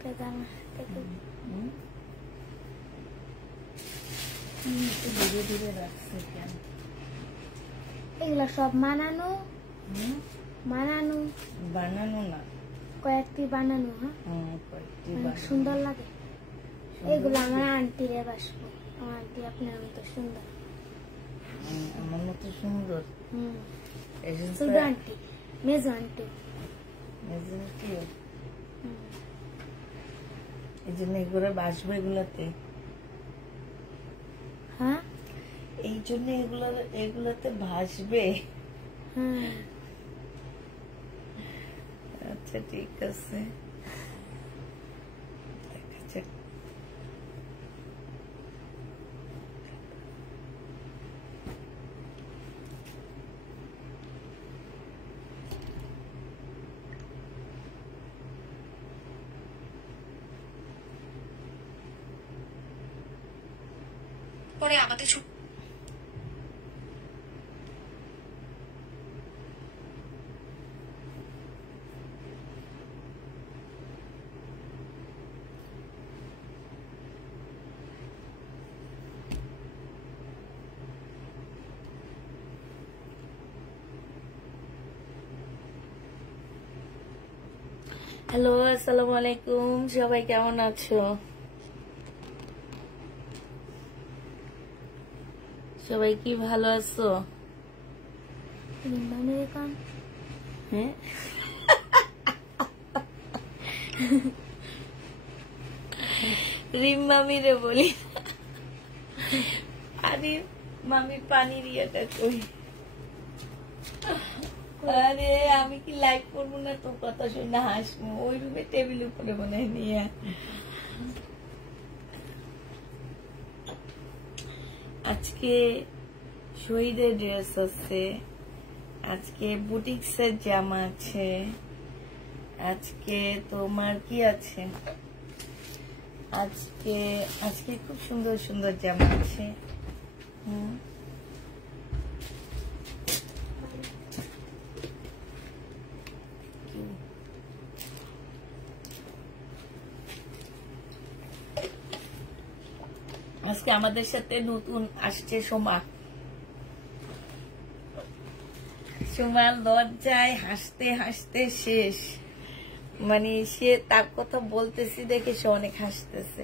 ধীরে ধীরে রাখছে কেন? এগুলো সব বানানো বানানো না, কয়েকটি বানানো। কয়েকটি সুন্দর লাগে এগুলো। আমার আন্টিরে বাসবো। আমার আন্টি আপনার মতো সুন্দর। আমার মতো সুন্দর? ছোট আন্টি, মেজো আন্টি। এই জন্য এগুলো বাসবো এগুলাতে। হ্যাঁ, এই জন্য এগুলাতে ভাসবে। আচ্ছা ঠিক আছে। পরে আমাদের হ্যালো, আসসালামু আলাইকুম। সবাই কেমন আছো? সবাই কি ভালো আছো? হ্যাঁ, রিম মামিরে বলি। আরে মামির পানির ইয়েটা কই? আরে আমি কি লাইভ করবো না? তোর কথা শুনে হাসবো। ওই রুমে টেবিল উপরে মনে হয় নিয়ে। আজকে শহীদের ড্রেস আছে, আজকে বুটিক্সের জামা আছে, আজকে তোমার কি আছে, আজকে আজকে খুব সুন্দর সুন্দর জামা আছে। আজকে আমাদের সাথে নতুন আসছে সোমা। সোমার লজ্জায় হাসতে হাসতে শেষ। মানে সে তার কথা বলতেছি দেখে সে অনেক হাসতেছে।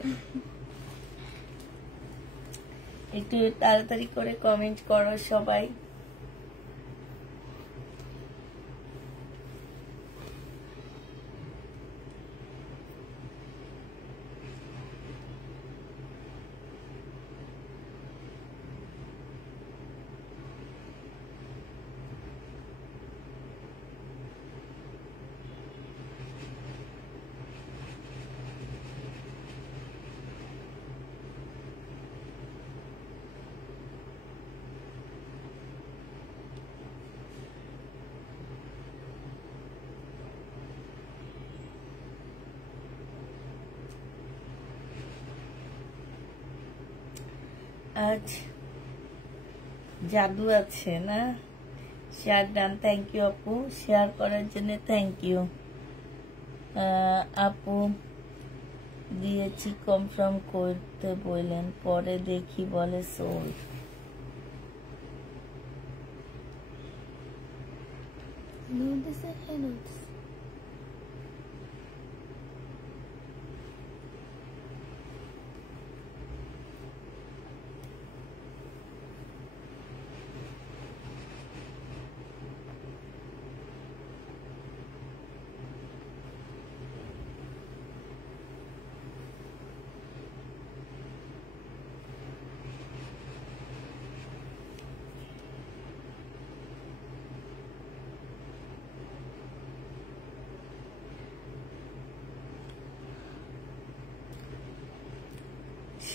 একটু তাড়াতাড়ি করে কমেন্ট করো সবাই। আজ জাদু আছে না? Share done. থ্যাংক ইউ আপু, শেয়ার করার জন্য থ্যাংক ইউ। আপু দিয়েছি, কনফার্ম করতে বললেন, পরে দেখি বলে সোল।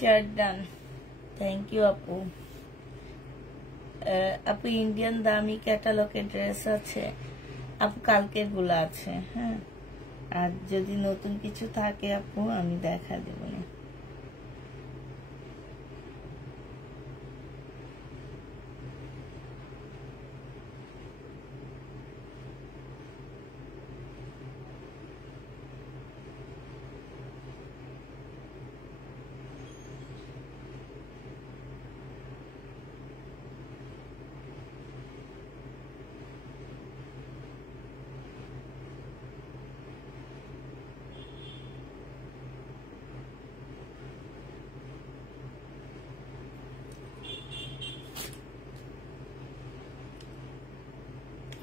শেয়ার ডান, থ্যাংক ইউ আপু। আপু ইন্ডিয়ান দামি ক্যাটালগের ড্রেস আছে আপু, কালকের গুলো আছে। হ্যাঁ, আর যদি নতুন কিছু থাকে আপু আমি দেখা দেবো না।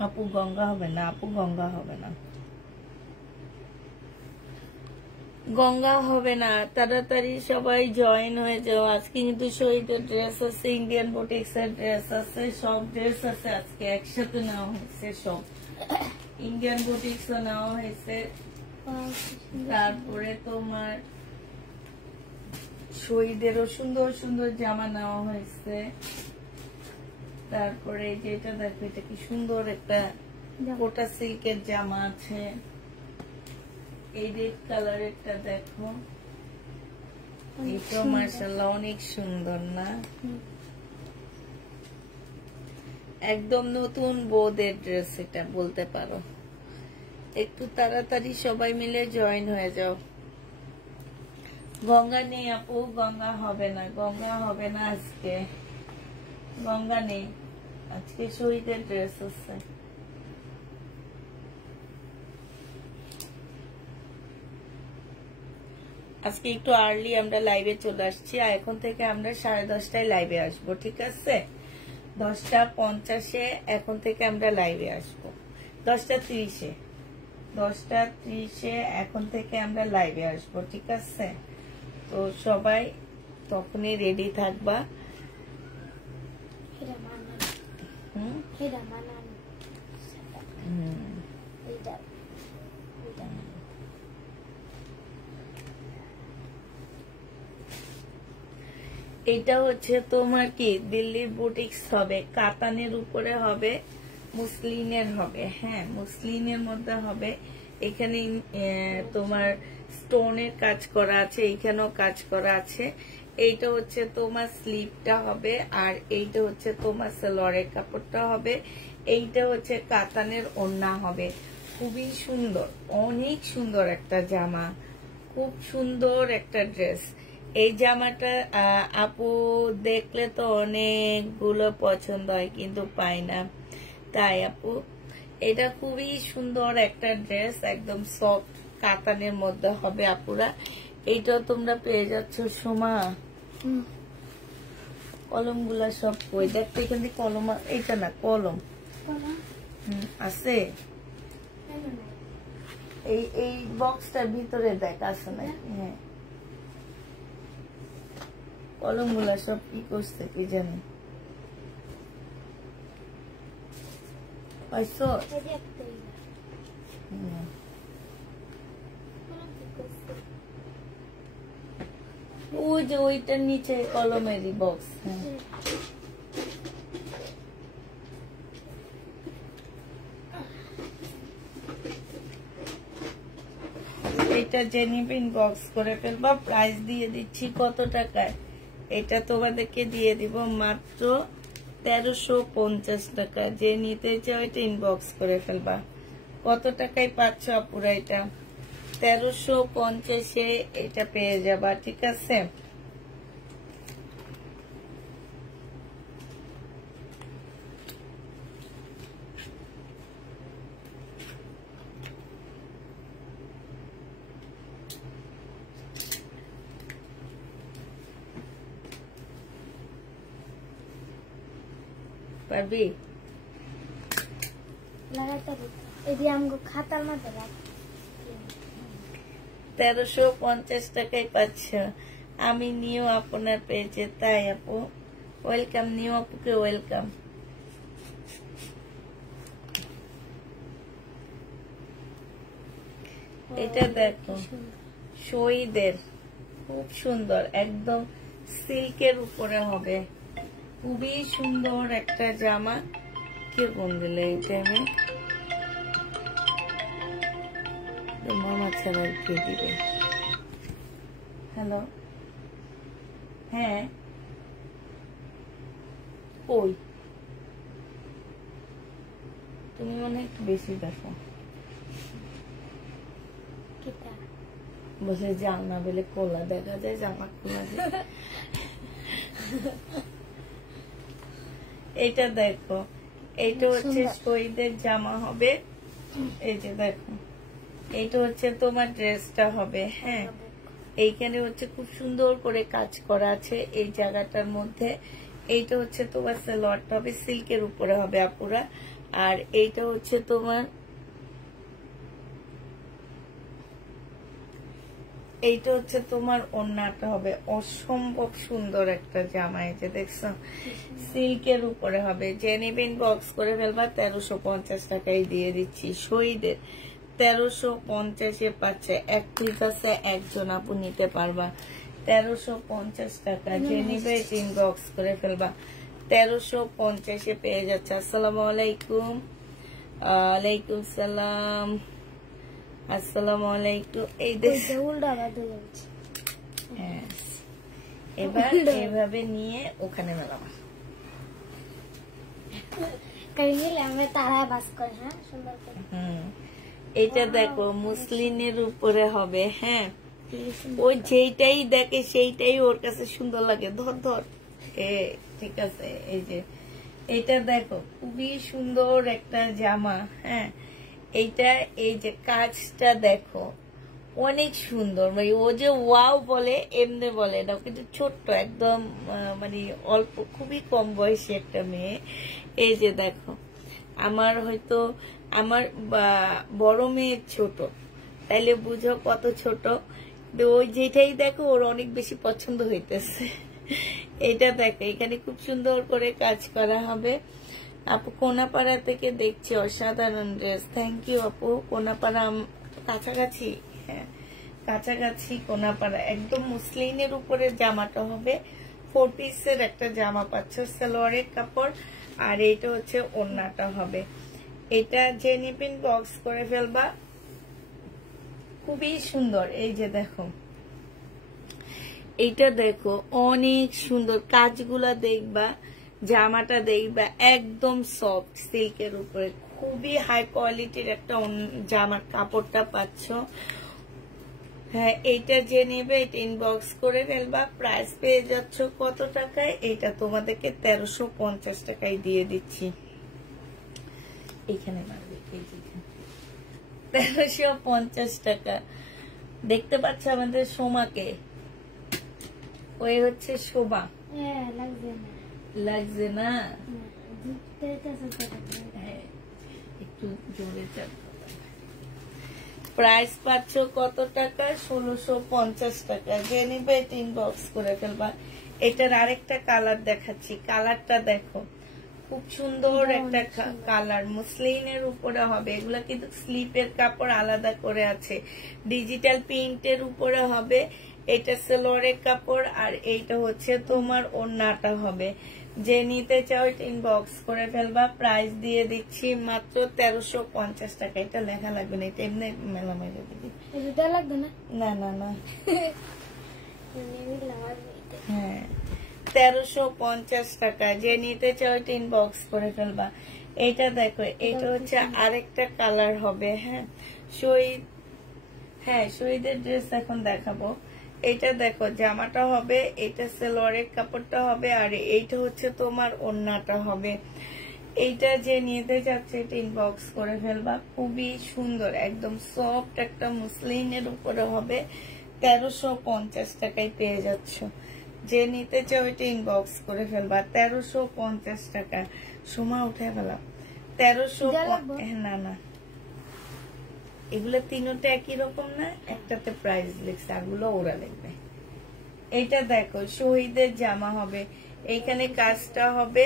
আপু গঙ্গা হবে না, আপু গঙ্গা হবে না, গঙ্গা হবে না। তাড়াতাড়ি সবাই জয়েন হয়ে যাও। আজকে কিন্তু শহীদের ড্রেস আছে, ইন্ডিয়ান বুটিক্স এর ড্রেস আছে, সব ড্রেস আছে আজকে একসাথে নেওয়া হয়েছে। সব ইন্ডিয়ান বুটিক্স নেওয়া হয়েছে, তারপরে তোমার শহীদেরও সুন্দর সুন্দর জামা নেওয়া হয়েছে। তারপরে যেটা দেখো, এটা কি সুন্দর একটা কোটা সিল্কের জামা আছে, এই রেড কালারেরটা দেখো, এটা মাশাআল্লাহ অনেক সুন্দর না? একদম নতুন বউদের ড্রেস এটা বলতে পারো। একটু তাড়াতাড়ি সবাই মিলে জয়েন হয়ে যাও। গঙ্গা নেই আপু, গঙ্গা হবে না, গঙ্গা হবে না আজকে, গঙ্গা নেই আজকে, শহীদের ড্রেস আছে। আজকে একটু আর্লি আমরা লাইভে চলে আসছি, আর এখন থেকে আমরা 10:30টায় লাইভে আসবো, ঠিক আছে? 10:50-এ এখন থেকে আমরা লাইভে আসবো, 10:30-এ, 10:30-এ এখন থেকে আমরা লাইভে আসবো, ঠিক আছে? তো সবাই তখনই রেডি থাকবা। এটা হচ্ছে তোমার কি দিল্লির বুটিক্স হবে, কাতানের উপরে হবে, মুসলিনের হবে, হ্যাঁ মুসলিনের মধ্যে হবে। এখানে তোমার স্টোনের কাজ করা আছে, এইখানেও কাজ করা আছে। এইটা হচ্ছে তোমার স্লিভটা হবে, আর এইটা হচ্ছে তোমার সালোয়ারের কাপড়টা হবে। এইটা হচ্ছে কাতানের ওড়না হবে। খুবই সুন্দর, অনেক সুন্দর একটা জামা, খুব সুন্দর একটা ড্রেস। এই জামাটা আপু দেখলে তো অনেকগুলো পছন্দ হয়, কিন্তু পাই না। তাই আপু এটা খুবই সুন্দর একটা ড্রেস, একদম সফট কাতানের মধ্যে হবে আপুরা। এইটা তোমরা পেয়ে যাচ্ছ সোমা। কলম গুলা সব কই দেখতে, এখান থেকে কলম, এইটা না কলম আছে, এই বক্সটার ভিতরে দেখ আছে না? হ্যাঁ কলম গুলা সব কি করছে কি জানি। ওই যে ওইটার নিচে কলমেরই বক্স। এটা জেনিবিন বক্স করে ফেলবা, প্রাইস দিয়ে দিচ্ছি কত টাকায়, এটা তোমাদেরকে দিয়ে দিব মাত্র 1350 টাকা। যে নিতে চাও এটা ইনবক্স করে ফেলবা। কত টাকায় পাচ্ছ আপুরা? এটা 1350-এ এটা পেয়ে যাবা, ঠিক আছে? পারবি? খাতার মধ্যে 1350 টাকায় পাচ্ছ। আমি নিউ আপনার পেয়েছে, তাই আপু ওয়েলকাম, নিউ আপুকে ওয়েলকাম। এটা দেখো শহীদের, খুব সুন্দর, একদম সিল্কের উপরে হবে, খুবই সুন্দর একটা জামা। কে কোন দিলে এটা? আমি মামা ছাড়া কে দিবে? হ্যালো, হ্যাঁ কই তুমি মনে হয় একটু বেশি দেখো, বসে যাও না বলে কোলা দেখা যায়, জামা খোলা যায়। এইটা দেখো, এইটা হচ্ছে শহীদের জামা হবে। এই যে দেখো, এইটা হচ্ছে তোমার ড্রেসটা হবে। হ্যাঁ এইখানে হচ্ছে খুব সুন্দর করে কাজ করা আছে এই জায়গাটার মধ্যে। এইটা হচ্ছে তোমার সালোয়ারটা হবে সিল্কের উপরে হবে আপুরা। আর এইটা হচ্ছে তোমার ওড়নাটা হবে অসম্ভব সুন্দর একটা জামা। এই যে দেখছো সিল্কের উপরে হবে। যে নেবেন বক্স করে ফেলবা 1350 টাকায় দিয়ে দিচ্ছি। শহীদের 1350-এ পাচ্ছে, এক পিস আছে, একজন আপু নিতে পারবা 1350 টাকা। যে নিবে ইনবক্স করে ফেলবা 1350-এ পেয়ে যাচ্ছে। আসসালামু আলাইকুম। ওয়ালাইকুম সালাম। আসসালামু আলাইকুম। এই এবার এইভাবে নিয়ে ওখানে মেলাবা। এটা দেখো মুসলিনের উপরে হবে। হ্যাঁ, ওই যেইটাই দেখে সেইটাই ওর কাছে সুন্দর লাগে। ধর ধর ঠিক আছে। এই যে এটা দেখো খুবই সুন্দর একটা জামা। হ্যাঁ, এইটা এই যে কাজটা দেখো অনেক সুন্দর। মানে ও যে ওয়াও বলে এমনি বলে না, কিন্তু ছোট্ট একদম, মানে অল্প, খুবই কম বয়সী একটা মেয়ে। এই যে দেখো আমার হয়তো আমার বড় মেয়ের ছোট, তাইলে বুঝো কত ছোট। ওই যেটাই দেখো ওর অনেক বেশি পছন্দ হইতেছে। এটা দেখো এখানে খুব সুন্দর করে কাজ করা হবে। আপু কোনাপাড়া থেকে দেখছি, অসাধারণ ড্রেস। থ্যাংক ইউ আপু। কোনাপাড়া কাছাকাছি, হ্যাঁ কাছাকাছি কোনাপাড়া। একদম মুসলিনের উপরে জামাটা হবে, 4 পিসের একটা জামা পাচ্ছ, সালোয়ারের কাপড়। আর এইটা হচ্ছে ওড়নাটা হবে। এটা যে নিবেন বক্স করে ফেলবা, খুবই সুন্দর। এই যে দেখো এইটা দেখো অনেক সুন্দর কাজগুলা দেখবা, জামাটা দেখবা একদম সফট সিল্কের উপরে, খুবই হাই কোয়ালিটির একটা জামার কাপড়টা পাচ্ছ। হ্যাঁ, এইটা যে নেবে এটা ইনবক্স করে ফেলবা। প্রাইস পেয়ে যাচ্ছ কত টাকায়? এটা তোমাদেরকে 1350 টাকায় দিয়ে দিচ্ছি। এইখানে মারবে 1350 টাকা। দেখতে পাচ্ছ আমাদের সোমাকে? ওই হচ্ছে শোভা। লাগছে না? একটু জোরে চাপ। প্রাইস পাচ্ছ কত টাকা? 1650 টাকা। যে নিবে ইনবক্স করে ফেলবা। এটার আরেকটা কালার দেখাচ্ছি, কালারটা দেখো খুব সুন্দর একটা কালার, মুসলিনের উপরে হবে। এগুলা কিন্তু স্লিপের কাপড় আলাদা করে আছে, ডিজিটাল প্রিন্টের উপরে হবে। এটা সালোয়ারের কাপড় আর এইটা হচ্ছে তোমার ওড়নাটা হবে। যে নিতে চাও ইনবক্স করে ফেলবা। প্রাইস দিয়ে দিচ্ছি মাত্র 1350 টাকা। এটা লেখা লাগবে না, এটা এমনি মেলামাই দিদি। লাগবে না? না না না, হ্যাঁ 1350 টাকা। যে নিতে চাও ইনবক্স করে ফেলবা। এটা দেখো এটা হচ্ছে আরেকটা কালার হবে। হ্যাঁ শহীদ, হ্যাঁ শহীদের ড্রেস এখন দেখাবো। এটা দেখো জামাটা হবে, এটা সালোয়ারের কাপড়টা হবে, আর এইটা হচ্ছে তোমার ওড়নাটা হবে। এইটা যে নিতে যাচ্ছে এটা ইনবক্স করে ফেলবা। খুবই সুন্দর একদম সফট একটা মুসলিনের উপরে হবে। 1350 টাকায় পেয়ে যাচ্ছ। যে নিতে চাও এটা ইনবক্স করে ফেলবা। 1350 টাকা। সময় উঠে ফেলাম 1300। না না, এগুলো তিনটা একই রকম না, একটাতে প্রাইস লিখছে আরগুলো ওরা লিখবে। এটা দেখো শহীদের জামা হবে, এইখানে কাজটা হবে।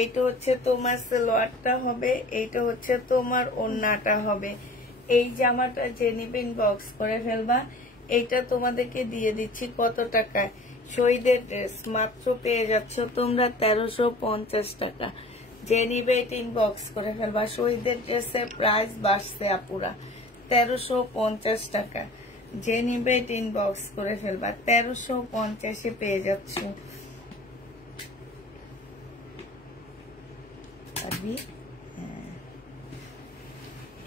এইটা হচ্ছে তোমার সালোয়ারটা হবে, এইটা হচ্ছে তোমার ওড়নাটা হবে। এই জামাটা যে নিবেন বক্স করে ফেলবা। এইটা তোমাদেরকে দিয়ে দিচ্ছি কত টাকায়? শহীদের ড্রেস মাত্র পেয়ে যাচ্ছ তোমরা 1350 টাকা। যে নিবে এটা ইনবক্স করে ফেলবা। শহীদের ড্রেসের প্রাইস বাড়ছে আপুরা 1350 টাকা। যে নিবে এটা ইনবক্স করে ফেলবা। 1350-এ পেয়ে যাচ্ছ।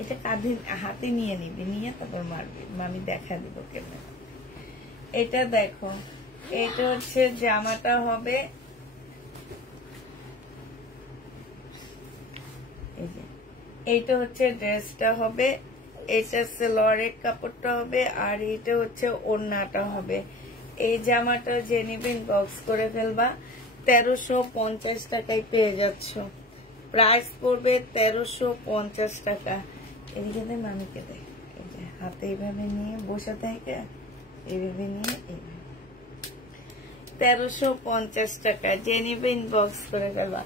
এটা কাঁধে হাতে নিয়ে নিবি, নিয়ে তারপর মারবি, আমি দেখা দিব কেমন। এটা দেখো এটা হচ্ছে জামাটা হবে, এইটা হচ্ছে ড্রেসটা হবে, এটা সালোয়ারের কাপড়টা হবে, আর এটা হচ্ছে ওড়নাটা হবে। এই জামাটা যে নিবেন বক্স করে ফেলবা। 1350 টাকায় পেয়ে যাচ্ছ। প্রাইস পড়বে 1350 টাকা। এদিকে দে, মামিকে দে। এই যে হাতে এইভাবে নিয়ে বসে থাকে, এইভাবে নিয়ে এইভাবে 1350 টাকা। যে নিবে ইনবক্স করে ফেলবা।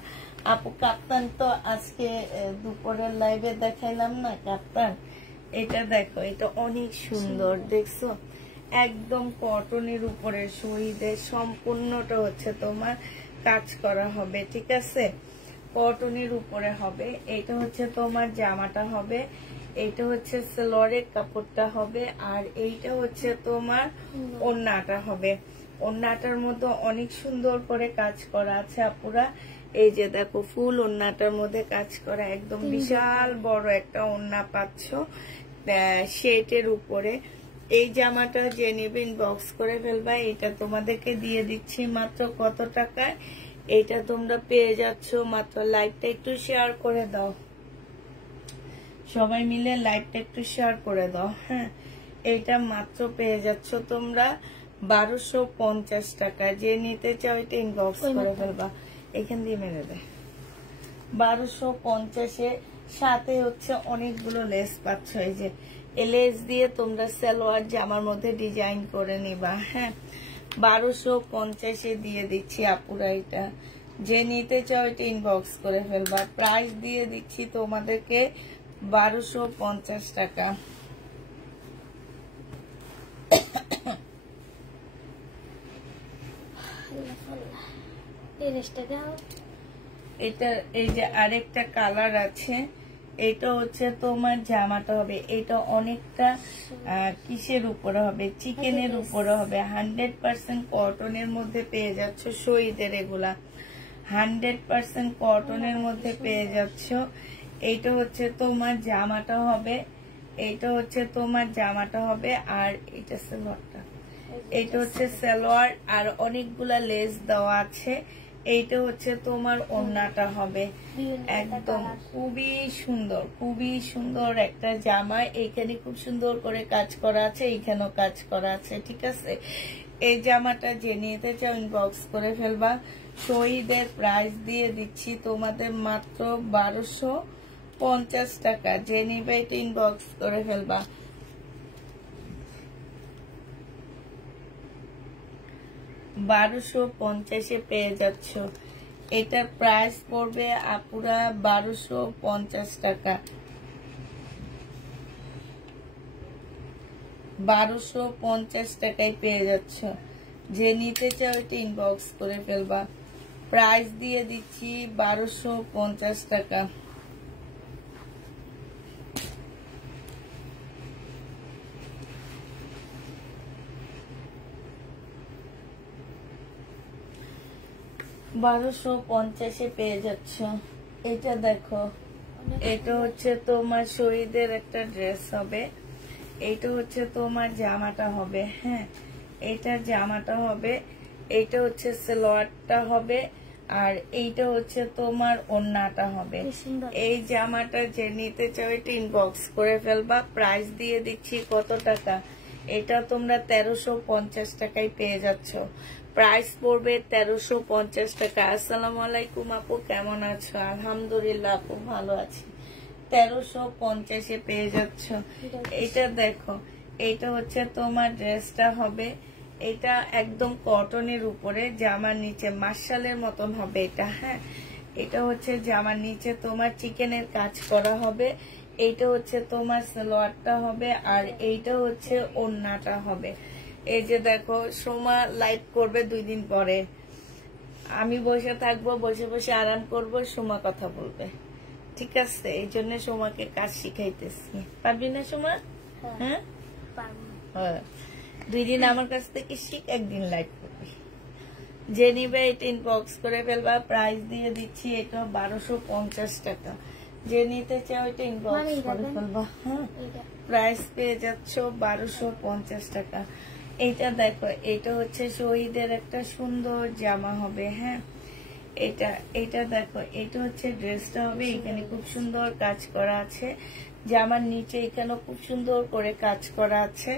আপু কাপ্তান তো আজকে দুপুরের লাইভে দেখাইলাম না কাপ্তান, এটা দেখো, এটা অনেক সুন্দর, দেখছো? একদম কটনের উপরে শহীদের সম্পূর্ণটা হচ্ছে তোমার কাজ করা হবে, ঠিক আছে? কটনের উপরে হবে। এটা হচ্ছে তোমার জামাটা হবে, এটা হচ্ছে সালোয়ারের কাপড়টা হবে, আর এইটা হচ্ছে তোমার ওড়নাটা হবে। ওড়নাটার মধ্যে অনেক সুন্দর করে কাজ করা আছে আপুরা। এই যে দেখো, ফুল ওড়নাটার মধ্যে কাজ করা, একদম বিশাল বড় একটা ওড়না পাচ্ছ শেটের উপরে। এই জামাটা যে নেবে ইনবক্স করে ফেলবা। এটা তোমাদেরকে দিয়ে দিচ্ছি মাত্র কত টাকায়? এটা তোমরা পেয়ে যাচ্ছ মাত্র, লাইভটা একটু শেয়ার করে দাও, সবাই মিলে লাইভটা একটু শেয়ার করে দাও, হ্যাঁ। এটা মাত্র পেয়ে যাচ্ছ তোমরা 1250 টাকা। যে নিতে চাও এটা ইনবক্স করে ফেলবা, এখান দিয়ে মেরে দেয়। 1250-এ সাথে হচ্ছে অনেকগুলো লেস পাচ্ছ। এই যে লেস দিয়ে তোমরা সালোয়ার জামার মধ্যে ডিজাইন করে নিবা, হ্যাঁ। 1250-এ দিয়ে দিচ্ছি আপুরা। এটা যে নিতে চাও এটা ইনবক্স করে ফেলবা। প্রাইস দিয়ে দিচ্ছি তোমাদেরকে 1250 টাকা। এটা এই যে আরেকটা কালার আছে, এটা হচ্ছে তোমার জামাটা হবে, এটা অনেকটা কিসের উপরে হবে? চিকেনের উপরে হবে। 100% কটনের মধ্যে পেয়ে যাচ্ছ শহীদের, এগুলা 100% কটনের মধ্যে পেয়ে যাচ্ছ। এইটা হচ্ছে তোমার জামাটা হবে, এইটা হচ্ছে তোমার জামাটা হবে, আর এটা সালোয়ারটা, এইটা হচ্ছে সালোয়ার, আর অনেকগুলা লেস দেওয়া আছে। এইটা হচ্ছে তোমার ওড়নাটা হবে। একদম খুবই সুন্দর, খুবই সুন্দর একটা জামা। এইখানে খুব সুন্দর করে কাজ করা আছে, এইখানেও কাজ করা আছে, ঠিক আছে? এই জামাটা যে নিতে চাও ইনবক্স করে ফেলবা। শহীদের প্রাইস দিয়ে দিচ্ছি তোমাদের মাত্র 1250 টাকা। যে নিবে এটা ইনবক্স করে ফেলবা। 1250-এ পেয়ে যাচ্ছ। এটা প্রাইস পড়বে আপুরা 1250 টাকা। 1250 টাকায় পেয়ে যাচ্ছ। যে নিতে চাও এটা ইনবক্স করে ফেলবা। প্রাইস দিয়ে দিচ্ছি 1250 টাকা। $1250-এ পেয়ে যাচ্ছ। এটা দেখো, এটা হচ্ছে তোমার শহীদের একটা ড্রেস হবে, এটা হচ্ছে তোমার জামাটা হবে, হ্যাঁ। এটা জামাটা হবে, এইটা হচ্ছে সালোয়ারটা হবে, আর এইটা হচ্ছে তোমার ওড়নাটা হবে। এই জামাটা যে নিতে চাও এটা ইনবক্স করে ফেলবা। প্রাইস দিয়ে দিচ্ছি কত টাকা? এটা তোমরা 1350 টাকায় পেয়ে যাচ্ছ। প্রাইস পড়বে 1350 টাকা। আসসালামু আলাইকুম আপু, কেমন আছো? আলহামদুলিল্লাহ আপু, ভালো আছি। 1350-এ পেয়ে যাচ্ছ। এটা দেখো, এটা হচ্ছে তোমার ড্রেসটা হবে, এটা একদম কটনের উপরে, জামার নিচে মার্শালের মতন হবে এটা, হ্যাঁ। এটা হচ্ছে জামার নিচে তোমার চিকেনের কাজ করা হবে, এইটা হচ্ছে তোমার সালোয়ারটা হবে, আর এইটা হচ্ছে ওড়নাটা হবে। এই যে দেখো, সোমা লাইভ করবে 2 দিন পরে, আমি বসে থাকবো, বসে বসে আরাম করবো, সোমা কথা বলবে, ঠিক আছে? এই জন্য সোমাকে কাজ শিখাইতেছি। পারবি না সোমা? হ্যাঁ, 2 দিন আমার কাছ থেকে শিখ, একদিন লাইভ করবি। যে নিবে এটা ইনবক্স করে ফেলবা। প্রাইস দিয়ে দিচ্ছি এটা 1250 টাকা। যে নিতে চাও এটা ইনবক্স করে ফেলবা, হ্যাঁ। প্রাইস পেয়ে যাচ্ছ 1250 টাকা। এটা দেখো, এটা হচ্ছে শহীদের একটা সুন্দর জামা হবে, হ্যাঁ। এটা দেখো, এটা হচ্ছে ড্রেসটা হবে, এখানে খুব সুন্দর কাজ করা আছে, জামার নিচে এখানে খুব সুন্দর করে কাজ করা আছে।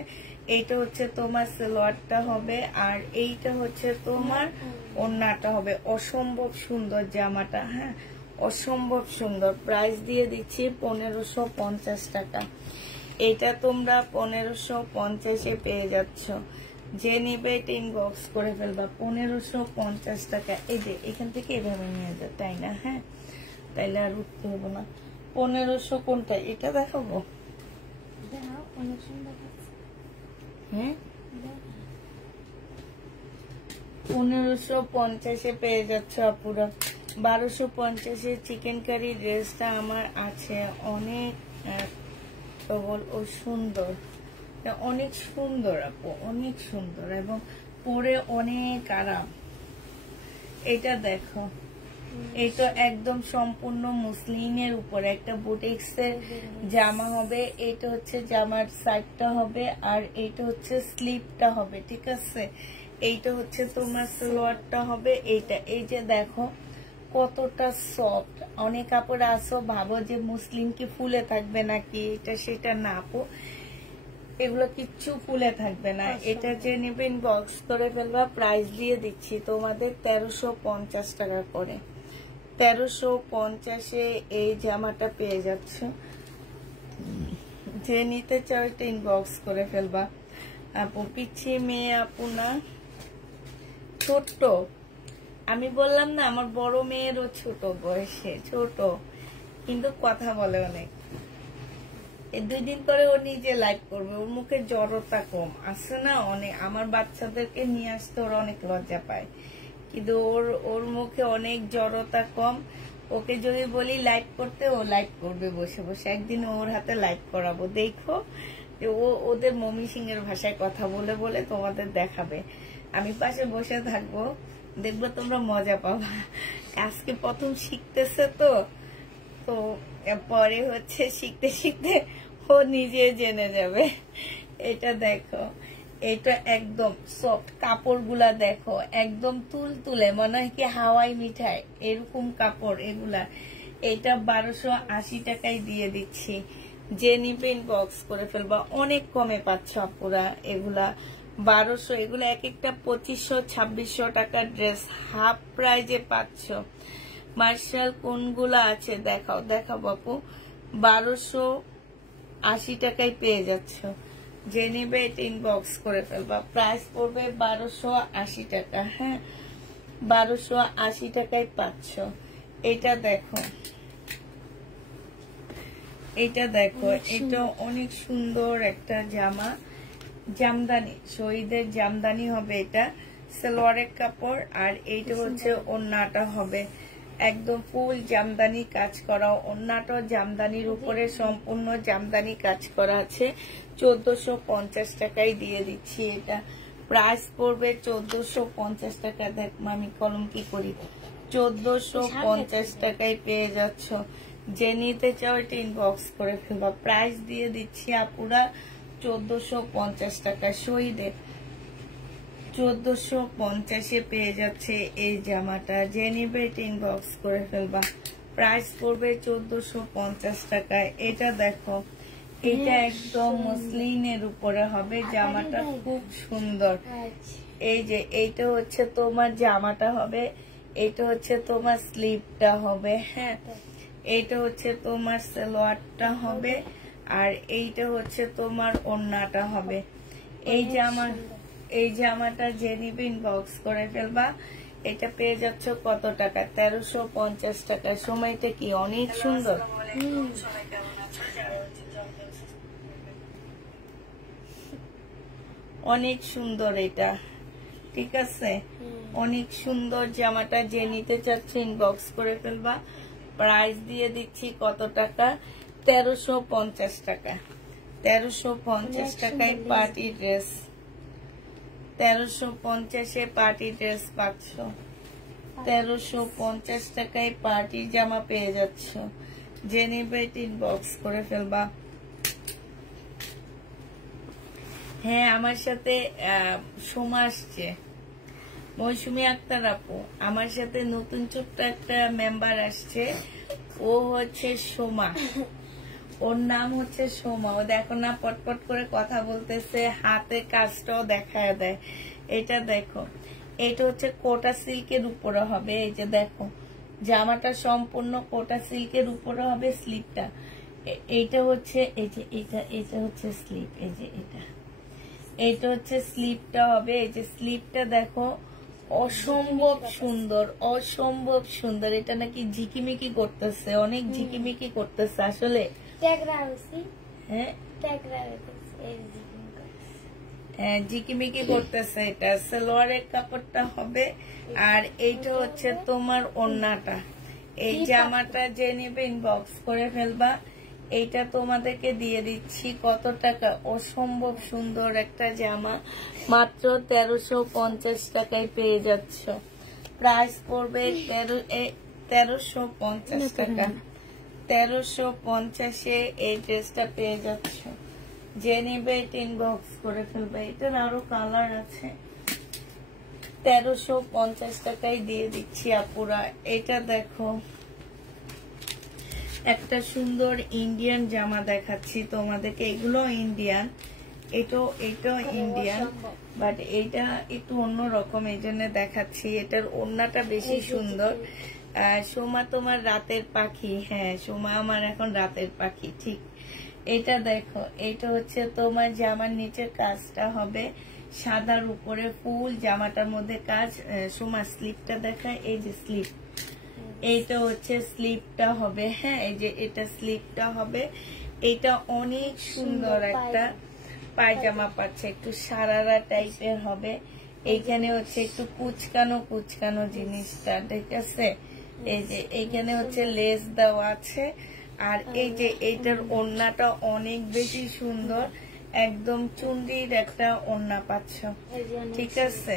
এইটা হচ্ছে তোমার সালোয়ারটা হবে, আর এইটা হচ্ছে তোমার ওড়নাটা হবে অসম্ভব সুন্দর জামাটা, হ্যাঁ অসম্ভব সুন্দর। প্রাইস দিয়ে দিচ্ছি 1550 টাকা। এটা তোমরা 1550-এ পেয়ে যাচ্ছ। যে নিবে এটা ইনবক্স করে ফেলবা। 1550 টাকা। এই যে এখান থেকে এভাবে নিয়ে যা, তাই না? হ্যাঁ, তাইলে আর উঠতে হবে না। 1500 কোনটা? এটা দেখাবো। হ্যাঁ 1550-এ পেয়ে যাচ্ছ আপুরা। 1250-এ চিকেন কারি ড্রেসটা আমার আছে, অনেক ও সুন্দর, অনেক সুন্দর আপু, অনেক সুন্দর এবং পরে অনেক আরাম। এটা দেখো, এটা একদম সম্পূর্ণ মুসলিনের উপরে একটা বুটিক্সের জামা হবে। এটা হচ্ছে জামার সাইডটা হবে আর এইটা হচ্ছে স্লিপটা হবে, ঠিক আছে? এইটা হচ্ছে তোমার সালোয়ারটা হবে। এইটা এই যে দেখো কতটা সফট। অনেক কাপড় আসো ভাবো যে মুসলিম কি ফুলে থাকবে নাকি, এটা সেটা না আপু, এগুলো কিচ্ছু ফুলে থাকবে না। এটা যে নেবে ইনবক্স করে ফেলবা। প্রাইস দিয়ে দিচ্ছি তোমাদের 1350 টাকা করে। 1350-এ এই জামাটা পেয়ে যাচ্ছ। যে নিতে চাও এটা ইনবক্স করে ফেলবা আপু। পিছি মেয়ে আপু না, ছোট্ট, আমি বললাম না আমার বড় মেয়েরও ছোট বয়সে, ছোট কিন্তু কথা বলে অনেক। এই 2 দিন পরে ও নিজে লাইভ করবে। ওর মুখে জড়তা কম আছে না অনেক। আমার বাচ্চাদেরকে নিয়ে আসতে ওরা অনেক লজ্জা পায়, কিন্তু ওর মুখে অনেক জড়তা কম। ওকে যদি বলি লাইভ করতে, ও লাইভ করবে বসে বসে। একদিন ওর হাতে লাইভ করাবো, দেখো যে ও ওদের মমি সিং এর ভাষায় কথা বলে বলে তোমাদের দেখাবে। আমি পাশে বসে থাকবো, দেখবো তোমরা মজা পাবা। আজকে প্রথম শিখতেছে তো পরে হচ্ছে শিখতে শিখতে ও নিজে জেনে যাবে। এটা দেখো, এটা একদম সফট, কাপড়গুলা দেখো একদম তুলতুলে, মনে হয় কি হাওয়াই মিঠাই এরকম কাপড় এগুলা। এটা 1280 টাকায় দিয়ে দিচ্ছি। যে নিবে ইনবক্স করে ফেলবা। অনেক কমে পাচ্ছ আপুরা এগুলা। 1200, এগুলো এক একটা 2500-2600 টাকার ড্রেস, হাফ প্রাইজে পাচ্ছ। মার্শাল কোনগুলা আছে দেখাও, দেখাও বাপু। 1280 টাকায় পেয়ে যাচ্ছ। যে নিবে এটা ইনবক্স করে ফেলবা। প্রাইস পড়বে 1280 টাকা। হ্যাঁ 1280 টাকায় পাচ্ছ। এটা দেখো, এটা দেখো, এটা অনেক সুন্দর একটা জামা, জামদানি, শহীদের জামদানি হবে। এটা সালোয়ারের কাপড় আর এইটা হচ্ছে ওড়নাটা হবে একদম ফুল জামদানি কাজ করা। ওড়নাটা জামদানির উপরে সম্পূর্ণ জামদানি কাজ করা আছে। 1450 টাকায় দিয়ে দিচ্ছি। এটা প্রাইস পড়বে 1450 টাকা। দেখ আমি কলম কি করি, 1450 টাকায় পেয়ে যাচ্ছ। যে নিতে চাও এটা ইনবক্স করে ফেলবা। প্রাইস দিয়ে দিচ্ছি আপুরা 1450 টাকা। শহীদের 1450-এ পেয়ে যাচ্ছে এই জামাটা। যে নিবে এটা ইনবক্স করে ফেলবা। প্রাইস পড়বে 1450 টাকায়। এটা দেখো, এটা একদম মসলিনের উপরে হবে, জামাটা খুব সুন্দর। এই যে এইটা হচ্ছে তোমার জামাটা হবে, এটা হচ্ছে তোমার স্লিপটা হবে। হ্যাঁ এইটা হচ্ছে তোমার সালোয়ারটা হবে আর এইটা হচ্ছে তোমার ওড়নাটা হবে। এই জামাটা যে নিবে ইনবক্স করে ফেলবা। এটা পেয়ে যাচ্ছ কত টাকা? 1350 টাকা। সময়টা কি অনেক সুন্দর, অনেক সুন্দর এটা, ঠিক আছে? অনেক সুন্দর জামাটা। যে নিতে চাচ্ছে ইনবক্স করে ফেলবা। প্রাইস দিয়ে দিচ্ছি কত টাকা? 1350 টাকা। 1350 টাকায় পার্টি ড্রেস, 1350-এ পার্টি ড্রেস পাচ্ছ। 1350 টাকায় পার্টি জামা পেয়ে যাচ্ছ। যে নিবে ইনবক্স করে ফেলবা। হ্যাঁ আমার সাথে সোমা আসছে, মৌসুমী আক্তার আপু। আমার সাথে নতুন ছোট্ট একটা মেম্বার আসছে, ও হচ্ছে সোমা, ওর নাম হচ্ছে সোমা। ও দেখো না পটপট করে কথা বলতেছে, হাতে কাজটাও দেখায় দেয়। এটা দেখো, এটা হচ্ছে কোটা সিল্কের উপরে হবে। এই যে দেখো জামাটা সম্পূর্ণ কোটা সিল্কের উপরে হবে। স্লিপটা এইটা হচ্ছে এই যে এটা হচ্ছে স্লিপ। এই যে এটা হচ্ছে স্লিপটা হবে। এই যে স্লিপটা দেখো অসম্ভব সুন্দর, অসম্ভব সুন্দর। এটা নাকি ঝিকিমিকি করতেছে, অনেক ঝিকিমিকি করতেছে আসলে। হ্যাঁ ঝিকিমিকি করতেছে। এটা সালোয়ারের কাপড়টা হবে। আর এইটা হচ্ছে তোমার ওড়নাটা। এই জামাটা যে নেবে ইনবক্স করে ফেলবা। এইটা তোমাদেরকে দিয়ে দিচ্ছি কত টাকা, অসম্ভব সুন্দর একটা জামা, মাত্র 1350 টাকায় পেয়ে যাচ্ছ। প্রাইস পড়বে 1350 টাকা। 1350-এ এই ড্রেসটা পেয়ে যাচ্ছ। যে নিবে এটা ইনবক্স করে ফেলবে। এটার আরো কালার আছে। 1350 টাকায় দিয়ে দিচ্ছি আপুরা। এটা দেখো একটা সুন্দর ইন্ডিয়ান জামা দেখাচ্ছি তোমাদেরকে। এগুলো ইন্ডিয়ান, এটাও ইন্ডিয়ান, বাট এইটা একটু অন্যরকম, এই জন্য দেখাচ্ছি। এটার ওড়নাটা বেশি সুন্দর। সোমা তোমার রাতের পাখি। হ্যাঁ সোমা আমার এখন রাতের পাখি, ঠিক। এটা দেখো, এটা হচ্ছে তোমার জামার নিচের কাজটা হবে সাদার উপরে ফুল, জামাটার মধ্যে কাজ। সোমা স্লিপটা দেখায়। এই যে স্লিপ, এইটা হচ্ছে স্লিপটা হবে। হ্যাঁ এই যে এটা স্লিপটা হবে। এটা অনেক সুন্দর একটা পায়জামা পাচ্ছে, একটু সারারা টাইপের হবে। এইখানে হচ্ছে একটু কুচকানো জিনিসটা, ঠিক আছে। এই যে এইখানে হচ্ছে লেস দেওয়া আছে। আর এই যে এইটার ওড়নাটা অনেক বেশি সুন্দর, একদম চুন্ডির একটা ওড়না পাচ্ছ, ঠিক আছে।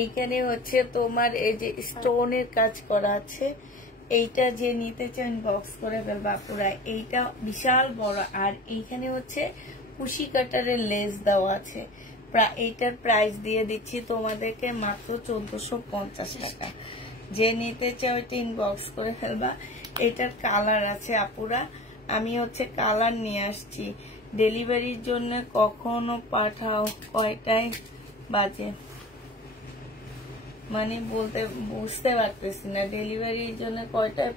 এইখানে হচ্ছে তোমার এই যে স্টোনের কাজ করা আছে। এইটা যে নিতে চান বক্স করে ফেলবা পুরা। এইটা বিশাল বড়। আর এইখানে হচ্ছে কুশি কাটারের লেস দেওয়া আছে। এইটার প্রাইস দিয়ে দিচ্ছি তোমাদেরকে মাত্র 1450 টাকা। যে নিতে চাও এটা ইনবক্স করে ফেলবা। এটার কালার আছে আপুরা, আমি হচ্ছে কালার নিয়ে আসছি। ডেলিভারির জন্য কখনো পাঠাও? কয়টায় বাজে মানে বলতে বুঝতে পারতেছি না। ডেলিভারির জন্য কয়টায়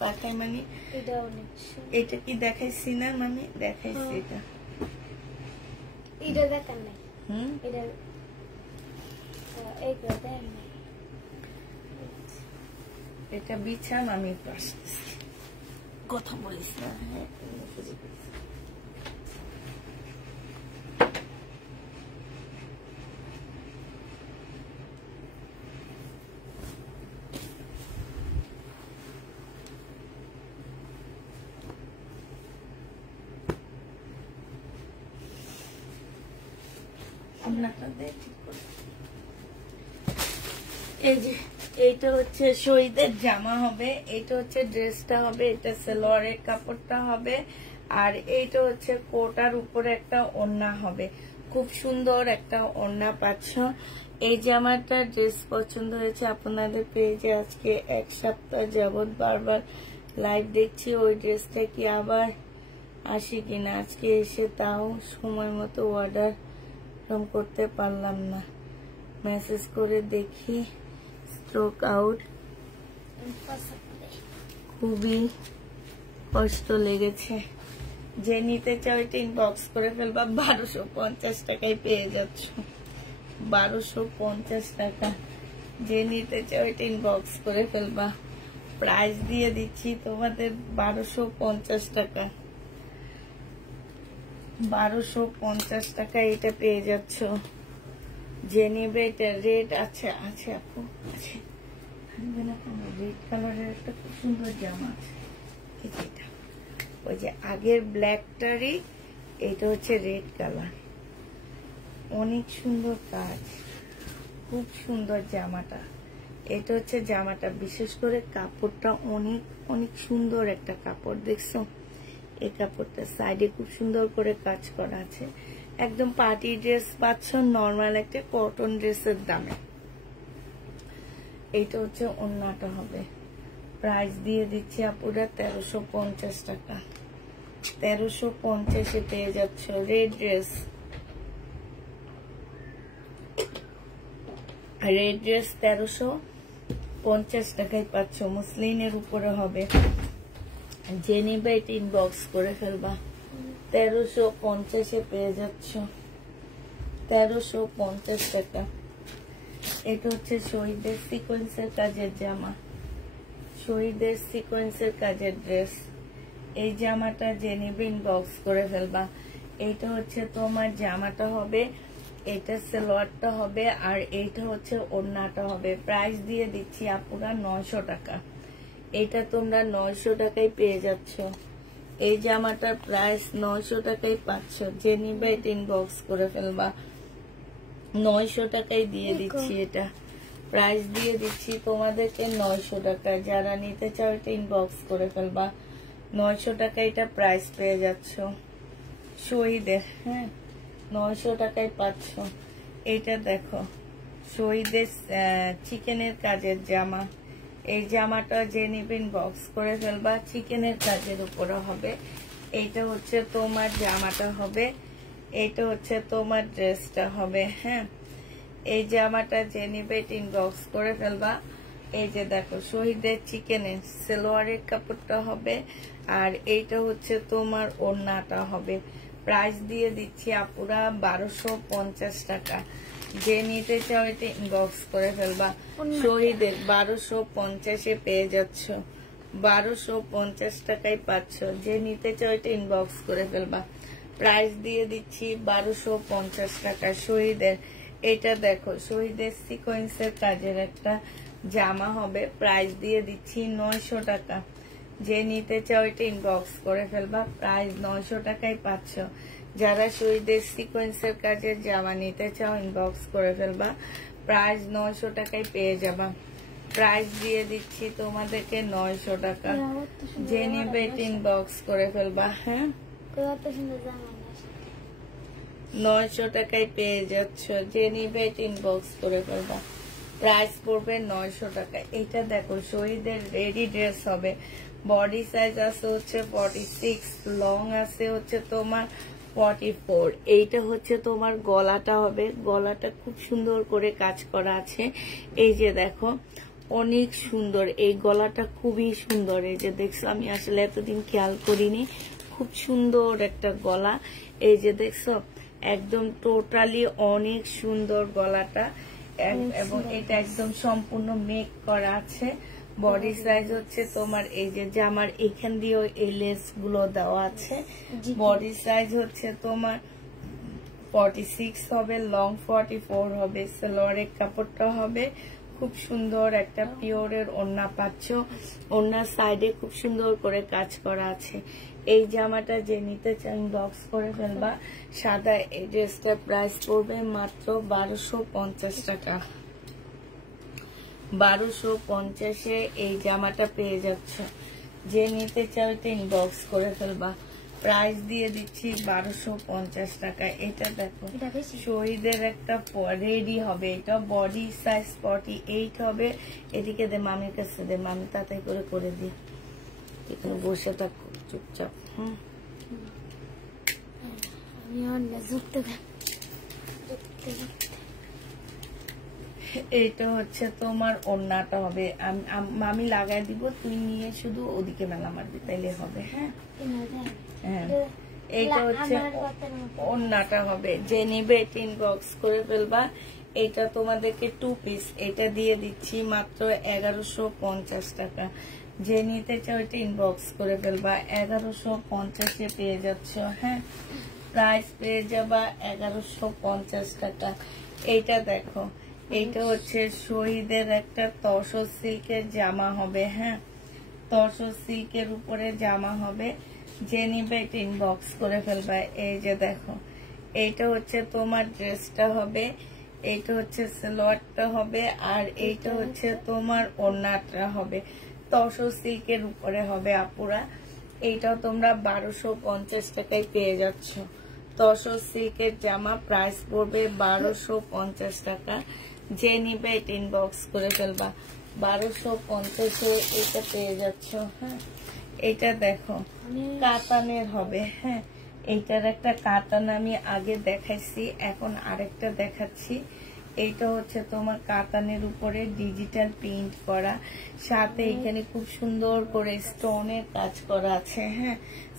পাঠায় মানে এটা কি দেখাইছি না? মানে দেখাইছি এটা দেখান নাই। এটা বিছাম, আমি একটু আসতেছি, কথা বলিস না। হ্যাঁ এই যে এইটা হচ্ছে শহীদের জামা হবে। এটা হচ্ছে ড্রেসটা হবে। এটা সালোয়ারের কাপড়টা হবে। আর এইটা হচ্ছে কোটার উপরে একটা ওড়না হবে। খুব সুন্দর একটা ওড়না পাচ্ছ। এই জামাটা ড্রেস পছন্দ হয়েছে আপনাদের পেজে। আজকে 1 সপ্তাহ যাবত বারবার লাইভ দেখছি। ওই ড্রেসটা কি আবার আসে কিনা। আজকে এসে তাও সময় মতো অর্ডার করতে পারলাম না। মেসেজ করে দেখি, স্ট্রোক আউট। খুবই কষ্ট লেগেছে। যে নিতে চাও এটা ইনবক্স করে ফেলবা। 1250 টাকায় পেয়ে যাচ্ছ। 1250 টাকা। যে নিতে চাও এটা ইনবক্স করে ফেলবা। প্রাইস দিয়ে দিচ্ছি তোমাদের 1250 টাকা। 1250 টাকা এটা পেয়ে যাচ্ছ। যে নেবে এটা রেড আছে আপু আছে। রেড কালারের একটা খুব সুন্দর জামা আছে। এটা ওই যে আগের ব্ল্যাকটারই, এটা হচ্ছে রেড কালার। অনেক সুন্দর কাজ, খুব সুন্দর জামাটা। এটা হচ্ছে জামাটা, বিশেষ করে কাপড়টা অনেক অনেক সুন্দর একটা কাপড়। দেখছো এই কাপড়টা সাইডে খুব সুন্দর করে কাজ করা আছে। একদম পার্টি ড্রেস পাচ্ছ নর্মাল একটা কটন ড্রেসের দামে। এইটা হচ্ছে ওড়নাটা হবে। প্রাইস দিয়ে দিচ্ছি আপুরা 1350 টাকা। 1350-এ পেয়ে যাচ্ছ রেড ড্রেস। আর এই ড্রেস 1350 টাকায় পাচ্ছ, মুসলিনের উপরে হবে। যে নিবে এটা ইনবক্স করে ফেলবা। 1350 পেয়ে যাচ্ছ, 1350 টাকা। এটা হচ্ছে শহীদের সিকোয়েন্সের কাজের জামা, শহীদের সিকোয়েন্সের কাজের ড্রেস। এই জামাটা যে নিবে ইনবক্স করে ফেলবা। এইটা হচ্ছে তোমার জামাটা হবে, এটা সালোয়ারটা হবে, আর এইটা হচ্ছে ওড়নাটা হবে। প্রাইস দিয়ে দিচ্ছি আপুরা 900 টাকা। এটা তোমরা 900 টাকায় পেয়ে যাচ্ছ। এই জামাটার প্রাইস 900 টাকায় পাচ্ছ। যে নিবে এটা ইনবক্স করে ফেলবা। 900 টাকায় দিয়ে দিচ্ছি, এটা প্রাইস দিয়ে দিচ্ছি তোমাদেরকে 900 টাকা। যারা নিতে চাও এটা ইনবক্স করে ফেলবা। 900 টাকা এটা প্রাইস পেয়ে যাচ্ছ শহীদের। হ্যাঁ, 900 টাকায় পাচ্ছ। এইটা দেখো শহীদের চিকেনের কাজের জামা। এই জামাটা যে নিবেন বক্স করে ফেলবা। চিকেনের কাজের উপরে হবে। এইটা হচ্ছে তোমার জামাটা হবে, এইটা হচ্ছে তোমার ড্রেসটা হবে। হ্যাঁ, এই জামাটা যে নিবে ইনবক্স করে ফেলবা। এই যে দেখো শহীদের চিকেনের সালোয়ারের কাপড়টা হবে, আর এইটা হচ্ছে তোমার ওড়নাটা হবে। প্রাইস দিয়ে দিচ্ছি আপুরা 1250 টাকা। যে নিতে চাও এটা ইনবক্স করে ফেলবা। শহীদের 1250 পেয়ে যাচ্ছ, 1250 টাকায় পাচ্ছ। যে নিতে চাও এটা ইনবক্স করে ফেলবা। প্রাইস দিয়ে দিচ্ছি 1250 টাকা শহীদের। এটা দেখো শহীদের সিকোয়েন্সের কাজের একটা জামা হবে। প্রাইস দিয়ে দিচ্ছি 900 টাকা। যে নিতে চাও এটা ইনবক্স করে ফেলবা। প্রাইস 900 টাকায় পাচ্ছ। যারা শহীদের সিকোয়েন্সের কাজের জামা নিতে চাও ইনবক্স করে ফেলবা। প্রাইস 900 টাকায় পেয়ে যাবা। প্রাইস দিয়ে দিচ্ছি তোমাদেরকে 900 টাকা। যে নিবে এটা ইনবক্স করে ফেলবা। হ্যাঁ, 900 টাকায় পেয়ে যাচ্ছ। যে নিবে এটা ইনবক্স করে ফেলবা। প্রাইস পড়বে 900 টাকা। এটা দেখো শহীদের রেডি ড্রেস হবে। বডি সাইজ আছে হচ্ছে 46, লং আছে হচ্ছে তোমার 44। এইটা হচ্ছে তোমার গলাটা হবে। গলাটা খুব সুন্দর করে কাজ করা আছে। এই যে দেখো অনেক সুন্দর, এই গলাটা খুবই সুন্দর। এই যে দেখছো, আমি আসলে এতদিন খেয়াল করিনি। খুব সুন্দর একটা গলা। এই যে দেখছো একদম টোটালি অনেক সুন্দর গলাটা, এবং এটা একদম সম্পূর্ণ মেক করা আছে। বডি সাইজ হচ্ছে তোমার এই যে জামার এখান দিয়েও এই লেস গুলো দেওয়া আছে। বডি সাইজ হচ্ছে তোমার 46 হবে, লং 44 হবে। সালোয়ারের কাপড়টা হবে খুব সুন্দর একটা পিওরের ওড়না পাচ্ছ। ওড়নার সাইডে খুব সুন্দর করে কাজ করা আছে। এই জামাটা যে নিতে চান বক্স করে ফেলবা। সাদা এই ড্রেসটার প্রাইস পড়বে মাত্র 1250 টাকা। 1250 এই জামাটা পেয়ে যাচ্ছ। যে নিতে চাও এটা ইনবক্স করে ফেলবা। প্রাইস দিয়ে দিচ্ছি 1250 টাকা। এটা দেখো শহীদের একটা রেডি হবে। এটা বডি সাইজ 48 হবে। এদিকে দে মামির কাছে দে, মামি তাড়াতাড়ি করে দিই। এখানে বসে থাক চুপচাপ। এইটা হচ্ছে তোমার ওড়নাটা হবে। মামি লাগাই দিব, তুই নিয়ে শুধু ওদিকে মেলা মারবি, তাইলে হবে। হ্যাঁ, হ্যাঁ, এইটা হচ্ছে ওড়নাটা হবে। যে নিবে এটা ইনবক্স করে ফেলবা। এটা তোমাদেরকে 2 পিস। এটা দিয়ে দিচ্ছি মাত্র 1150 টাকা। যে নিতে চাও এটা ইনবক্স করে ফেলবা। 1150 পেয়ে যাচ্ছ। হ্যাঁ, প্রাইস পেয়ে যাবা 1150 টাকা। এইটা দেখো, এইটা হচ্ছে শহীদের একটা তসর সিল্কের জামা হবে। হ্যাঁ, তসর সিল্কের উপরে জামা হবে। যে নিবে এটা ইনবক্স করে ফেলবা। এই যে দেখো এইটা হচ্ছে তোমার ড্রেসটা হবে, এইটা হচ্ছে সালোয়ারটা হবে, আর এইটা হচ্ছে তোমার ওড়নাটা হবে। তসর সিল্কের উপরে হবে আপুরা। এইটাও তোমরা 1250 টাকায় পেয়ে যাচ্ছ। তসর সিল্কের জামা প্রাইস পড়বে 1250 টাকা। যে নিবে এটা ইনবক্স করে ফেলবা। 1250 এটা পেয়ে যাচ্ছ। হ্যাঁ, এটা দেখো কাতানের হবে। হ্যাঁ, এইটার একটা কাতান আমি আগে দেখাইছি, এখন আরেকটা দেখাচ্ছি। এইটা হচ্ছে তোমার কাতানের উপরে ডিজিটাল প্রিন্ট করা, সাথে এখানে খুব সুন্দর করে স্টোনের কাজ করা আছে। হ্যাঁ,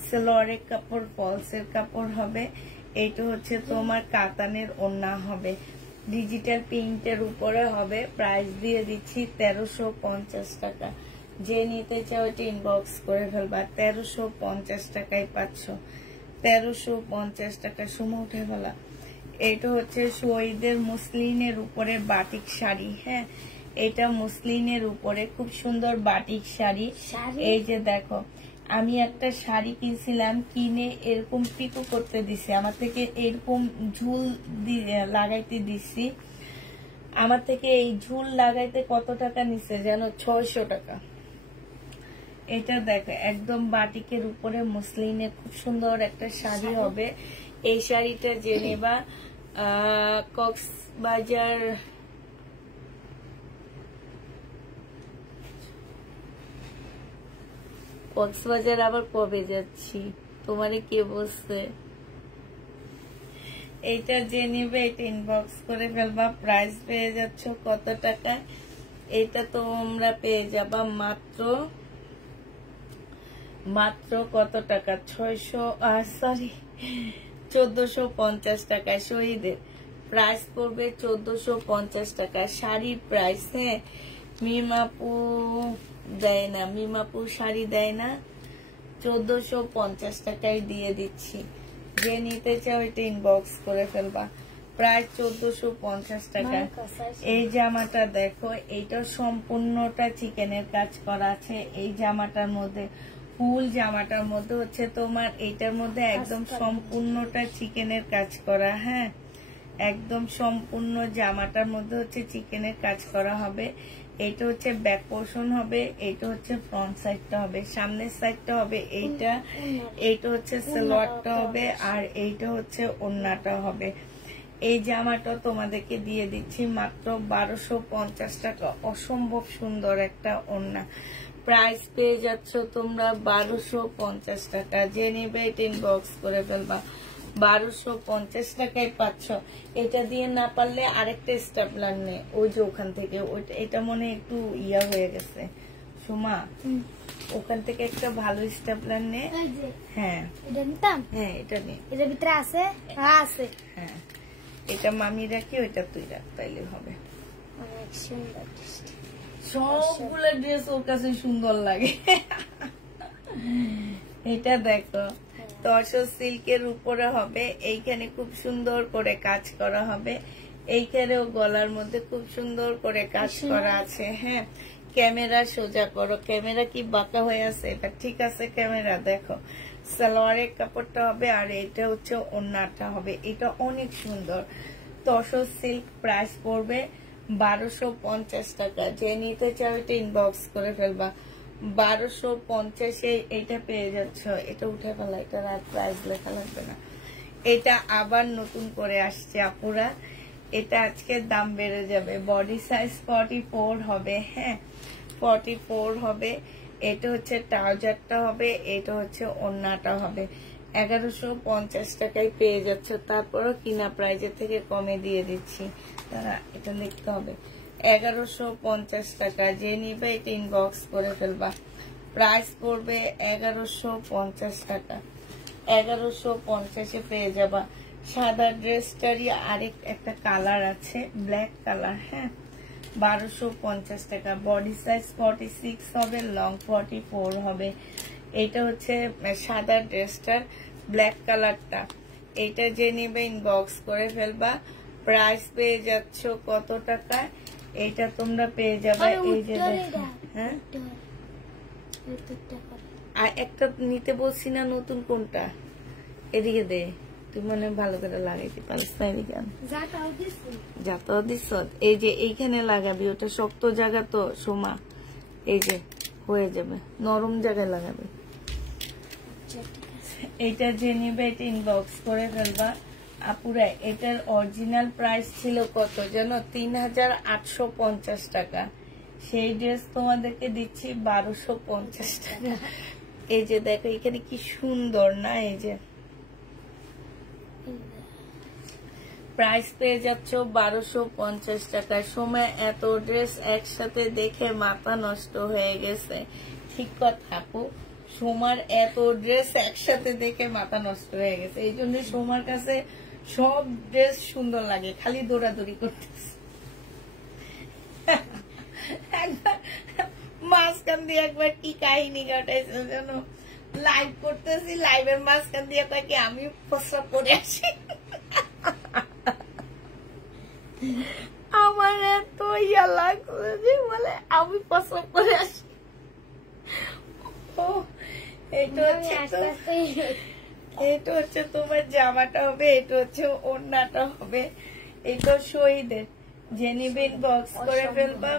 সালোয়ারের কাপড় ফলসের কাপড় হবে। এইটা হচ্ছে তোমার কাতানের ওড়না হবে, ডিজিটাল প্রিন্টের উপরে হবে। প্রাইস দিয়ে দিচ্ছি 1350 টাকা। যে নিতে চাও এটা ইনবক্স করে ফেলবা। 1350 টাকায় পাচ্ছ, 1350 টাকা। সময় উঠে ফেলা। এটা হচ্ছে শহীদের মুসলিনের উপরে বাটিক শাড়ি। হ্যাঁ, এটা মুসলিনের উপরে খুব সুন্দর বাটিক শাড়ি। এই যে দেখো, আমি একটা শাড়ি কিনছিলাম, কিনে এরকম পিকো করতে দিছি, আমার থেকে এরকম ঝুল লাগাইতে দিছি। আমার থেকে এই ঝুল লাগাইতে কত টাকা নিচ্ছে জানো? 600 টাকা। এটা দেখো, একদম বাটিকের উপরে মুসলিনের খুব সুন্দর একটা শাড়ি হবে। এই শাড়িটা যে নেবা কক্সবাজার আবার কবে যাচ্ছি তোমারে কে বলছে? এইটা যে নিবে এটা ইনবক্স করে ফেলবা। প্রাইস পেয়ে যাচ্ছ কত টাকা? এটা তোমরা পেয়ে যাবা মাত্র কত টাকা? 1450 টাকায়। শহীদের প্রাইস পড়বে 1450 টাকা। শাড়ির প্রাইস, হ্যাঁ, মিমাপু দেয় না, মিমাপু শাড়ি দেয় না। 1450 টাকায় দিয়ে দিচ্ছি। যে নিতে চাও এটা ইনবক্স করে ফেলবা। প্রায় 1450 টাকা। এই জামাটা দেখো, এইটা সম্পূর্ণটা চিকেনের কাজ করা আছে। এই জামাটার মধ্যে ফুল জামাটার মধ্যে হচ্ছে তোমার এইটার মধ্যে একদম সম্পূর্ণটা চিকেনের কাজ করা। হ্যাঁ, একদম সম্পূর্ণ জামাটার মধ্যে হচ্ছে চিকেনের কাজ করা হবে। এইটা হচ্ছে ব্যাক পোর্শন হবে, এইটা হচ্ছে ফ্রন্ট সাইডটা হবে, সামনের সাইডটা হবে এইটা হচ্ছে সালোয়ারটা হবে, আর এইটা হচ্ছে ওড়নাটা হবে। এই জামাটা তোমাদেরকে দিয়ে দিচ্ছি মাত্র 1250 টাকা। অসম্ভব সুন্দর একটা ওড়না। প্রাইস পেয়ে যাচ্ছ তোমরা 1250 টাকা। যে নেবে এটা ইনবক্স করে ফেলবা। 1250 টাকায় পাচ্ছ। এটা দিয়ে না পারলে আরেকটা স্টেপলার নে, ওই যে ওখান থেকে। এটা মনে একটু ইয়া হয়ে গেছে সুমা, ওখান থেকে একটা ভালো স্টেপলার নে। হ্যাঁ, এটা নিতাম। হ্যাঁ, এটা নে। এটার ভিতরে আছে? আছে। হ্যাঁ, এটা মামি রাখি, ওইটা তুই রাখ, তাইলে হবে। অনেক সুন্দর। সবগুলো ড্রেস ওর কাছে সুন্দর লাগে। এটা দেখো, তসর সিল্কের উপরে হবে। এইখানে খুব সুন্দর করে কাজ করা হবে। এইখানেও গলার মধ্যে খুব সুন্দর করে কাজ করা আছে। হ্যাঁ, ক্যামেরা সোজা করো। ক্যামেরা কি বাঁকা হয়ে আছে? এটা ঠিক আছে। ক্যামেরা দেখো, সালোয়ারের কাপড়টা হবে, আর এটা হচ্ছে ওড়নাটা হবে। এটা অনেক সুন্দর। তসর সিল্ক। প্রাইস পড়বে 1250 টাকা। যে নিতে চাও এটা ইনবক্স করে ফেলবা। 1250-এ এইটা পেয়ে যাচ্ছ। এটা উঠে ফেলা, এটা আর প্রাইস লেখা লাগবে না। এটা আবার নতুন করে আসছে আপুরা। এটা আজকে দাম বেড়ে যাবে। বডি সাইজ 44 হবে। হ্যাঁ, 44 হবে। এটা হচ্ছে ট্রাউজারটা হবে, এটা হচ্ছে ওড়নাটা হবে। 1150 টাকায় পেয়ে যাচ্ছ। তারপরও কিনা প্রাইজের থেকে কমে দিয়ে দিচ্ছি। তারা এটা লিখতে হবে 1150 টাকা। যে নিবে এটা ইনবক্স করে ফেলবা। প্রাইস পড়বে 1150 টাকা। 1150-এ পেয়ে যাবা। সাদা ড্রেসটারই আরেক একটা কালার আছে, ব্ল্যাক কালার। হ্যাঁ, 1250 টাকা। বডি সাইজ 46 হবে, লং 44 হবে। এটা হচ্ছে সাদা ড্রেসটার ব্ল্যাক কালারটা। এটা যে নিবে ইনবক্স করে ফেলবা। প্রাইস পেয়ে যাচ্ছ কত টাকা? এটা তোমরা পেয়ে যাবে এই যে দেখো। হ্যাঁ, আর একটা নিতে বলছি না, নতুন কোনটা? এদিকে দে, তুই মনে ভালো করে লাগাইতে পারিস না। এদিকে যাতাও দিস। এই যে এইখানে লাগাবি, ওটা শক্ত জায়গা তো সোমা, এই যে হয়ে যাবে, নরম জায়গায় লাগাবে। এইটা যে নিবে এটা ইনবক্স করে ফেলবা। আপুরা, এটার অরিজিনাল প্রাইস ছিল কত যেন? 3850 টাকা। সেই ড্রেস তোমাদেরকে দিচ্ছি 1250 টাকা। এই যে দেখো, এখানে কি সুন্দর না? এই যে প্রাইস পেয়ে যাচ্ছ 1250 টাকায়। সময় এত ড্রেস একসাথে দেখে মাথা নষ্ট হয়ে গেছে। ঠিক কথা আপু, সোমার এত ড্রেস একসাথে দেখে মাথা নষ্ট হয়ে গেছে। এই জন্য সোমার কাছে সব ড্রেস সুন্দর লাগে, খালি দৌড়াদৌড়ি করতেছে। একবার মাঝখান দিয়ে একবার কি কাহিনী ঘটাইছে জানো, লাইভ করতেছি, লাইভের মাঝখান দিয়ে কয় কি আমি প্রস্রাব করে আসি। আমার এত ইয়া লাগছে যে বলে আমি প্রস্রাব করে আসি। এটা হচ্ছে তোমার জামাটা হবে, এটা হচ্ছে ওড়নাটা হবে। এটা শহীদের, যে নিবেন বক্স করে ফেলবা।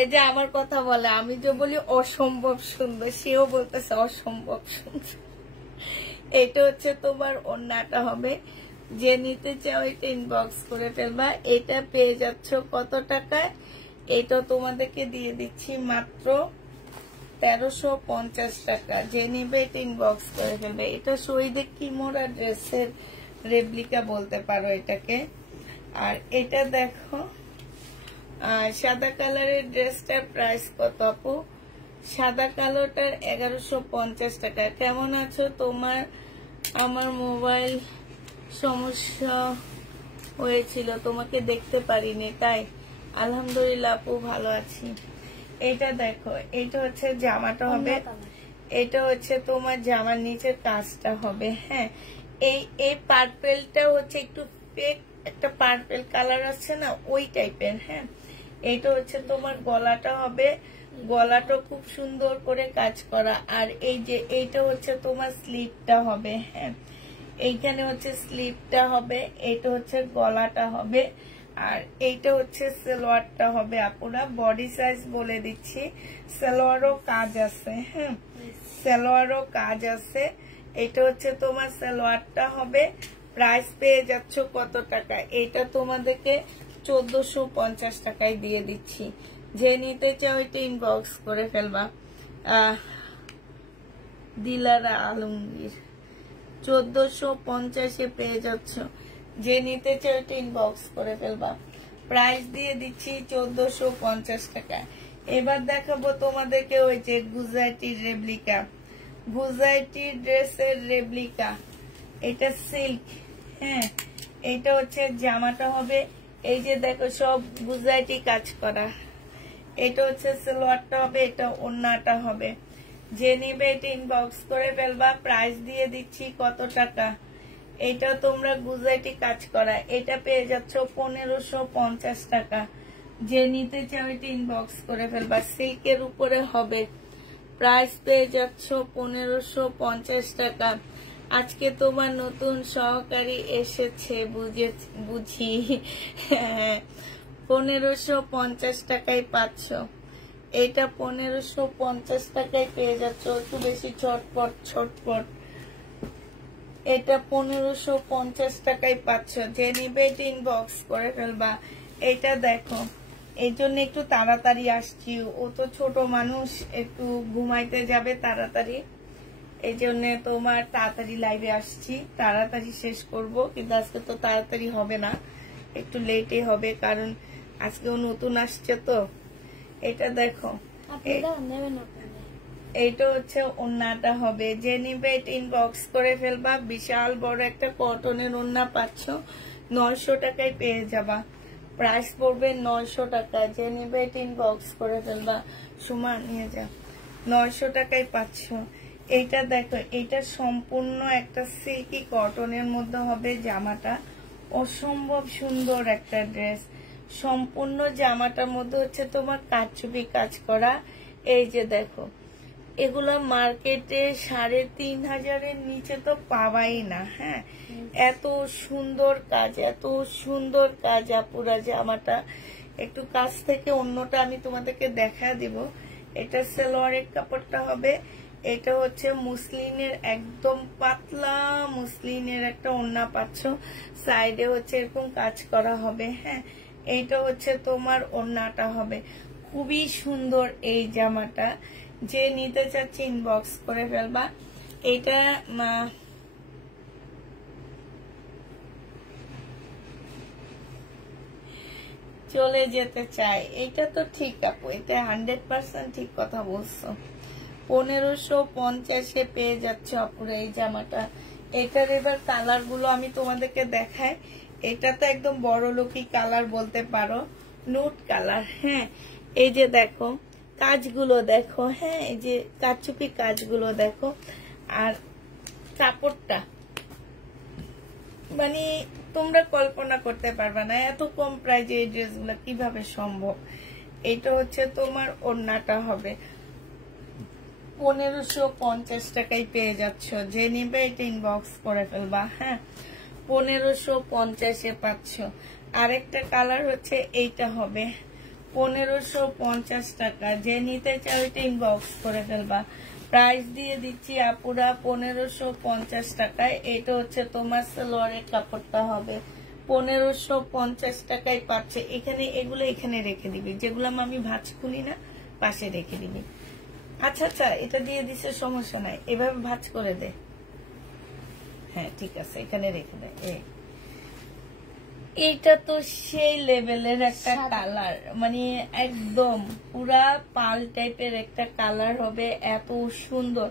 এই যে আমার কথা বলে, আমি যে বলি অসম্ভব সুন্দর, সেও বলতেছে অসম্ভব সুন্দর। এটা হচ্ছে তোমার ওড়নাটা হবে, যে নিতে চাও এটা ইনবক্স করে ফেলবা। এটা পেয়ে যাচ্ছ কত টাকায়? এটা তোমাদেরকে দিয়ে দিচ্ছি মাত্র 1350 টাকা। যে নিবে এটা ইনবক্স করে ফেলবে। এটা শহীদের কিমোরা ড্রেসের রেপ্লিকা বলতে পারো এটাকে। আর এটা দেখো সাদা কালারের ড্রেসটার প্রাইস কত আপু? সাদা কালোটার 1150 টাকা। কেমন আছো? তোমার আমার মোবাইল সমস্যা হয়েছিল, তোমাকে দেখতে পারিনি, তাই আলহামদুলিল্লাহ আপু ভালো আছি। এটা দেখো, এটা হচ্ছে জামাটা হবে, এটা হচ্ছে তোমার জামার নিচের কাজটা হবে। হ্যাঁ, এই পার্পেলটা হচ্ছে একটু ফেক একটা পার্পেল কালার আছে না, ওই টাইপের। হ্যাঁ, এটা হচ্ছে তোমার গলাটা হবে, গলাটা খুব সুন্দর করে কাজ করা। আর এই যে এইটা হচ্ছে তোমার স্লিভটা হবে। হ্যাঁ, এইখানে হচ্ছে স্লিভটা হবে, এটা হচ্ছে গলাটা হবে, আর এইটা হচ্ছে সালোয়ারটা হবে। আপুরা বডি সাইজ বলে দিচ্ছি, সালোয়ারও কাজ আছে। হ্যাঁ, সালোয়ারও কাজ আছে। এটা হচ্ছে তোমার সালোয়ারটা হবে। প্রাইস পেয়ে যাচ্ছ কত টাকা? এটা তোমাদেরকে 1450 টাকায় দিয়ে দিচ্ছি। যে নিতে চাও এটা ইনবক্স করে ফেলবা। দিলারা আলমগীর 1450-এ পেয়ে যাচ্ছ। যে নিতে চাও এটা ইনবক্স করে ফেলবা। প্রাইস দিয়ে দিচ্ছি 1450 টাকা। এবার দেখাবো তোমাদেরকে ওই যে গুজরাটির রেপ্লিকা, গুজরাটি ড্রেসের রেপ্লিকা। এটা সিল্ক। হ্যাঁ, এটা হচ্ছে জামাটা হবে, এই যে দেখো সব গুজরাটি কাজ করা। এটা হচ্ছে সালোয়ারটা হবে, এটা ওড়নাটা হবে। যে নিবে এটা ইনবক্স করে ফেলবা। প্রাইস দিয়ে দিচ্ছি কত টাকা? এটা তোমরা গুজরাটি কাজ করা, এটা পেয়ে যাচ্ছ 1550 টাকা। যে নিতে চাও এটা ইনবক্স করে ফেলবা। সিল্কের উপরে হবে, প্রাইস পেয়ে যাচ্ছ 1550 টাকা। আজকে তোমার নতুন সহকারী এসেছে বুঝি। 1550 টাকায় পাচ্ছ। এটা 1550 টাকায় পেয়ে যাচ্ছ। একটু বেশি ছটপট। এটা 1550 টাকায় পাচ্ছ। যে নিবে এটা ইনবক্স করে ফেলবা। এটা দেখো, এই জন্য একটু তাড়াতাড়ি আসছি, ও তো ছোট মানুষ, একটু ঘুমাইতে যাবে তাড়াতাড়ি, এই জন্য তোমার তাড়াতাড়ি লাইভে আসছি, তাড়াতাড়ি শেষ করব। কিন্তু আজকে তো তাড়াতাড়ি হবে না, একটু লেটে হবে, কারণ আজকেও নতুন আসছে তো। এটা দেখো, এইটা হচ্ছে ওড়নাটা হবে। যে নিবে এটা ইনবক্স করে ফেলবা। বিশাল বড় একটা কটনের ওড়না পাচ্ছ, 900 টাকায় পেয়ে যাবা। প্রাইস পড়বে 900 টাকা। যে নিবে এটা ইনবক্স করে ফেলবা। সুমা নিয়ে যা, 900 টাকায় পাচ্ছ। এইটা দেখো, এটা সম্পূর্ণ একটা সিল্কি কটনের মধ্যে হবে জামাটা। অসম্ভব সুন্দর একটা ড্রেস। সম্পূর্ণ জামাটার মধ্যে হচ্ছে তোমার কারচুপি কাজ করা। এই যে দেখো, এগুলো মার্কেটে 3500-এর নিচে তো পাওয়াই না। হ্যাঁ, এত সুন্দর কাজ, এত সুন্দর কাজ আপুরা। জামাটা একটু কাছ থেকে অন্যটা আমি তোমাদেরকে দেখা দিব। এটা সালোয়ারের কাপড়টা হবে, এটা হচ্ছে মুসলিনের একদম পাতলা মুসলিনের একটা ওড়না পাচ্ছ, সাইডে হচ্ছে এরকম কাজ করা হবে। হ্যাঁ, এইটা হচ্ছে তোমার ওড়নাটা হবে। খুবই সুন্দর এই জামাটা। যে নিতে চাচ্ছে ইনবক্স করে ফেলবা। এটা চলে যেতে চায়। এটা তো ঠিক আপু, এটা 100% ঠিক কথা বলছো। 1550 পেয়ে যাচ্ছে আপুরা এই জামাটা। এটার এবার কালার গুলো আমি তোমাদেরকে দেখাই। এটা তো একদম বড় লোকই কালার বলতে পারো, নুট কালার। হ্যাঁ, এই যে দেখো কাজগুলো দেখো, হ্যাঁ এই যে কাচুপি কাজগুলো দেখো, আর কাপড়টা মানে তোমরা কল্পনা করতে পারবে না এত কম প্রাইজে এই ড্রেসগুলো কিভাবে সম্ভব। এটা হচ্ছে তোমার ওড়নাটা হবে 1550 টাকায় পেয়ে যাচ্ছ। যে নিবে এটা ইনবক্স করে ফেলবা। হ্যাঁ, 1550 পাচ্ছ। আরেকটা কালার হচ্ছে এইটা হবে 1550 টাকা। যে নিতে চাও এটা ইনবক্স করে ফেলবা। প্রাইস দিয়ে দিচ্ছি আপুরা 1550 টাকায়। এটা হচ্ছে তোমার সালোয়ারের কাপড়টা হবে 1550 টাকায় পাচ্ছে। এখানে এগুলো এখানে রেখে দিবি, যেগুলো আমি ভাঁজ খুলি না পাশে রেখে দিবি। আচ্ছা আচ্ছা, এটা দিয়ে দিছে সমস্যা নাই, এভাবে ভাঁজ করে দে। হ্যাঁ ঠিক আছে, এখানে রেখে দে। এইটা তো সেই লেভেলের একটা কালার, মানে একদম পুরা পাল টাইপের একটা কালার হবে, এত সুন্দর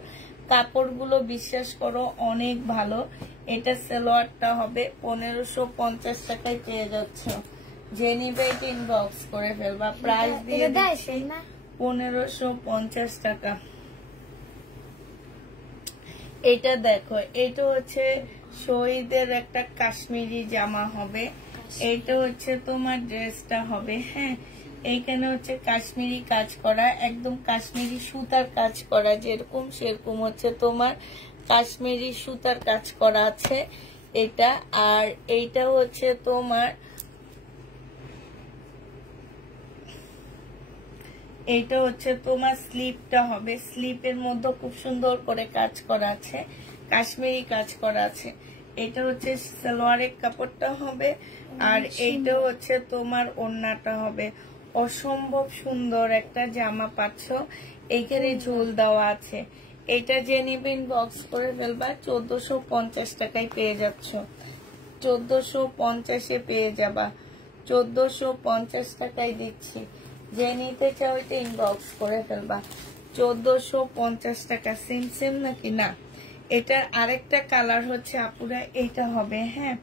কাপড়গুলো বিশ্বাস করো অনেক ভালো। এটা সালোয়ারটা হবে 1550 টাকায় পেয়ে যাচ্ছ। যে নিবে এটা ইনবক্স করে ফেলবা। প্রাইস দিয়ে দিচ্ছি 1550 টাকা। এটা দেখো, এটা হচ্ছে শহীদের একটা কাশ্মীরি জামা হবে। এইটা হচ্ছে তোমার ড্রেসটা হবে। হ্যাঁ, এইখানে হচ্ছে কাশ্মীরি কাজ করা, একদম কাশ্মীরি সুতার কাজ করা, যেরকম সেরকম হচ্ছে তোমার কাশ্মীরি সুতার কাজ করা আছে এটা। আর এইটা হচ্ছে তোমার, এইটা হচ্ছে তোমার স্লিপটা হবে। স্লিপের মধ্যে খুব সুন্দর করে কাজ করা আছে, কাশ্মীরি কাজ করা আছে। এটা হচ্ছে সালোয়ারের কাপড়টা হবে, আর এইটা হচ্ছে তোমার ওড়নাটা হবে। অসম্ভব সুন্দর একটা জামা পাচ্ছ। এইখানে ঝুল দেওয়া আছে। এইটা যে নিবে ইনবক্স করে ফেলবা। 1450 টাকায় পেয়ে যাচ্ছ। 1450 পেয়ে যাবা। 1450 টাকায় দিচ্ছি। যে নিতে চাও এটা ইনবক্স করে ফেলবা। 1450 টাকা। সেম সেম নাকি না? এটার আরেকটা কালার হচ্ছে আপুরা এইটা হবে। হ্যাঁ,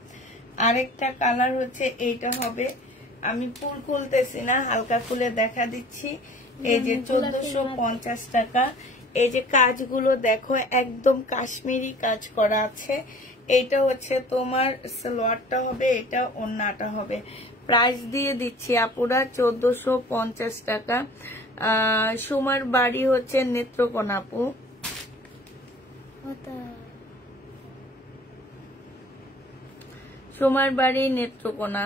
আরেকটা কালার হচ্ছে এইটা হবে। আমি ফুল খুলতেছি না, হালকা খুলে দেখা দিচ্ছি। এই যে 1450 টাকা। এই যে কাজগুলো দেখো, একদম কাশ্মীরি কাজ করা আছে। এইটা হচ্ছে তোমার সালোয়ারটা হবে, এটা ওড়নাটা হবে। প্রাইস দিয়ে দিচ্ছি আপুরা 1450 টাকা। সুমার বাড়ি হচ্ছে নেত্রকোনা আপু। সুমার বাড়ি নেত্রকোনা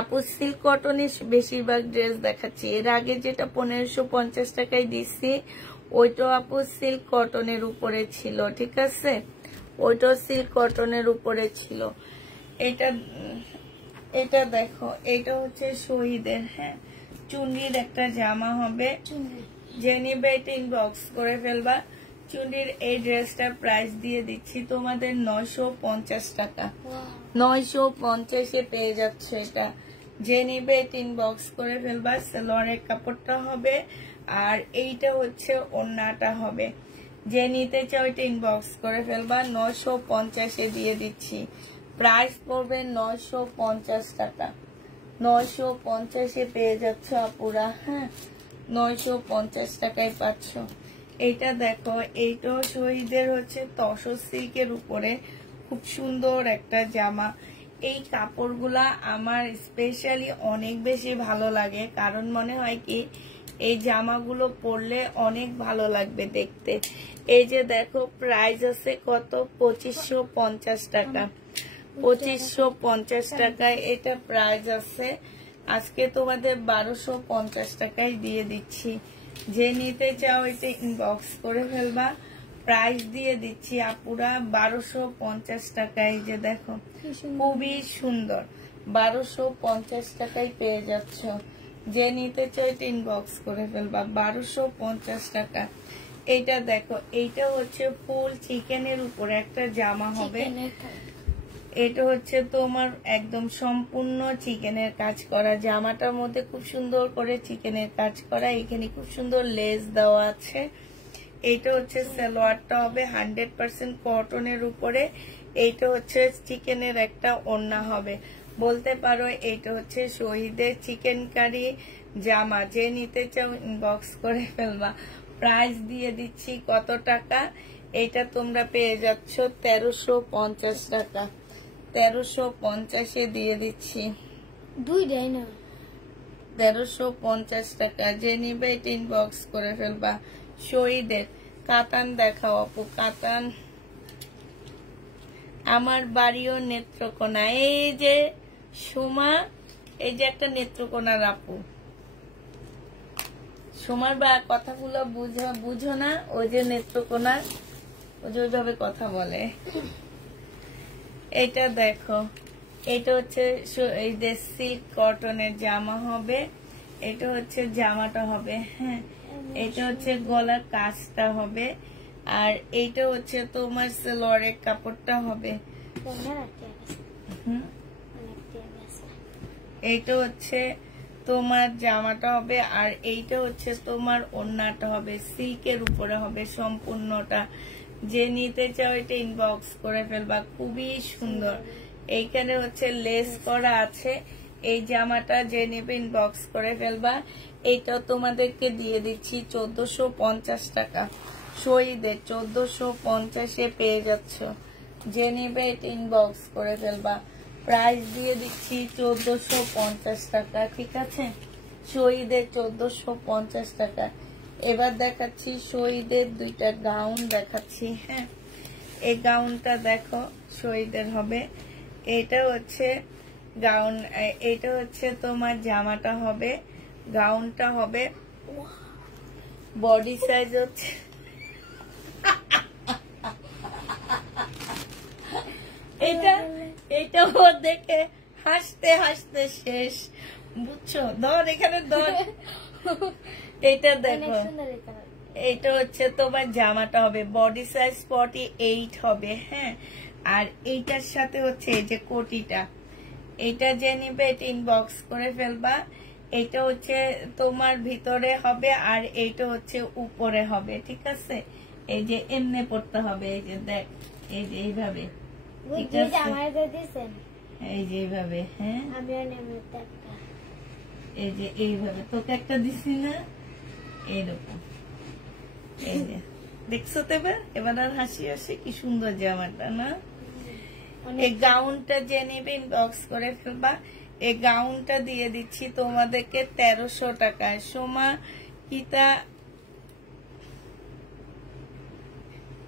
আপু। সিল্ক কটনের বেশিরভাগ ড্রেস দেখাচ্ছি। এর আগে যেটা 1550 টাকায় দিচ্ছি ওইটা আপু সিল্ক কটনের উপরে ছিল, ঠিক আছে? ওইটা সিল্ক কটনের উপরে ছিল। এটা দেখো, এটা হচ্ছে শহীদের। হ্যাঁ, চুন্ডির একটা জামা হবে। যে নিবে এটা ইনবক্স করে ফেলবা। চুন্ডির এই ড্রেসটার প্রাইস দিয়ে দিচ্ছি তোমাদের 950 টাকা। 950 পেয়ে যাচ্ছে এটা। যে নিবে এটা ইনবক্স করে ফেলবা। সালোয়ারের কাপড়টা হবে, আর এইটা হচ্ছে ওড়নাটা হবে। যে নিতে চাও এটা ইনবক্স করে ফেলবা। 950 দিয়ে দিচ্ছি। প্রাইস পড়বে 950 টাকা। 950 পেয়ে যাচ্ছ আপুরা। হ্যাঁ, 950 টাকায় পাচ্ছ। এইটা দেখো, এইটাও শহীদের হচ্ছে তসর সিল্কের উপরে খুব সুন্দর একটা জামা। এই কাপড়গুলা আমার স্পেশালি অনেক বেশি ভালো লাগে, কারণ মনে হয় কি এই জামাগুলো পরলে অনেক ভালো লাগবে দেখতে। এই যে দেখো, প্রাইস আছে কত? 2550 টাকা। 2550 টাকায় এটা প্রাইস আছে। আজকে তোমাদের 1250 টাকায় দিয়ে দিচ্ছি। যে নিতে চাও এটা ইনবক্স করে ফেলবা। প্রাইস দিয়ে দিচ্ছি আপুরা 1250 টাকায়। যে দেখো, খুবই সুন্দর। 1250 টাকায় পেয়ে যাচ্ছ। যে নিতে চাও এটা ইনবক্স করে ফেলবা। 1250 টাকা। এইটা দেখো, এইটা হচ্ছে ফুল চিকেনের উপরে একটা জামা হবে। এটা হচ্ছে তোমার একদম সম্পূর্ণ চিকেনের কাজ করা, জামাটার মধ্যে খুব সুন্দর করে চিকেনের কাজ করা, এখানে খুব সুন্দর লেস দেওয়া আছে। এইটা হচ্ছে সালোয়ারটা হবে 100% কটনের উপরে। এইটা হচ্ছে চিকেনের একটা ওড়না হবে। বলতে পারো এইটা হচ্ছে শহীদের চিকেন কারি জামা। যে নিতে চাও ইনবক্স করে ফেলবা। প্রাইস দিয়ে দিচ্ছি কত টাকা? এইটা তোমরা পেয়ে যাচ্ছ 1350 টাকা। 1350-এ দিয়ে দিচ্ছি। 1350 টাকা। যে নিবে এটা ইনবক্স করে ফেলবা। শহীদের কাতান দেখাও আপু, কাতান। আমার বাড়িও নেত্রকোনা। এই যে সোমা, এই যে একটা নেত্রকোনার আপু। সোমার বা কথাগুলো বুঝো না? ওই যে নেত্রকোনার, ওই যে ওইভাবে কথা বলে। এটা দেখো, এটা হচ্ছে এই যে সিল্ক কটনের জামা হবে। এটা হচ্ছে জামাটা হবে, হ্যাঁ। এটা হচ্ছে গলার কাজটা হবে, আর এইটা হচ্ছে তোমার সালোয়ারের কাপড়টা হবে। এইটা হচ্ছে তোমার জামাটা হবে, আর এইটা হচ্ছে তোমার ওড়নাটা হবে। সিল্কের উপরে হবে সম্পূর্ণটা। যে নিতে চাও এটা ইনবক্স করে ফেলবা। খুবই সুন্দর। এইখানে হচ্ছে লেস করা আছে। এই জামাটা যে নেবে ইনবক্স করে ফেলবা। এইটা তোমাদেরকে দিয়ে দিচ্ছি 1450 টাকা। শহীদের 1450-এ পেয়ে যাচ্ছ। যে নেবে এটা ইনবক্স করে ফেলবা। প্রাইস দিয়ে দিচ্ছি 1450 টাকা, ঠিক আছে? শহীদের 1450 টাকা। এবার দেখাচ্ছি শহীদের দুইটা গাউন দেখাচ্ছি, হ্যাঁ। এই গাউনটা দেখো, শহীদের হবে। এটা হচ্ছে গাউন, এটা হচ্ছে তোমার জামাটা হবে, গাউনটা হবে। বডি সাইজ হচ্ছে এটাও দেখে হাসতে হাসতে শেষ, বুঝছো? ধর এখানে ধর। এটা দেখো, এটা হচ্ছে তোমার জামাটা হবে, বডি সাইজ 48 হবে, হ্যাঁ। আর এইটার সাথে হচ্ছে এই যে কোটিটা, এটা যে নিবে এটা ইনবক্স করে ফেলবা। এটা হচ্ছে তোমার ভিতরে হবে, আর এইটা হচ্ছে উপরে হবে, ঠিক আছে? এই যে এমনি পড়তে হবে, এই যে দেখ, এই যে এইভাবে, ঠিক আছে? এই যে এইভাবে, হ্যাঁ। এই যে এইভাবে তোকে একটা দিছি না, এইরকম। এই যে দেখছো তো? এবার আর হাসি আসে? কি সুন্দর জামাটা না? এই গাউনটা যে নেবে ইনবক্স করে ফেলবা। এই গাউনটা দিয়ে দিচ্ছি তোমাদেরকে 1300 টাকায়। সোমা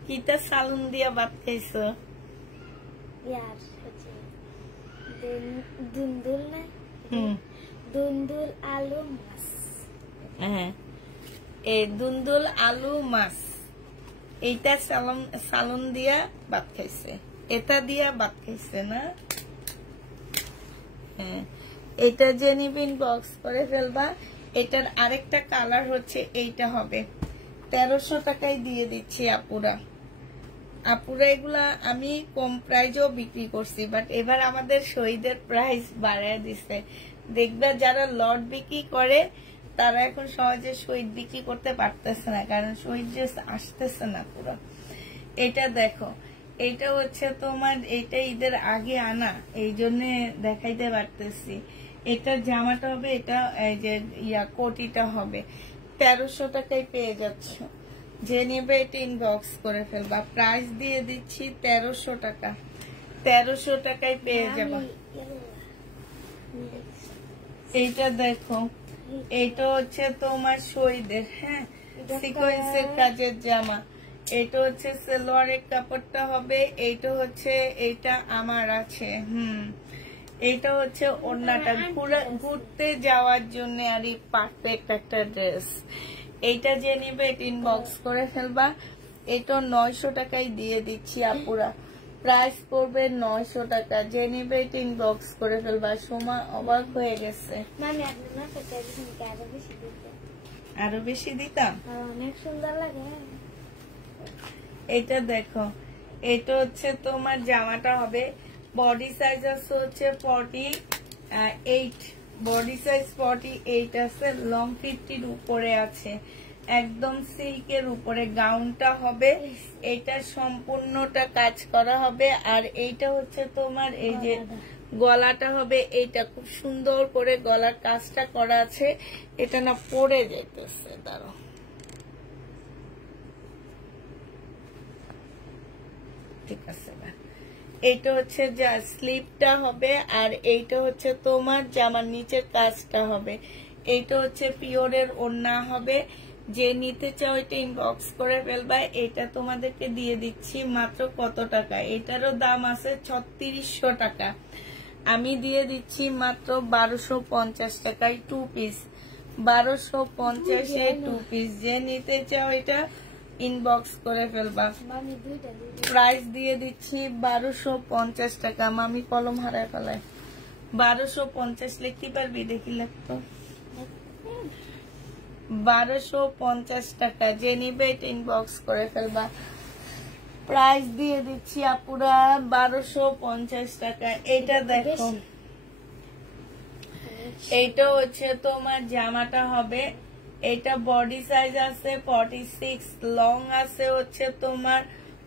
কিতা সালুন দিয়া ভাত খাইছো? দুন্দুল আলু মাছ। হ্যাঁ, এই দুন্দুল আলু মাছ। এইটা সালুন দিয়া ভাত খাইছে, এটা দিয়া ভাত খাইছে না? হ্যাঁ, এটা যে নিবে ইনবক্স করে ফেলবা। এটার আরেকটা কালার হচ্ছে এইটা হবে। 1300 টাকায় দিয়ে দিচ্ছি আপুরা। এগুলা আমি কম প্রাইজও বিক্রি করছি, বাট এবার আমাদের শহীদের প্রাইস বাড়ায় দিছে। দেখবে যারা লট বিক্রি করে তারা এখন সহজে শহীদ বিক্রি করতে পারতেছে না, কারণ শহীদ ড্রেস আসতেছে না পুরো। এটা দেখো, এটা হচ্ছে তোমার, এটা ঈদের আগে আনা, এই জন্য দেখাইতে পারতেছি। এটা জামাটা হবে, এটা এই যে কোটিটা হবে। 1300 টাকায় পেয়ে যাচ্ছ। যে নেবে এটা ইনবক্স করে ফেলবা। প্রাইস দিয়ে দিচ্ছি 1300 টাকা। 1300 টাকায় পেয়ে যাবা। এইটা দেখো, এটা হচ্ছে তোমার শহীদের, হ্যাঁ, সিকোয়েন্সের কাজের জামা। এটা হচ্ছে সালোয়ারের কাপড়টা হবে। এইটা হচ্ছে, এইটা আমার আছে, এইটা হচ্ছে ওড়নাটা। ঘুরতে যাওয়ার জন্য আর পারফেক্ট একটা ড্রেস। এইটা যে নিবে এটা ইনবক্স করে ফেলবা। এটা 900 টাকায় দিয়ে দিচ্ছি আপুরা। প্রাইস পড়বে 900 টাকা। যে নিবে এটা ইনবক্স করে ফেলবা। সোমা অবাক হয়ে গেছে। আরো বেশি দিতাম, অনেক সুন্দর লাগে। এটা দেখো, এটা হচ্ছে তোমার জামাটা হবে, বডি সাইজ আছে হচ্ছে 48, বডি সাইজ 48 আছে, লং 50 উপরে আছে, একদম সিল্কের উপরে গাউনটা হবে। এটা সম্পূর্ণটা কাজ করা হবে। আর এইটা হচ্ছে তোমার এই যে গলাটা হবে, এইটা খুব সুন্দর করে গলার কাজটা করা আছে। এটা না পরে যাইতেছে, দাঁড়াও, ঠিক আছে না। এইটা হচ্ছে যা স্লিপটা হবে, আর এইটা হচ্ছে তোমার জামার নিচের কাজটা হবে। এইটা হচ্ছে পিওরের ওড়না হবে। যে নিতে চাও এটা ইনবক্স করে ফেলবা। এটা তোমাদেরকে দিয়ে দিচ্ছি মাত্র কত টাকা, এটারও দাম আছে 3600 টাকা, আমি দিয়ে দিচ্ছি মাত্র 1250 টাকায় 2 পিস। 1250-এ 2 পিস। যে নিতে চাও এটা ইনবক্স করে ফেলবা। প্রাইস দিয়ে দিচ্ছি 1250 টাকা। মামি কলম হারায় ফেলায়। 1250 লিখতে পারবি? দেখি লাগতো 1250 টাকা। যে নিবে এটা ইনবক্স করে ফেলবা। প্রাইস দিয়ে দিচ্ছি আপুরা 1250 টাকা। এটা দেখো, এইটা হচ্ছে তোমার জামাটা হবে। এটা বডি সাইজ আছে 46, লং আছে হচ্ছে তোমার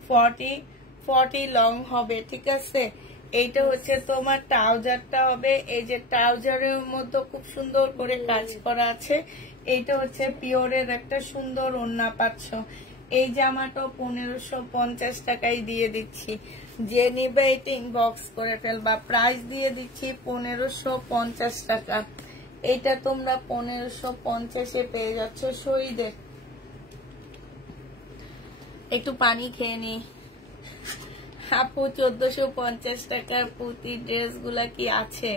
40 লং হবে, ঠিক আছে। এইটা হচ্ছে তোমার ট্রাউজারটা হবে। এই যে ট্রাউজারের মধ্যে খুব সুন্দর করে কাজ করা আছে। এইটা হচ্ছে পিওরের একটা সুন্দর ওড়না পাচ্ছ। এই জামাটা 1550 টাকায় দিয়ে দিচ্ছি। যে নিবে এটা ইনবক্স করে ফেলবা। প্রাইস দিয়ে দিচ্ছি 1550 টাকা। এটা তোমরা 1550-এ পেয়ে যাচ্ছ শহীদে। একটু পানি খেয়ে নি আপু। 1450 টাকার পুঁতি ড্রেস গুলা কি আছে?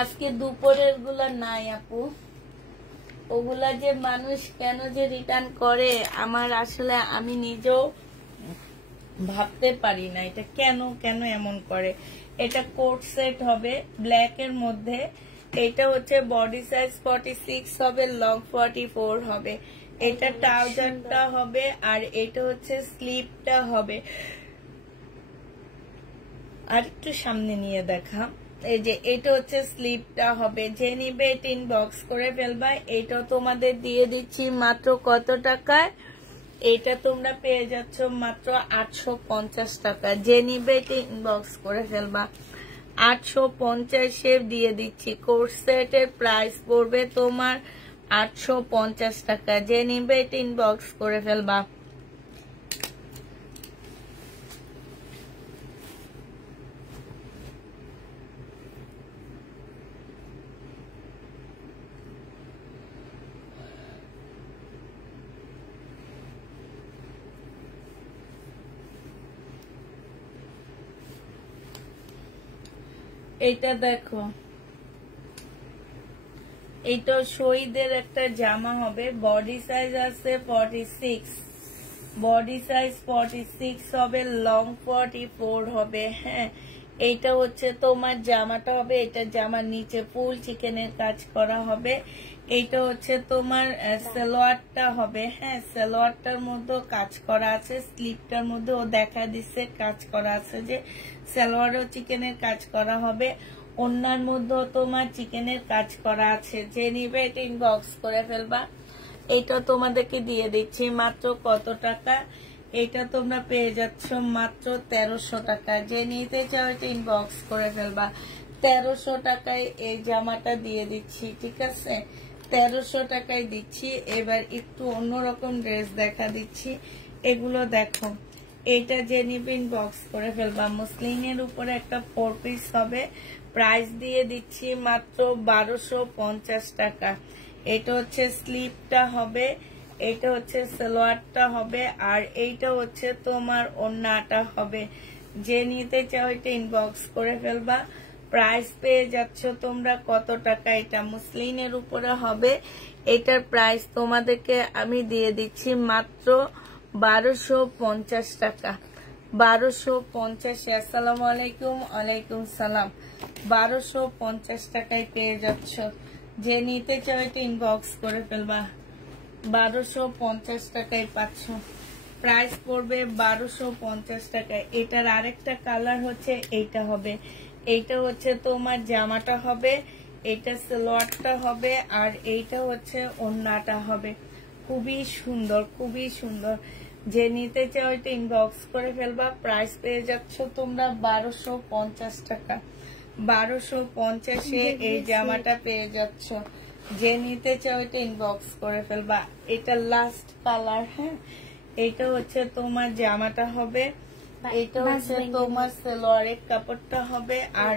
আজকে দুপুরের গুলা নাই আপু। ওগুলা যে মানুষ কেন যে রিটার্ন করে, আমার আসলে আমি নিজেও ভাবতে পারি না এটা কেন কেন এমন করে। এটা কোট সেট হবে ব্ল্যাক এর মধ্যে। এটা হচ্ছে বডি সাইজ 46 হবে, লং 44 হবে। এটা ট্রাউজারটা হবে, আর এটা হচ্ছে স্লিপটা হবে। আর একটু সামনে নিয়ে দেখা। এই যে এটা হচ্ছে স্লিপটা হবে। যে নিবে এটা ইনবক্স করে ফেলবা। এটা তোমাদের দিয়ে দিচ্ছি মাত্র কত টাকায়? এটা তোমরা পেয়ে যাচ্ছ মাত্র 850 টাকা। যে নিবে এটা ইনবক্স করে ফেলবা। 850-এ দিয়ে দিচ্ছি। কোর্স সেটের প্রাইস পড়বে তোমার 850 টাকা। যে নিবে এটা ইনবক্স করে ফেলবা। এইটা দেখো, এইটা শহীদের একটা জামা হবে। বডি সাইজ আছে 46, বডি সাইজ 46 হবে, লং 44 হবে। হ্যাঁ, এইটা হচ্ছে তোমার জামাটা হবে। এটা জামার নিচে ফুল চিকেনের কাজ করা হবে। এইটা হচ্ছে তোমার সালোয়ারটা হবে। হ্যাঁ, সালোয়ারটার মধ্যে কাজ করা আছে, স্লিপটার মধ্যেও দেখা দিচ্ছে কাজ করা আছে যে সালোয়ারও চিকেনের কাজ করা হবে। ওনার মধ্যেও তোমার চিকেনের কাজ করা আছে। যে নিবে এটা ইনবক্স করে ফেলবা। এটা তোমাদেরকে দিয়ে দিচ্ছি মাত্র কত টাকা? এটা তোমরা পেয়ে যাচ্ছ মাত্র 1300 টাকা। যে নিতে চাও এটা ইনবক্স করে ফেলবা। 1300 টাকায় এই জামাটা দিয়ে দিচ্ছি, ঠিক আছে। 1300 টাকায় দিচ্ছি। এবার একটু অন্যরকম ড্রেস দেখা দিচ্ছি। এগুলো দেখো, এটা যে নিবে ইনবক্স করে ফেলবা। মুসলিনের উপরে একটা 4 পিস হবে। প্রাইস দিয়ে দিচ্ছি মাত্র 1250 টাকা। এটা হচ্ছে স্লিপটা হবে, এটা হচ্ছে সালোয়ারটা হবে, আর এইটা হচ্ছে তোমার ওড়নাটা হবে। যে নিতে চাও এটা ইনবক্স করে ফেলবা। প্রাইস পেয়ে যাচ্ছ তোমরা কত টাকা? এটা মুসলিনের উপরে হবে। এটার প্রাইস তোমাদেরকে আমি দিয়ে দিচ্ছি মাত্র 1250 টাকা। 1250। আসসালামু আলাইকুম। ওয়ালাইকুম সালাম। 1250 টাকায় পেয়ে যাচ্ছ। যে নিতে চাও এটা ইনবক্স করে ফেলবা। 1250 টাকায় পাচ্ছ। প্রাইস পড়বে 1250 টাকা। এটার আরেকটা কালার হচ্ছে এইটা হবে, এইটা হচ্ছে তোমার জামাটা হবে, এইটা সালোয়ারটা হবে, আর এইটা হচ্ছে ওড়নাটা হবে। খুবই সুন্দর, খুবই সুন্দর। যে নিতে চাও এটা ইনবক্স করে ফেলবা। প্রাইস পেয়ে যাচ্ছ তোমরা 1250 টাকা। 1250-এ এই জামাটা পেয়ে যাচ্ছ। যে নিতে চাও এটা ইনবক্স করে ফেলবা। এটা লাস্ট কালার। হ্যাঁ, এইটা হচ্ছে তোমার জামাটা হবে, এইটা হচ্ছে তোমার সালোয়ারের কাপড়টা হবে, আর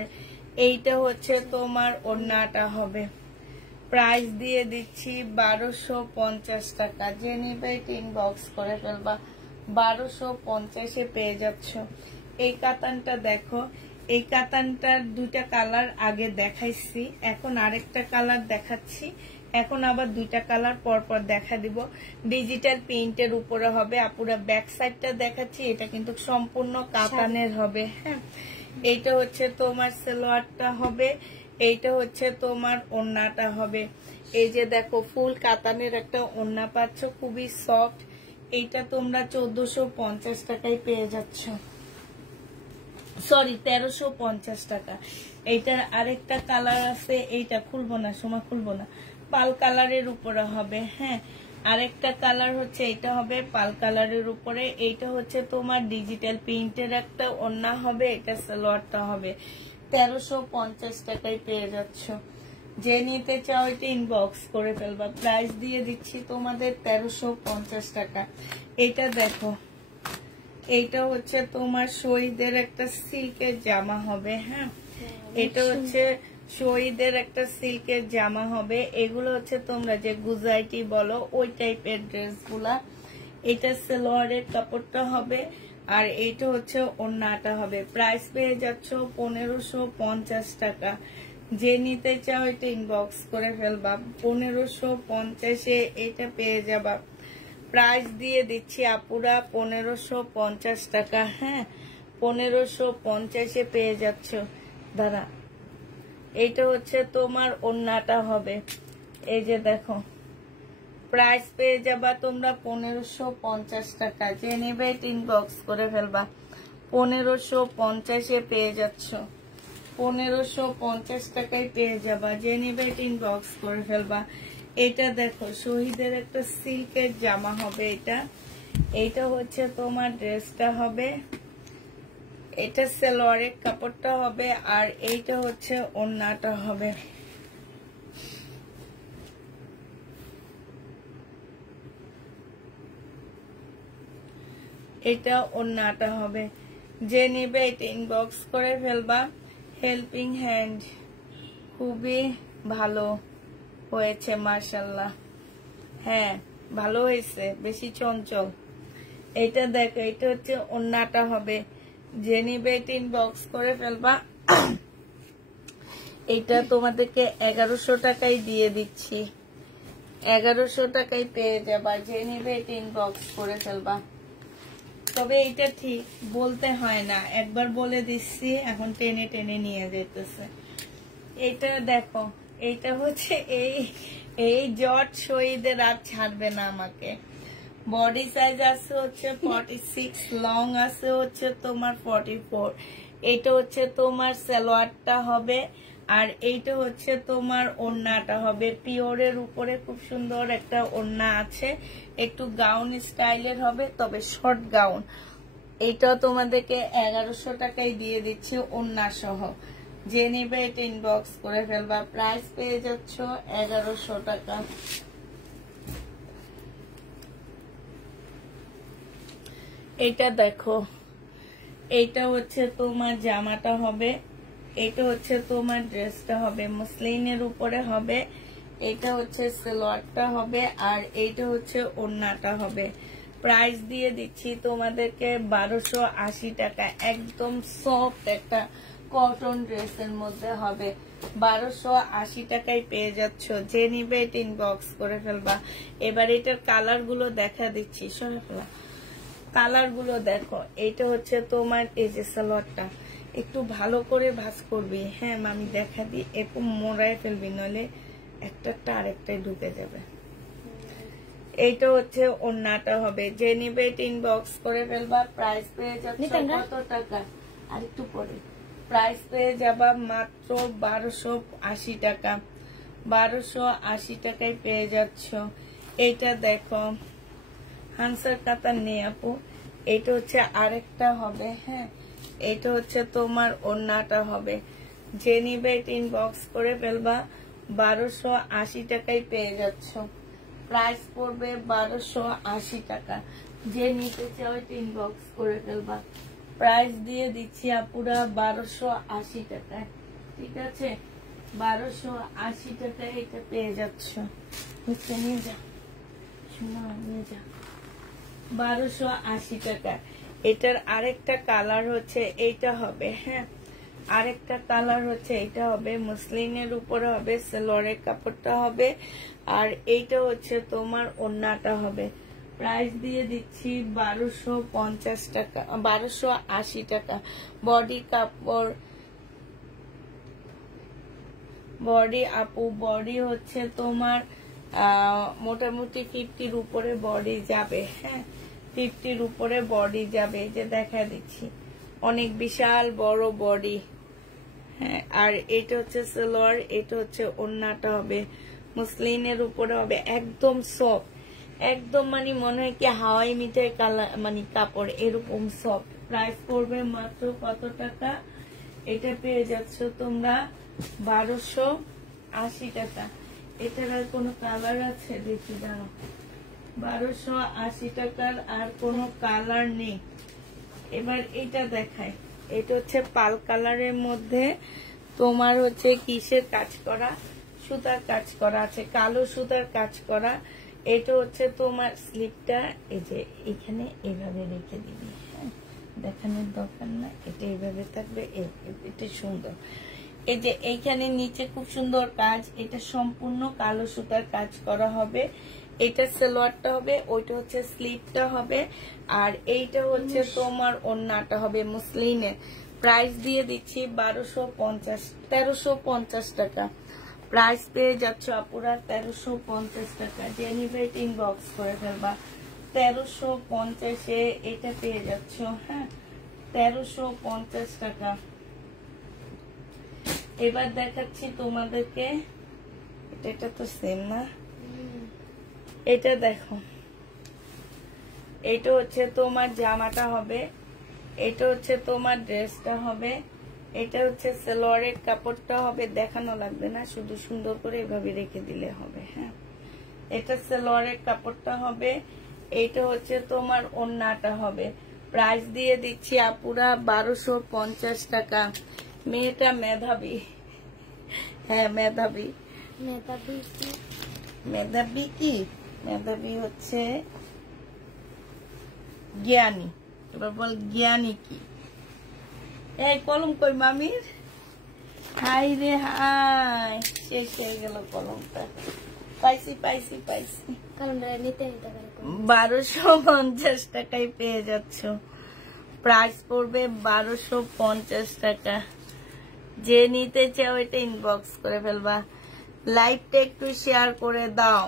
এইটা হচ্ছে তোমার ওড়নাটা হবে। প্রাইস দিয়ে দিচ্ছি 1250 টাকা। যে নিবে এটা ইনবক্স করে ফেলবা। 1250-এ পেয়ে যাচ্ছ। এই কাতানটা দেখো, এই কাতানটার দুইটা কালার আগে দেখাইছি, এখন আরেকটা কালার দেখাচ্ছি। এখন আবার দুইটা কালার পরপর দেখা দিব। ডিজিটাল প্রিন্টের উপরে হবে। আপুরা ব্যাক সাইডটা দেখাচ্ছি, এটা কিন্তু সম্পূর্ণ কাতানের হবে। হ্যাঁ, এইটা হচ্ছে তোমার সালোয়ারটা হবে, এইটা হচ্ছে তোমার ওড়নাটা হবে। এই যে দেখো ফুল কাতানের একটা ওড়না পাচ্ছ, খুবই সফট। এইটা তোমরা 1450 টাকায় পেয়ে যাচ্ছ, সরি 1350 টাকা। এইটার আরেকটা কালার আছে, এইটা খুলবো না, সময় খুলবো না। পাল কালারের উপরে হবে। হ্যাঁ, আরেকটা কালার হচ্ছে এইটা হবে পাল কালারের উপরে। এইটা হচ্ছে তোমার ডিজিটাল প্রিন্টের একটা ওড়না হবে, এটা সালোয়ারটা হবে। 1350 টাকায় পেয়ে যাচ্ছ। যে নিতে চাও এটা ইনবক্স করে ফেলবা। প্রাইস দিয়ে দিচ্ছি তোমাদের 1350 টাকা। এটা দেখো, এইটা হচ্ছে তোমার শহীদের একটা সিল্কের জামা হবে। হ্যাঁ, এটা হচ্ছে শহীদের একটা সিল্কের জামা হবে। এগুলো হচ্ছে তোমরা যে গুজরাটি বলো ওই টাইপের ড্রেসগুলা। এটা সালোয়ারের কাপড়টা হবে, আর এইটা হচ্ছে ওড়নাটা হবে। প্রাইস পেয়ে যাচ্ছ 1550 টাকা। যে নিতে চাও এটা ইনবক্স করে ফেলবা। 1550-এ এটা পেয়ে যাবা। প্রাইস দিয়ে দিচ্ছি আপুরা 1550 টাকা। হ্যাঁ, 1550-এ পেয়ে যাচ্ছ। দাঁড়া, এইটা হচ্ছে তোমার ওড়নাটা হবে। এই যে দেখো, প্রাইস পেয়ে যাবা তোমরা 1550 টাকা। যে নেবে এটা ইনবক্স করে ফেলবা। 1550-এ পেয়ে যাচ্ছ। 1550 টাকায় পেয়ে যাবা। যে নেবে এটা ইনবক্স করে ফেলবা। এটা দেখো, শহীদের একটা সিল্কের জামা হবে। এইটা হচ্ছে তোমার ড্রেসটা হবে, এটা সালোয়ারের কাপড়টা হবে, আর এইটা হচ্ছে ওড়নাটা হবে। এটা ওড়নাটা হবে। যে নিবে এটা ইনবক্স করে ফেলবা। হেল্পিং হ্যান্ড খুবই ভালো হয়েছে মাশাআল্লাহ। হ্যাঁ, ভালো হয়েছে, বেশি চঞ্চল। এটা দেখো, এটা হচ্ছে ওড়নাটা হবে। যে নিবে এটা ইনবক্স করে ফেলবা। এটা তোমাদেরকে 1100 টাকায় দিয়ে দিচ্ছি। 1100 টাকায় পেয়ে যাবা। যে নিবে এটা ইনবক্স করে ফেলবা। তবে এটা ঠিক বলতে হয় না, একবার বলে দিচ্ছি, এখন টেনে টেনে নিয়ে যেতেছে। এটা দেখো, এইটা হচ্ছে এই জট শহীদের আর ছাড়বে না আমাকে। বডি সাইজ আছে হচ্ছে 46, লং আছে হচ্ছে তোমার 44। এটা হচ্ছে তোমার সালোয়ারটা হবে, আর এইটা হচ্ছে তোমার ওড়নাটা হবে। পিওরের উপরে খুব সুন্দর একটা ওড়না আছে, একটু গাউন স্টাইলের হবে, তবে শর্ট গাউন। এইটাও তোমাদেরকে 1100 টাকায় দিয়ে দিচ্ছি ওড়না সহ। যে নিবে এটা ইনবক্স করে ফেলবা। প্রাইস পেয়ে যাচ্ছ 1100 টাকা। এটা দেখো, এইটা হচ্ছে তোমার জামাটা হবে, এটা হচ্ছে তোমার ড্রেসটা হবে, মসলিনের উপরে হবে। এটা হচ্ছে সালোয়ারটা হবে, আর এইটা হচ্ছে ওড়নাটা হবে। প্রাইস দিয়ে দিচ্ছি তোমাদেরকে 1280 টাকা। একদম সফট একটা কটন ড্রেসের মধ্যে হবে। 1280 টাকায় পেয়ে যাচ্ছ। যে নিবে এটা ইনবক্স করে ফেলবা। এবার এটার কালার গুলো দেখা দিচ্ছি, সরে ফেলা। কালার গুলো দেখো, এইটা হচ্ছে তোমার এই যে সালোয়ারটা একটু ভালো করে ভাঁজ করবি। হ্যাঁ, আমি দেখা দিই, একটু মোড়ায় ফেলবি, নইলে একটা আরেকটাই ঢুকে যাবে। এইটা হচ্ছে ওড়নাটা হবে, যে নিবে ইনবক্স করে ফেলবা। প্রাইস পেয়ে যাচ্ছে কত টাকা, আর একটু পরে প্রাইস পেয়ে যাবা মাত্র 1280 টাকা। 1280 টাকায় পেয়ে যাচ্ছ। এইটা দেখো হানসার কাতার নেই আপু, এইটা হচ্ছে আরেকটা হবে। হ্যাঁ, এটা হচ্ছে তোমার ওড়নাটা হবে, যে নিবে ইনবক্স করে ফেলবা। 1280 টাকায় পেয়ে যাচ্ছ। প্রাইস পড়বে 1280 টাকা। যে নিতে চাও ইনবক্স করে ফেলবা। প্রাইস দিয়ে দিচ্ছি আপুরা 1280 টাকায়। ঠিক আছে, 1280 টাকায় এটা পেয়ে যাচ্ছ। নিয়ে যা শোনা, নিয়ে যা। 1280 টাকা। এটার আরেকটা কালার হচ্ছে এইটা হবে। হ্যাঁ, আরেকটা কালার হচ্ছে এটা হবে, মুসলিনের উপরে হবে, সালোয়ারের কাপড়টা হবে, আর এইটা হচ্ছে তোমার ওড়নাটা হবে। প্রাইস দিয়ে দিচ্ছি 1250 টাকা, 1280 টাকা। বডি কাপড়, বডি আপু, বডি হচ্ছে তোমার মোটামুটি 50-র উপরে বডি যাবে। হ্যাঁ, 50-র উপরে বডি যাবে, যে দেখা দিচ্ছি অনেক বিশাল বড় বডি। হ্যাঁ, আর এটা হচ্ছে সালোয়ার, এটা হচ্ছে ওড়নাটা হবে, মুসলিনের উপরে হবে, একদম সফট, একদম মানে মনে হয় কি হাওয়াই মিঠাই কালার মানে কাপড়, এরকম সফট। প্রাইস পড়বে মাত্র কত টাকা, এটা পেয়ে যাচ্ছ তোমরা 1280 টাকা। এটার আর কোনো কালার আছে দেখি, দাঁড়াও। 1280 টাকার আর কোনো কালার নেই। এবার এটা দেখায়, এটা হচ্ছে পাল কালারের মধ্যে তোমার হচ্ছে কিসের কাজ করা, সুতার কাজ করা আছে, কালো সুতার কাজ করা। এটা হচ্ছে তোমার স্লিপটা, এই যে এখানে এভাবে রেখে দিবি। হ্যাঁ, দেখানোর দরকার না, এটা এইভাবে থাকবে, এটা সুন্দর। এই যে এইখানে নিচে খুব সুন্দর কাজ, এটা সম্পূর্ণ কালো সুতার কাজ করা হবে। এটা সালোয়ারটা হবে, ওইটা হচ্ছে স্লিপটা হবে, আর এইটা হচ্ছে তোমার ওড়নাটা হবে মুসলিনের। প্রাইস দিয়ে দিচ্ছি 1350 টাকা। প্রাইস পেয়ে যাচ্ছ আপুরা 1350 টাকা। যে নিবে ইনবক্স করে ফেলবা। 1350-এ এটা পেয়ে যাচ্ছ। হ্যাঁ, 1350 টাকা। এবার দেখাচ্ছি তোমাদেরকে, এটা তো সেম না, এটা দেখো, এটা হচ্ছে তোমার জামাটা হবে, এটা হচ্ছে তোমার ড্রেসটা হবে, এটা হচ্ছে সালোয়ারের কাপড়টা হবে, দেখানো লাগবে না, শুধু সুন্দর করে এভাবে রেখে দিলে হবে। হ্যাঁ, এটা সালোয়ারের কাপড়টা হবে, এইটা হচ্ছে তোমার ওড়নাটা হবে। প্রাইস দিয়ে দিচ্ছি আপুরা 1250 টাকা। মেয়েটা মেধাবী, হ্যাঁ মেধাবী। মেধাবী কি, মেধাবী হচ্ছে জ্ঞানী। এবার বল জ্ঞানী কি। এই কলম কই মামির, হাই রে হাই, শেষ হয়ে গেল কলমটা। পাইছি পাইছি পাইছি। 1250 টাকায় পেয়ে যাচ্ছ। প্রাইস পড়বে 1250 টাকা। যে নিতে চাও এটা ইনবক্স করে ফেলবা। লাইভটা একটু শেয়ার করে দাও।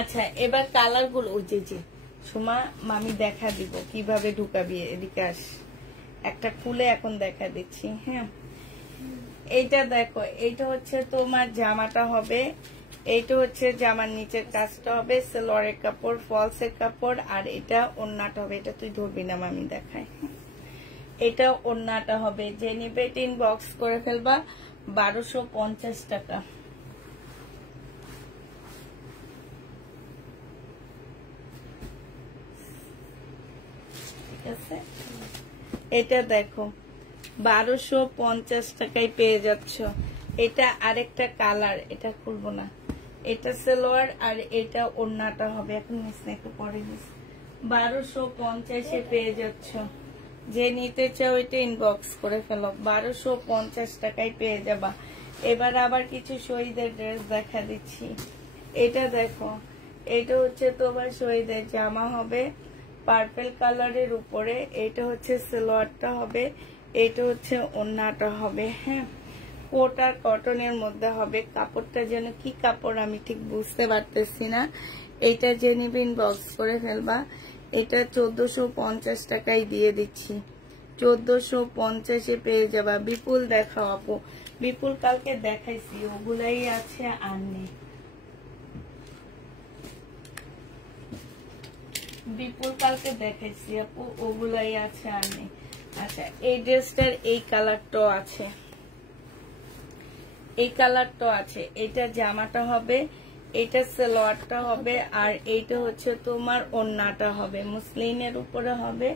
আচ্ছা, এবার কালার গুলো, ওই যে সোমা মামি দেখা দিব কিভাবে ঢুকাবি, এদিকে আস, একটা খুলে এখন দেখা দিচ্ছি। হ্যাঁ, এইটা দেখো, এইটা হচ্ছে তোমার জামাটা হবে, এইটা হচ্ছে জামার নিচের কাজটা হবে, সালোয়ারের কাপড়, ফলসের কাপড়, আর এটা ওড়নাটা হবে। এটা তুই ধরবি না, মামি দেখায়। এটা ওড়নাটা হবে। যে নিবে ইনবক্স করে ফেলবা। 1250 টাকা। ঠিক আছে, এটা দেখো 1250 টাকায় পেয়ে যাচ্ছ। এটা আরেকটা কালার, এটা খুলবো না, এটা সালোয়ার আর এটা ওড়নাটা হবে। এখন নিস না, একটু পরে নিস। 1250-এ পেয়ে যাচ্ছ। যে নিতে চাও এটা ইনবক্স করে ফেলো। 1250 টাকায় পেয়ে যাবা। এবার আবার কিছু শহীদের ড্রেস দেখা দিচ্ছি। এটা দেখো, এটা হচ্ছে তোমার শহীদের জামা হবে পার্পল কালারের উপরে, এটা হচ্ছে সালোয়ারটা হবে, এটা হচ্ছে ওড়নাটা হবে। হ্যাঁ, কোট আর কটনের মধ্যে হবে। কাপড়টা যেন কি কাপড় আমি ঠিক বুঝতে পারতেছি না। এটা যে নিবে ইনবক্স করে ফেলবা। এটা 1450 টাকায় দিয়ে দিচ্ছি। 1450-এ পেয়ে যাবা। বিপুল দেখাও আপু। বিপুল কালকে দেখাইছি, ওগুলাই আছে আর নেই। বিপুল কালকে দেখাইছি আপু, ওগুলাই আছে আর নেই। আচ্ছা, এই ড্রেসটার এই কালারটাও আছে, এই কালারটা আছে। এটা জামাটা হবে, এটা সালোয়ারটা হবে, আর এইটা হচ্ছে তোমার ওড়নাটা হবে, মুসলিনের উপরে হবে।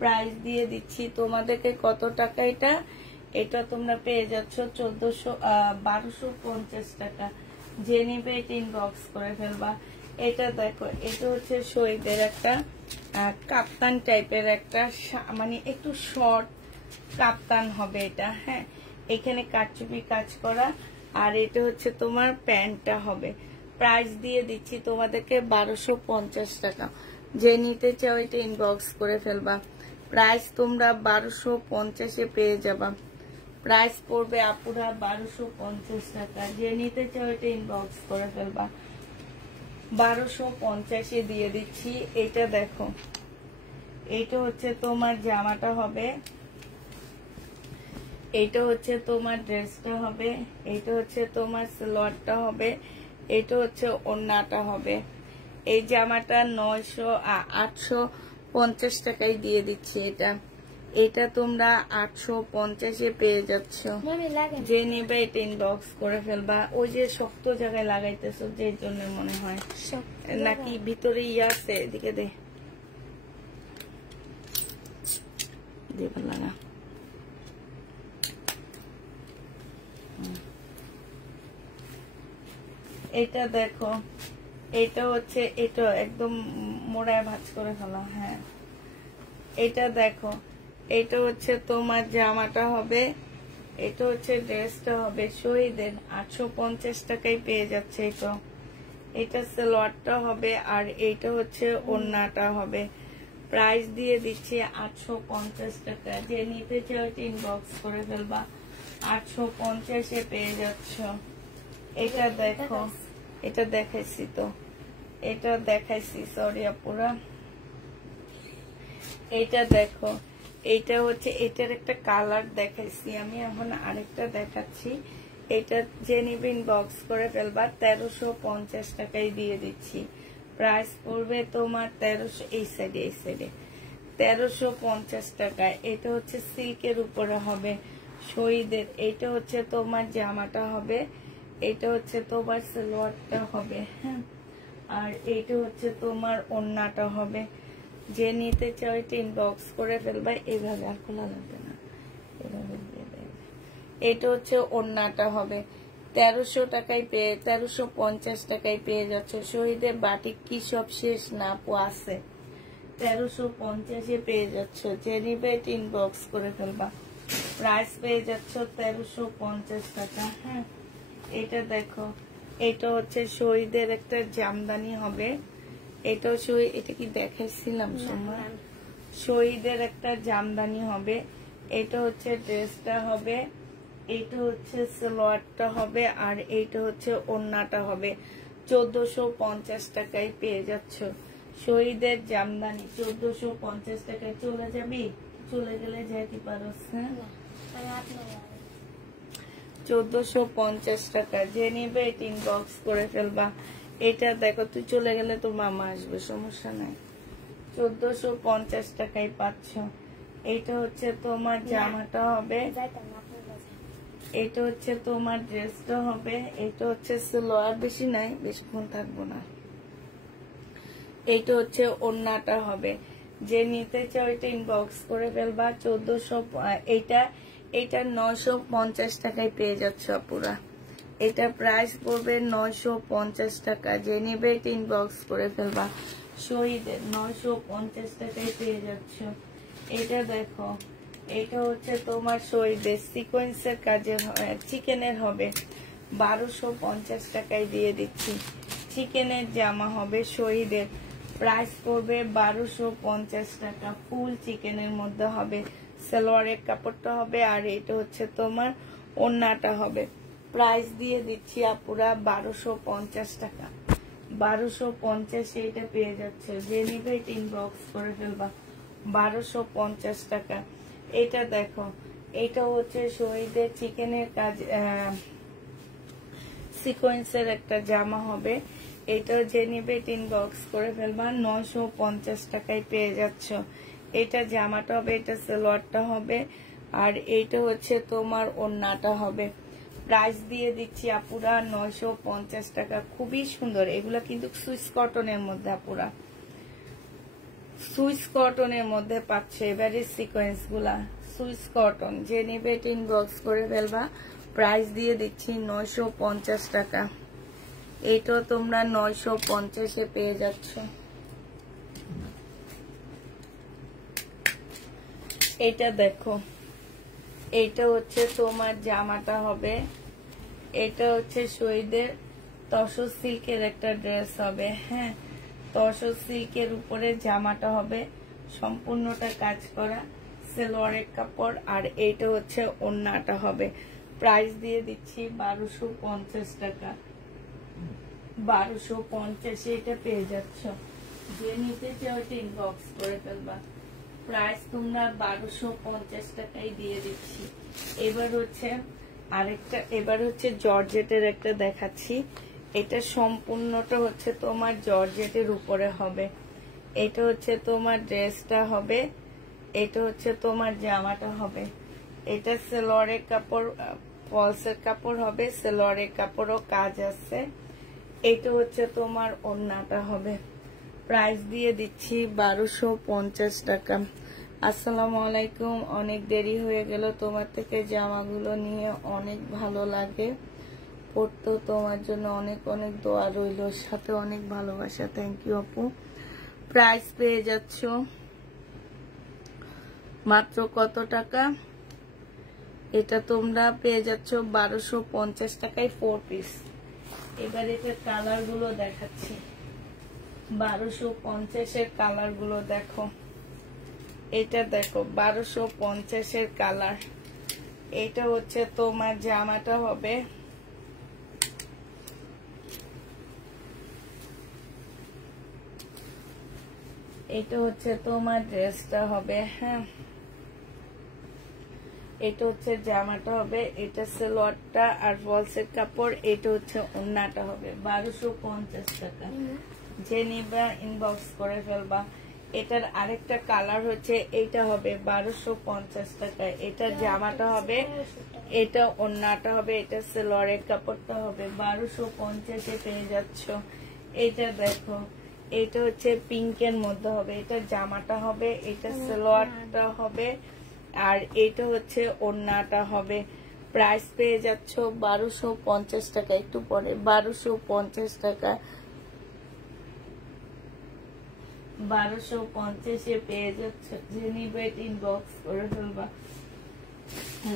প্রাইস দিয়ে দিচ্ছি তোমাদেরকে কত টাকা এটা। এটা তোমরা পেয়ে যাচ্ছ 1250 টাকা। যে নিবে এটা ইনবক্স করে ফেলবা। এটা দেখো, এটা হচ্ছে শহীদের একটা কাপ্তান টাইপের একটা, মানে একটু শর্ট কাপ্তান হবে এটা। হ্যাঁ, এখানে কাটচুপি কাজ করা, আর এটা হচ্ছে তোমার প্যান্টটা হবে। প্রাইস দিয়ে দিচ্ছি তোমাদেরকে 1250 টাকা। যে নিতে চাও এটা ইনবক্স করে ফেলবা। প্রাইস তোমরা 1250-এ পেয়ে যাবা। প্রাইস পড়বে আপুরা 1250 টাকা। যে নিতে চাও এটা ইনবক্স করে ফেলবা। 1250-এ দিয়ে দিচ্ছি। এটা দেখো, এইটা হচ্ছে তোমার জামাটা হবে, এইটা হচ্ছে তোমার ড্রেসটা হবে, এইটা হচ্ছে তোমার সালোয়ারটা হবে, এটা হচ্ছে ওড়নাটা হবে। এই জামাটা 850 টাকায় দিয়ে দিচ্ছি। এটা তোমরা 850-এ পেয়ে যাচ্ছ। যে নেবে এটা ইনবক্স করে ফেলবা। ওই যে শক্ত জায়গায় লাগাইতেছো, যে জন্য মনে হয় নাকি ভিতরে ইয়ে আছে। এদিকে দে লাগা। এটা দেখো, এটা হচ্ছে, এটা একদম মোড়ায় ভাঁজ করে ফেলা। হ্যাঁ, এটা দেখো, এটা হচ্ছে তোমার জামাটা হবে, এটা হচ্ছে ড্রেসটা হবে। শহীদের 850 টাকায় পেয়ে যাচ্ছে। এটা সালোয়ারটা হবে, আর এইটা হচ্ছে ওড়নাটা হবে। প্রাইস দিয়ে দিচ্ছি 850 টাকা। যে নিতে চাও ইনবক্স করে ফেলবা। 850-এ পেয়ে যাচ্ছ। এটা দেখো, এটা দেখাইছি তো, এটা দেখাইছি, সরি আপুরা। এটা দেখো, এইটা হচ্ছে, এটার একটা কালার দেখাইছি আমি, এখন আরেকটা দেখাচ্ছি। এটা যে নিবে ইনবক্স করে ফেলবা। 1350 টাকায় দিয়ে দিচ্ছি। প্রাইস পড়বে তোমার 1300, এই সাইডে 1350 টাকায়। এটা হচ্ছে সিল্কের উপরে হবে, শহীদের। এটা হচ্ছে তোমার জামাটা হবে, এটা হচ্ছে তোমার সালোয়ারটা হবে। হ্যাঁ, আর এইটা হচ্ছে তোমার ওড়নাটা হবে। যে নিতে চাও এটা ইনবক্স করে ফেলবা। এইভাবে আর খোলা লাগবে না, এভাবে দিয়ে দেবে। এটা হচ্ছে ওড়নাটা হবে। 1300 টাকায় পেয়ে, 1350 টাকায় পেয়ে যাচ্ছ। শহীদের বাটিক কি সব শেষ না আপু? আছে, 1350-এ পেয়ে যাচ্ছ। যে নিবে এটা ইনবক্স করে ফেলবা। প্রাইস পেয়ে যাচ্ছ 1350 টাকা। হ্যাঁ, এটা দেখো, এটা হচ্ছে শহীদের একটা জামদানি হবে। এটাও এটা কি দেখাইছিলাম সময়? শহীদের একটা জামদানি হবে। এটা হচ্ছে ড্রেসটা হবে, এটা হচ্ছে সালোয়ারটা হবে, আর এইটা হচ্ছে ওড়নাটা হবে। 1450 টাকায় পেয়ে যাচ্ছ। শহীদের জামদানি 1450 টাকায়। চলে যাবি? চলে গেলে যাইতে পারস। হ্যাঁ, 1450 টাকা। যে নিবে এটা ইনবক্স করে ফেলবা। এটা দেখো, তুই চলে গেলে তো মামা আসবে, সমস্যা নাই। 1450 টাকায় পাচ্ছ। এইটা হচ্ছে তোমার জামাটা হবে, এটা হচ্ছে তোমার ড্রেসটা হবে, এটা হচ্ছে সালোয়ার। বেশি নাই, বেশিক্ষণ থাকবো না। এইটা হচ্ছে ওড়নাটা হবে। যে নিতে চাও এটা ইনবক্স করে ফেলবা। 1400, এইটা 950 টাকায় পেয়ে যাচ্ছ আপুরা। এটা প্রাইস পড়বে 950 টাকা। যে নিবে এটা ইনবক্স করে ফেলবা। শহীদের 950 টাকায় পেয়ে যাচ্ছ। এটা দেখো, এটা হচ্ছে তোমার শহীদের সিকোয়েন্সের কাজের চিকেনের হবে। 1250 টাকায় দিয়ে দিচ্ছি। চিকেনের জামা হবে শহীদের। প্রাইস পড়বে 1250 টাকা। ফুল চিকেনের মধ্যে হবে। সালোয়ারের কাপড়টা হবে, আর এটা হচ্ছে তোমার ওড়নাটা হবে। প্রাইস দিয়ে দিচ্ছি আপুরা 1250 টাকা। 1250 এটা পেয়ে যাচ্ছে, যে নিবে ইনবক্স করে ফেলবা। 1250 টাকা। এটা দেখো, এটা হচ্ছে শহীদের চিকেনের কাজ, সিকোয়েন্সের একটা জামা হবে। এটা যে নিবে ইনবক্স করে ফেলবা। 950 টাকায় পেয়ে যাচ্ছ। এটা জামাটা হবে, এটা সালোয়ারটা হবে, আর এইটা হচ্ছে তোমার ওড়নাটা হবে। প্রাইস দিয়ে দিচ্ছি আপুরা 950 টাকা। খুবই সুন্দর, এগুলা কিন্তু সুইস কটনের মধ্যে আপুরা, সুইস কটনের মধ্যে পাচ্ছে। এবারে সিকোয়েন্স গুলা সুইস কটন, যে নিবে ইনবক্স করে ফেলবা। প্রাইস দিয়ে দিচ্ছি 950 টাকা। এইটাও তোমরা 950-এ পেয়ে যাচ্ছ। এটা দেখো, এইটা হচ্ছে তোমার জামাটা হবে। এটা হচ্ছে শহীদের তসর সিল্কের একটা ড্রেস হবে। হ্যাঁ, তসর সিল্কের উপরে জামাটা হবে, সম্পূর্ণটা কাজ করা, সালোয়ারের কাপড়, আর এইটা হচ্ছে ওড়নাটা হবে। প্রাইস দিয়ে দিচ্ছি 1250 টাকা। 1250 এটা পেয়ে যাচ্ছ। যে নিতে চাও ইনবক্স করে ফেলবা। প্রাইস তোমরা 1250 টাকাই দিয়ে দিচ্ছি। এবার হচ্ছে আরেকটা, এবার হচ্ছে জর্জেটের একটা দেখাচ্ছি। এটা সম্পূর্ণটা হচ্ছে তোমার জর্জেটের উপরে হবে। এটা হচ্ছে তোমার ড্রেসটা হবে, এটা হচ্ছে তোমার জামাটা হবে। এটা সালোয়ারের কাপড়, ফলসের কাপড় হবে, সালোয়ারের কাপড়ও কাজ আছে। এটা হচ্ছে তোমার ওড়নাটা হবে। প্রাইস দিয়ে দিচ্ছি 1250 টাকা। আসসালামু আলাইকুম। অনেক দেরি হয়ে গেল, তোমার থেকে জামাগুলো নিয়ে অনেক ভালো লাগে পড়তো। তোমার জন্য অনেক অনেক দোয়া রইল, সাথে অনেক ভালোবাসা। থ্যাংক ইউ আপু। প্রাইস পেয়ে যাচ্ছ মাত্র কত টাকা? এটা তোমরা পেয়ে যাচ্ছ 1250 টাকায় 4 পিস। এবার এটা কালার গুলো দেখাচ্ছি। 1250-এর কালার গুলো দেখো। এটা দেখো 1250-এর কালার। এটা হচ্ছে তোমার জামাটা হবে, এটা হচ্ছে তোমার ড্রেসটা হবে। হ্যাঁ, এটা হচ্ছে জামাটা হবে, এটা সালোয়ারটা আর ফলসের কাপড়, এটা হচ্ছে ওড়নাটা হবে। 1250 টাকা। যে নিবা ইনবক্স করে ফেলবা। এটার আরেকটা কালার হচ্ছে এইটা হবে 1250 টাকা। এটা জামাটা হবে, এটা ওড়নাটা হবে, এটা সালোয়ারের কাপড়টা হবে। 1250-এ পেয়ে যাচ্ছ। এটা দেখো, এটা হচ্ছে পিঙ্কের মধ্যে হবে, এটা জামাটা হবে, এটা সালোয়ারটা হবে, আর এটা হচ্ছে ওড়নাটা হবে। প্রাইস পেয়ে যাচ্ছ 1250 টাকা। একটু পরে 1250 টাকা। 1250-এ পেয়ে যাচ্ছে। যে নিবে ইনবক্স করে ফেলবা।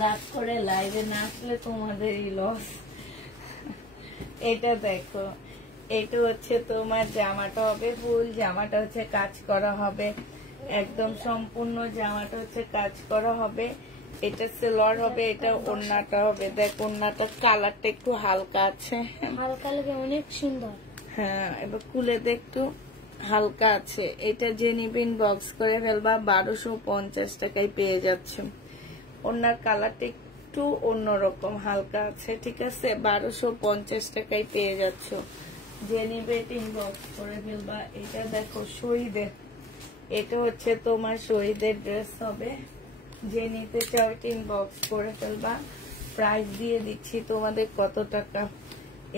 রাত করে লাইভে না আসলে তোমাদেরই লস। এটা দেখো, এটা হচ্ছে তোমার জামাটা হবে, ফুল জামাটা হচ্ছে কাজ করা হবে, একদম সম্পূর্ণ জামাটা হচ্ছে কাজ করা হবে। এটা সালোয়ার হবে, এটা ওড়নাটা হবে। দেখ ওড়নাটার কালারটা একটু হালকা আছে, হালকা লাগে, অনেক সুন্দর। হ্যাঁ, এবার খুলে দেখ, একটু হালকা আছে। এটা যে নিবে ইনবক্স করে ফেলবা। 1250 টাকায় পেয়ে যাচ্ছে। ওড়নার কালারটা একটু অন্যরকম, হালকা আছে, ঠিক আছে। 1250 টাকায় পেয়ে যাচ্ছ। যে নিবে ইনবক্স করে ফেলবা। এটা দেখো শহীদের, এটা হচ্ছে তোমার শহীদের ড্রেস হবে। যে নিতে চাও ইনবক্স করে ফেলবা। প্রাইস দিয়ে দিচ্ছি তোমাদের কত টাকা।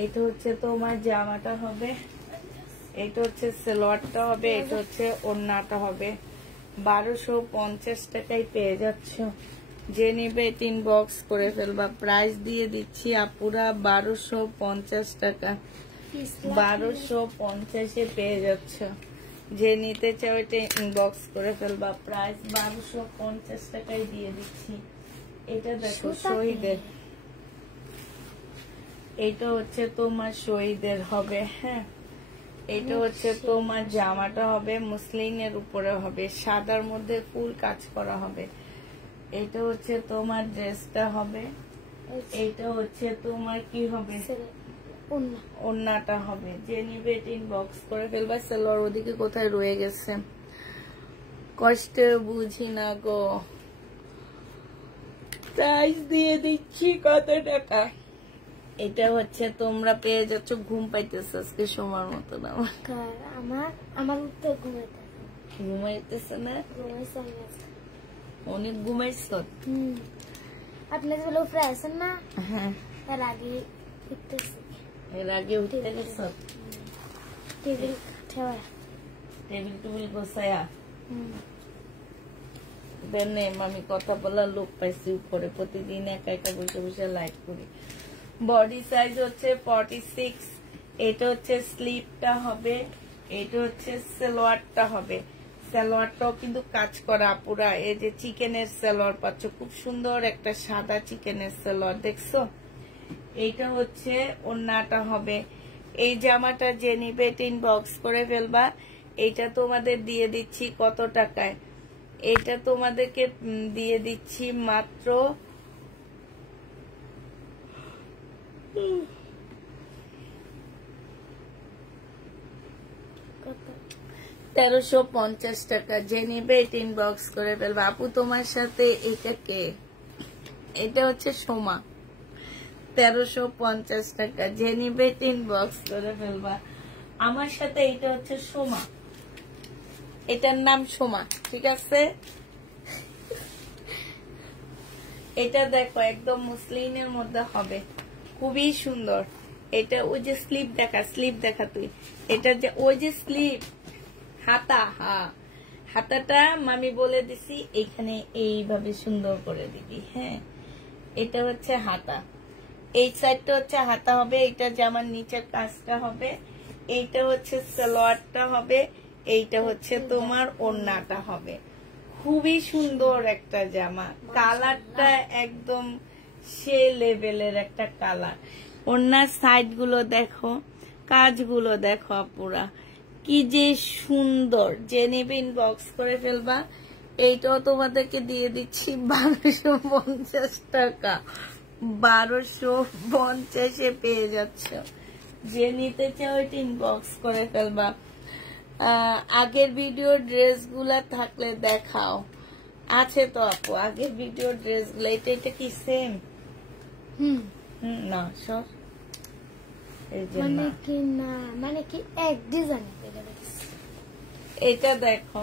এটা হচ্ছে তোমার জামাটা হবে, এটা হচ্ছে সালোয়ারটা হবে, এটা হচ্ছে ওড়নাটা হবে। 1250 টাকায় পেয়ে যাচ্ছ। যে নিবে ইনবক্স করে ফেলবা। প্রাইস দিয়ে দিচ্ছি আপুরা 1250 টাকা। 1250-এ পেয়ে যাচ্ছ। যে নিতে চাও এটা ইনবক্স করে ফেলবা। প্রাইস 1250 টাকায় দিয়ে দিচ্ছি। এটা দেখো শহীদের, এটা হচ্ছে তোমার শহীদের হবে। হ্যাঁ, এটা হচ্ছে তোমার জামাটা হবে, মুসলিনের উপরে হবে, সাদার মধ্যে ফুল কাজ করা হবে। এটা হচ্ছে তোমার ড্রেসটা হবে, এইটা হচ্ছে তোমার কি হবে, ওন্নাটা হবে। যে নিবে ইনবক্স করে ফেলবা। সালোয়ার ওদিকে কোথায় রয়ে গেছে, কষ্ট বুঝি না গো। প্রাইস দিয়ে দিচ্ছি কত টাকা। এটা হচ্ছে তোমরা পেয়ে যাচ্ছ। ঘুম পাইতেছে আজকে সময়ের মতো না আমার তো ঘুমাইতেছে না, অনেক ঘুমাইছ। আপনি যেগুলো উপরে আছেন না, হ্যাঁ এর আগে উঠতেছি, এর আগে উঠতে গেছ। টেবিল টেবিল গোছায়া দেনে। আমি কথা বলার লোক পাইছি উপরে, প্রতিদিন একা একা বসে বসে লাইভ করি। বডি সাইজ হচ্ছে 46। এটা হচ্ছে স্লিপটা হবে, এটা হচ্ছে সালোয়ারটা হবে। সালোয়ারটাও কিন্তু কাজ করা পুরা। এই যে চিকেনের সালোয়ার পাচ্ছ, খুব সুন্দর একটা সাদা চিকেনের সালোয়ার দেখছো। এইটা হচ্ছে ওন্নাটা হবে। এই জামাটা যে নিবে ইনবক্স করে ফেলবা। এইটা তোমাদের দিয়ে দিচ্ছি কত টাকায়, এটা তোমাদেরকে দিয়ে দিচ্ছি মাত্র 1350 টাকা। যে নিবে ইনবক্স করে ফেলবা। আপু তোমার সাথে এটা কে? এটা হচ্ছে সোমা। 1350 টাকা। যে নিবে ইনবক্স করে ফেলবা। আমার সাথে এটা হচ্ছে সোমা, এটার নাম সোমা, ঠিক আছে। এটা দেখো একদম মুসলিনের মধ্যে হবে, খুবই সুন্দর। এটা ওই যে স্লিপ দেখা, স্লিপ দেখা তুই। এটা যে ওই যে স্লিপ হাতা, হাতাটা মামি বলে দিছি এইখানে এইভাবে সুন্দর করে দিবি। হ্যাঁ, এটা হচ্ছে হাতা, এই সাইডটা হচ্ছে হাতা হবে। এটা জামার নিচের কাজটা হবে। এইটা হচ্ছে সালোয়ারটা হবে। এইটা হচ্ছে তোমার ওড়নাটা হবে। খুবই সুন্দর একটা জামা। কালারটা একদম সে লেভেলের একটা কালার। ওড়নার সাইড গুলো দেখো, কাজগুলো দেখো পুরা কি যে সুন্দর। যে নেবে ইনবক্স করে ফেলবা। এইটাও তোমাদেরকে দিয়ে দিচ্ছি 1250 টাকা। 1250 পেয়ে যাচ্ছ। যে নিতে চাও এটা ইনবক্স করে ফেলবা। আগের ভিডিও ড্রেস গুলা থাকলে দেখাও। আছে তো আপু আগের ভিডিও ড্রেস গুলা। এটা কি সেম? না সব মানে কি এক ডিজাইন। এটা দেখো,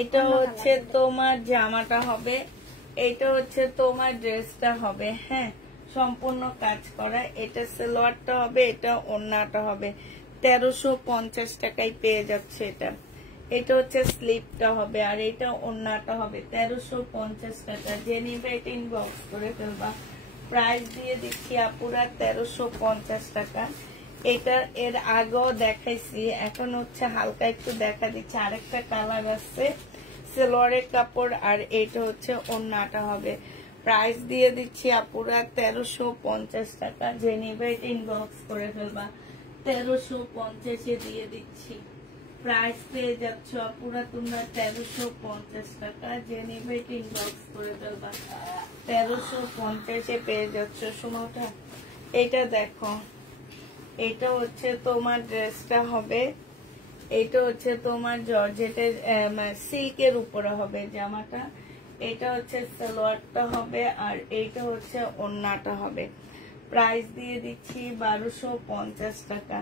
এটা হচ্ছে তোমার জামাটা হবে, এটা হচ্ছে তোমার ড্রেসটা হবে। হ্যাঁ, সম্পূর্ণ কাজ করা। এটা সালোয়ারটা হবে, এটা ওড়নাটা হবে। 1350 টাকায় পেয়ে যাচ্ছে এটা। এটা হচ্ছে স্লিপটা হবে, আর এটা ওড়নাটা হবে। 1350 টাকা। যে নিবে এটা ইনবক্স করে ফেলবা। প্রাইস দিয়ে দিচ্ছি আপুরা 1350 টাকা। এটা এর আগেও দেখাইছি, এখন হচ্ছে হালকা একটু দেখা দিচ্ছে। আরেকটা কালার আছে সালোয়ারের কাপড়, আর এটা হচ্ছে ওড়নাটা হবে। প্রাইস দিয়ে দিচ্ছি আপুরা 1350 টাকা। যে নিবে এটা ইনবক্স করে ফেলবা। 1350 দিয়ে দিচ্ছি। প্রাইস পেয়ে যাচ্ছ আপুরা তোমরা 1350 টাকা। যে নিবে এটা ইনবক্স করে ফেলবা। 1350 পেয়ে যাচ্ছ। শোনোটা এটা দেখো, এটা হচ্ছে তোমার ড্রেসটা হবে। এটা হচ্ছে তোমার জর্জেটের সিল্কের উপরে হবে জামাটা। এটা হচ্ছে সালোয়ারটা হবে, আর এইটা হচ্ছে ওড়নাটা হবে। প্রাইস দিয়ে দিচ্ছি 1250 টাকা।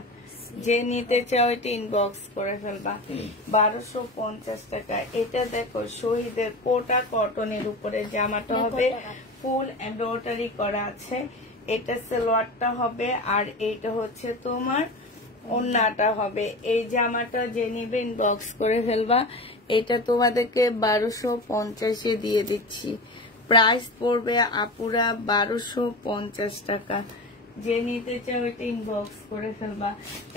যে নিতে চাও এটা ইনবক্স করে ফেলবা। 1250 টাকা। এটা দেখো শহীদের কোটা কটনের উপরে জামাটা হবে, ফুল এমব্রয়ডারি করা আছে। এটা সালোয়ারটা হবে, আর এইটা হচ্ছে তোমার ওড়নাটা হবে। এই জামাটা যে নিবে ইনবক্স করে ফেলবা। এটা তোমাদেরকে 1250 দিয়ে দিচ্ছি। প্রাইস পড়বে আপুরা 1250 টাকা। যে নিতে চাও এটা ইনবক্স করে ফেলবা।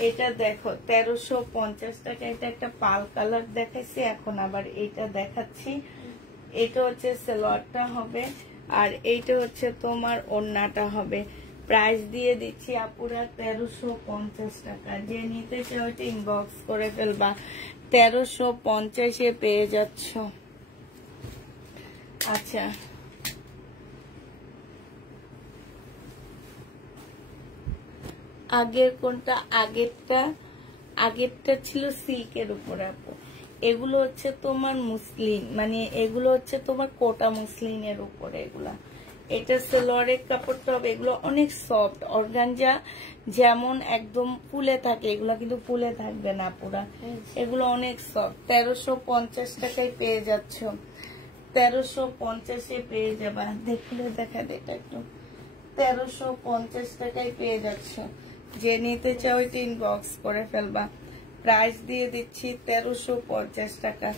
এটা দেখো 1350 টাকা। এটা একটা পাল কালার দেখাইছি, এখন আবার এটা দেখাচ্ছি। এটা হচ্ছে সালোয়ারটা হবে, আর এইটা হচ্ছে তোমার ওড়নাটা হবে। প্রাইস দিয়ে দিচ্ছি আপুরা 1350 টাকা। যে নিতে চাও এটা ইনবক্স করে ফেলবা। 1350 পেয়ে যাচ্ছ। আচ্ছা, আগের কোনটা? আগেরটা ছিল সিল্কের উপরে আপু। এগুলো হচ্ছে তোমার মুসলিন, মানে এগুলো হচ্ছে তোমার কোটা মুসলিনের উপরে এগুলা। এটা সেলোয়ারের কাপড়টা হবে, এগুলো অনেক সফট অর্গানজা, যেমন একদম ফুলে থাকে, এগুলো কিন্তু ফুলে থাকবে না পুরা, এগুলো অনেক সফট। 1350 টাকায় পেয়ে যাচ্ছ, 1350-এ পেয়ে যাবা। দেখলে দেখা দে এটা একটু, 1350 টাকায় পেয়ে যাচ্ছ। যে নিতে চাও এটা ইনবক্স করে ফেলবা। প্রাইস দিয়ে দিচ্ছি 1350 টাকা।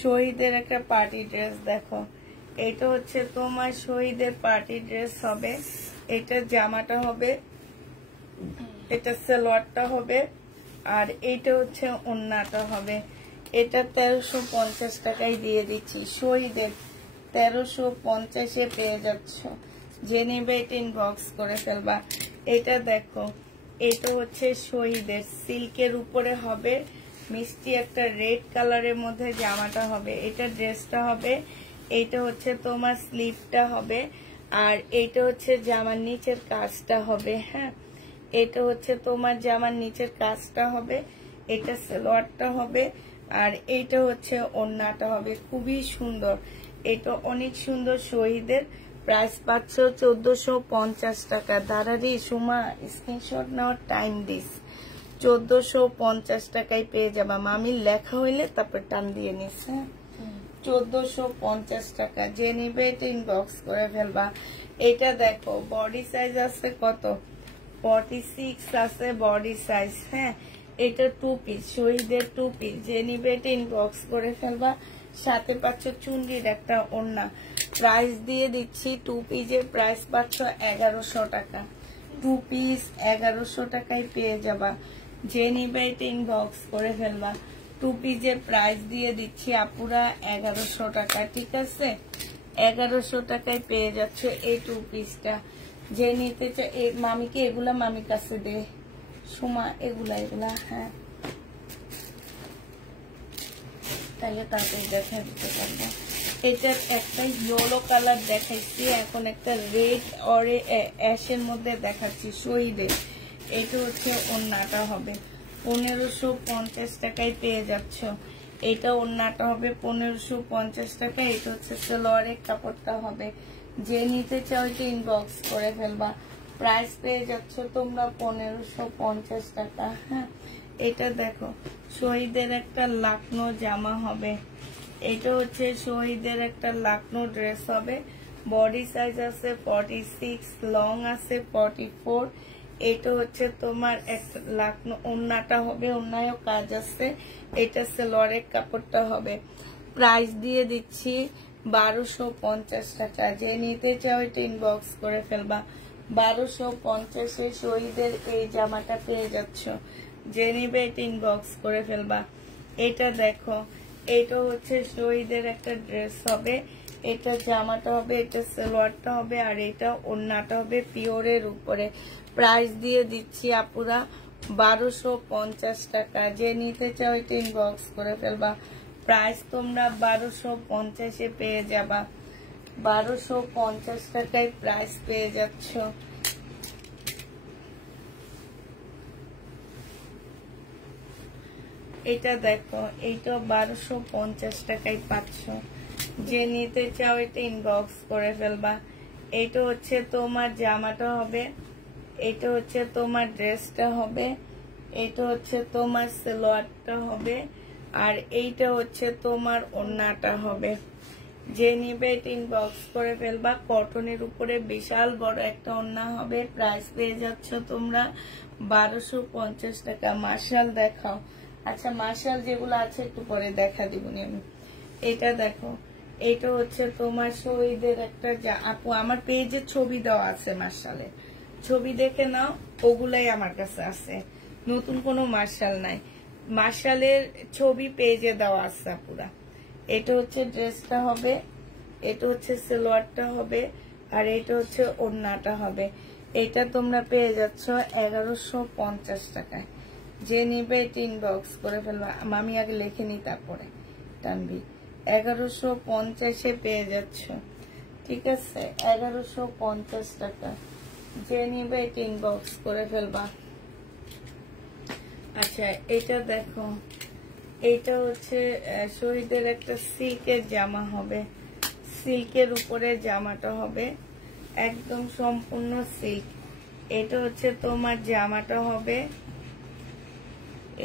শহীদের একটা পার্টি ড্রেস দেখো, এটা হচ্ছে তোমার শহীদের পার্টি ড্রেস হবে। এটা জামাটা হবে, এটা সালোয়ারটা হবে, আর এইটা হচ্ছে ওড়নাটা হবে। এটা 1350 টাকায় দিয়ে দিচ্ছি। শহীদের 1350-এ পেয়ে যাচ্ছ। যে নেবে এটা ইনবক্স করে ফেলবা। এটা দেখো, এটা হচ্ছে শহীদের সিল্কের উপরে হবে, মিষ্টি একটা রেড কালারের মধ্যে জামাটা হবে। এটা ড্রেসটা হবে, এইটা হচ্ছে তোমার স্লিভটা হবে, আর এইটা হচ্ছে জামার নিচের কাজটা হবে। হ্যাঁ, এটা হচ্ছে তোমার জামার নিচের কাজটা হবে, এটা সালোয়ারটা হবে, আর এইটা হচ্ছে ওড়নাটা হবে। খুবই সুন্দর, এটা অনেক সুন্দর। শহীদের প্রাইস পাচ্ছ 1450 টাকা। দাঁড়ারি সুমা স্ক্রিনশট নেওয়ার টাইম দিস, 1450 টাকায় পেয়ে যাবা। মামির লেখা হইলে তারপর টান দিয়ে নিস। হ্যাঁ, 1450 টাকা। যে নিবে এটা ইনবক্স করে ফেলবা। এটা দেখো বডি সাইজ আছে কত, 46 আছে বডি সাইজ। হ্যাঁ, এটা 2 পিস, শহীদের 2 পিস। যে নিবে এটা ইনবক্স করে ফেলবা। সাথে পাচ্ছ চুন্ডির একটা ওড়না। প্রাইস দিয়ে দিচ্ছি 2 পিসের প্রাইস পাচ্ছ 1100 টাকা। 2 পিস 1100 টাকায় পেয়ে যাবা। যে নিবে এটা ইনবক্স করে ফেলবা। 2 পিসের প্রাইস দিয়ে দিচ্ছি আপুরা 1100 টাকা। ঠিক আছে, 1100 টাকায় পেয়ে যাচ্ছে এই 2 পিসটা। যে নিতে চাই, মামিকে এগুলা মামির কাছে দে সুমা, এগুলা। হ্যাঁ, তাহলে তাড়াতাড়ি দেখা দিতে পারবো। এটার একটা ইয়েলো কালার দেখাইছি, এখন একটা রেড অরে অ্যাশের মধ্যে দেখাচ্ছি শহীদের। এটা হচ্ছে ওড়নাটা হবে, 1550 টাকায় পেয়ে যাচ্ছ। এটা ওড়নাটা হবে 1550 টাকা। এটা হচ্ছে সালোয়ারের কাপড়টা হবে। যে নিতে চাও এটা ইনবক্স করে ফেলবা। প্রাইস পেয়ে যাচ্ছ তোমরা 1550 টাকা। হ্যাঁ, এটা দেখো শহীদের একটা লাকনো জামা হবে। এটা হচ্ছে শহীদের একটা লাকনো ড্রেস হবে। বডি সাইজ আছে 46, লং আছে 44। এটা হচ্ছে তোমার একটা লাকনো ওড়নাটা হবে, ওড়নায়ও কাজ আছে। এটা সালোয়ারের কাপড়টা হবে। প্রাইস দিয়ে দিচ্ছি 1250 টাকা। যে নিতে চাও এটা ইনবক্স করে ফেলবা। 1250-এ শহীদের এই জামাটা পেয়ে যাচ্ছ। যে নিবে এটা ইনবক্স করে ফেলবা। এটা দেখো, এটা হচ্ছে শহীদের একটা ড্রেস হবে। এটা জামাটা হবে, এটা সালোয়ারটা হবে, আর এটা ওড়নাটা হবে পিওরের উপরে। প্রাইস দিয়ে দিচ্ছি আপুরা 1250 টাকা। যে নিতে চাও এটা ইনবক্স করে ফেলবা। প্রাইস তোমরা 1250-এ পেয়ে যাবা। 1250 টাকায় প্রাইস পেয়ে যাচ্ছ। এটা দেখো, এইটা 1250 টাকায় পাচ্ছ। যে নিতে চাও এটা ইনবক্স করে ফেলবা। এটা হচ্ছে তোমার জামাটা হবে, এটা হচ্ছে তোমার ড্রেসটা হবে, এটা হচ্ছে তোমার সালোয়ারটা হবে, আর এইটা হচ্ছে তোমার ওড়নাটা হবে। যে নিবে এটা ইনবক্স করে ফেলবা। কটনের উপরে বিশাল বড় একটা ওড়না হবে। প্রাইস পেয়ে যাচ্ছ তোমরা 1250 টাকা। মার্শাল দেখাও। আচ্ছা, মার্শাল যেগুলো আছে একটু পরে দেখা দিবনি আমি। এটা দেখো, এটা হচ্ছে তোমার শহীদের একটা আপু আমার পেজে ছবি দেওয়া আছে মার্শালের, ছবি দেখে নাও। ওগুলাই আমার কাছে আছে, নতুন কোনো মার্শাল নাই। মার্শালের ছবি পেজে দেওয়া আছে আপুরা। এটা হচ্ছে ড্রেসটা হবে, এটা হচ্ছে সালোয়ারটা হবে, আর এটা হচ্ছে ওড়নাটা হবে। এটা তোমরা পেয়ে যাচ্ছ 1150 টাকায়। যে নিবে এটা ইনবক্স করে ফেলবা। আমি আগে লিখে নি তারপরে টানবি। 1150-এ পেয়ে যাচ্ছ। ঠিক আছে, 1150 টাকা। যে নিবে এটা ইনবক্স করে ফেলবা। আচ্ছা এটা দেখো, এটা হচ্ছে শহীদের একটা সিল্কের জামা হবে, সিল্কের উপরে জামাটা হবে একদম সম্পূর্ণ সিল্ক। এটা হচ্ছে তোমার জামাটা হবে,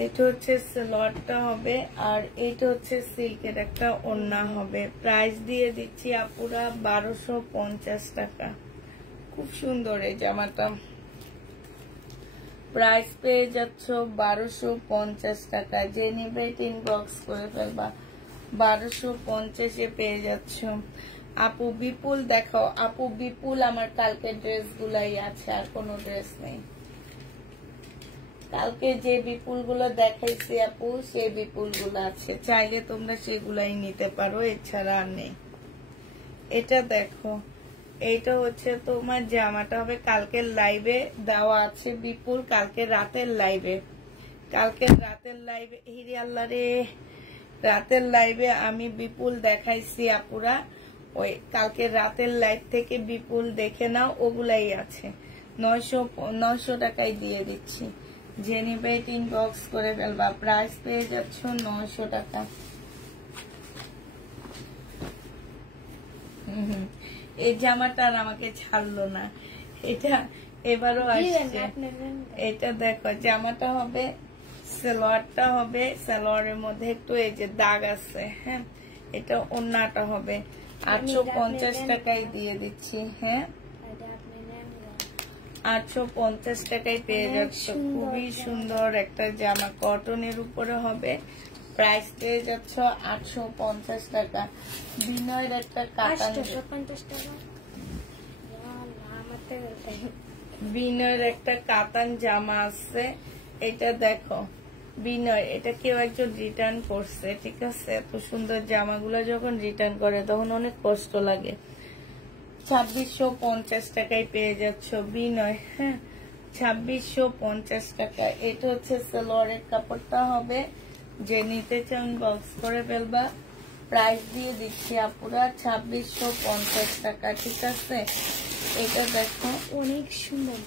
এটা হচ্ছে সালোয়ারটা হবে, আর এটা হচ্ছে সিল্কের একটা ওড়না হবে। প্রাইস দিয়ে দিচ্ছি আপুরা 1250 টাকা। খুব সুন্দর এই জামাটা, প্রাইস পেয়ে যাচ্ছ 1250 টাকা। যে নিবে ইনবক্স করে ফেলবা, 1250-এ পেয়ে যাচ্ছ। আপু বিপুল দেখাও। আপু বিপুল আমার কালকে ড্রেস গুলাই আছে, আর কোনো ড্রেস নেই। কালকে যে বিপুল গুলো দেখাইছি আপু, সেই বিপুল গুলো আছে, চাইলে তোমরা সেগুলাই নিতে পারো, এছাড়া আর নেই। এটা দেখো, এইটা হচ্ছে তোমার জামাটা হবে, কালকের লাইভে দেওয়া আছে বিপুল, কালকে রাতের লাইভে, কালকে রাতের লাইভে হিরি আল্লাহ রে, রাতের লাইভে আমি বিপুল দেখাইছি আপুরা, ওই কালকে রাতের লাইভ থেকে বিপুল দেখে নাও, ওগুলাই আছে। 900 টাকায় দিয়ে দিচ্ছি, যে নিবে ইনবক্স করে ফেলবা। প্রাইস পেয়ে যাচ্ছ 900 টাকা। এই জামাটা আর আমাকে ছাড়লো না, এটা এবারও আসছে। এটা দেখো, জামাটা হবে, সালোয়ারটা হবে, সালোয়ারের মধ্যে একটু এই যে দাগ আছে, হ্যাঁ। এটা ওড়নাটা হবে, 850 টাকায় দিয়ে দিচ্ছি, হ্যাঁ 850 টাকায় পেয়ে যাচ্ছে। খুবই সুন্দর একটা জামা, কটনের উপরে হবে, প্রাইস পেয়ে যাচ্ছ 850 টাকা। বিনয়ের একটা কাতান, বিনয়ের একটা কাতান জামা আছে, এটা দেখো বিনয়, এটা কেউ একজন রিটার্ন করছে, ঠিক আছে। এত সুন্দর জামাগুলো যখন রিটার্ন করে তখন অনেক কষ্ট লাগে। 2650 টাকায় পেয়ে যাচ্ছ বিনয়, হ্যাঁ 2650 টাকা। এটা হচ্ছে সালোয়ারের কাপড়টা হবে, যে নিতে চান বক্স করে ফেলবা। প্রাইস দিয়ে দিচ্ছি আপুরা 2650 টাকা, ঠিক আছে। এটা দেখো অনেক সুন্দর।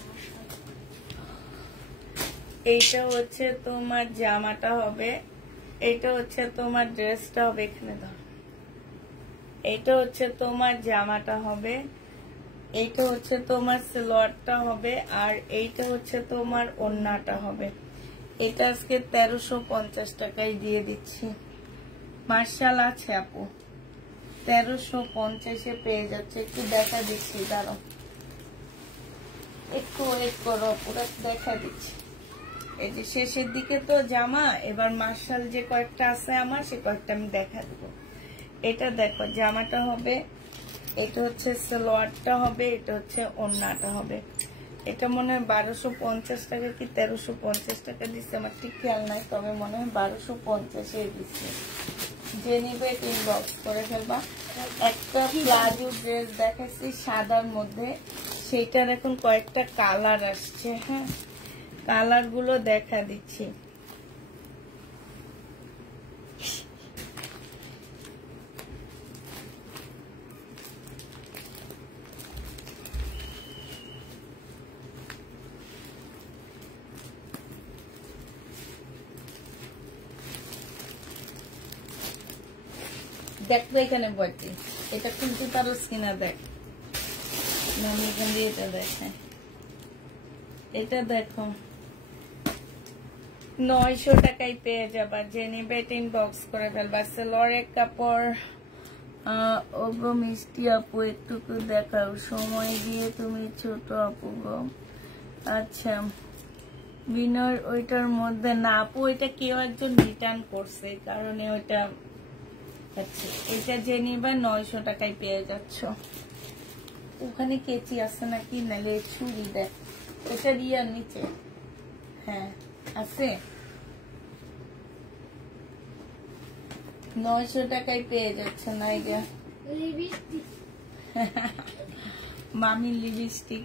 এইটা হচ্ছে তোমার জামাটা হবে, এটা হচ্ছে তোমার ড্রেসটা হবে, এখানে দাও। এইটা হচ্ছে তোমার জামাটা হবে, এইটা হচ্ছে তোমার সালোয়ারটা হবে, আর এইটা হচ্ছে তোমার ওড়নাটা হবে। এটা আজকে 1350 টাকায় দিয়ে দিচ্ছি। মার্শাল আছে আপু, 1350-এ পেয়ে যাচ্ছে। একটু দেখা দিচ্ছি, দাঁড়াও একটু ওয়েট করো, পুরো দেখা দিচ্ছি। এই যে শেষের দিকে তো জামা, এবার মার্শাল যে কয়েকটা আছে আমার, সে কয়েকটা আমি দেখা দেবো। এটা দেখো, জামাটা হবে, এটা হচ্ছে সালোয়ারটা হবে, এটা হচ্ছে ওড়নাটা হবে। এটা মনে হয় 1250 টাকা কি 1350 টাকা দিচ্ছে, আমার ঠিক খেয়াল নাই, তবে মনে হয় 1250-এ দিচ্ছে। যে নিবে ইনবক্স করে ফেলবা। একটা প্লাজো ড্রেস দেখাচ্ছি সাদার মধ্যে, সেইটার এখন কয়েকটা কালার আসছে, হ্যাঁ কালার গুলো দেখা দিচ্ছি। দেখবো এখানে বইটি, এটা কিন্তু তারও স্কিনার দেখ, আমি এখান দিয়ে এটা দেখে, এটা দেখো 900 টাকায় পেয়ে যাবা। যে নিবে ইনবক্স করে ফেলবা। সালোয়ারের কাপড় ওগো মিষ্টি আপু, একটুকু দেখাও, সময় দিয়ে তুমি ছোট আপু গো। আচ্ছা বিনয় ওইটার মধ্যে না আপু, ওইটা কেউ একজন রিটার্ন করছে, কারণে ওইটা। আচ্ছা এটা যে নিবা 900 টাকায় পেয়ে যাচ্ছ। ওখানে কেচি আছে নাকি, নালে ছুরি দেখ, এটা রিয়ার নিচে, হ্যাঁ আছে। 900 টাকায় পেয়ে যাচ্ছে না, এটা মামি লিপস্টিক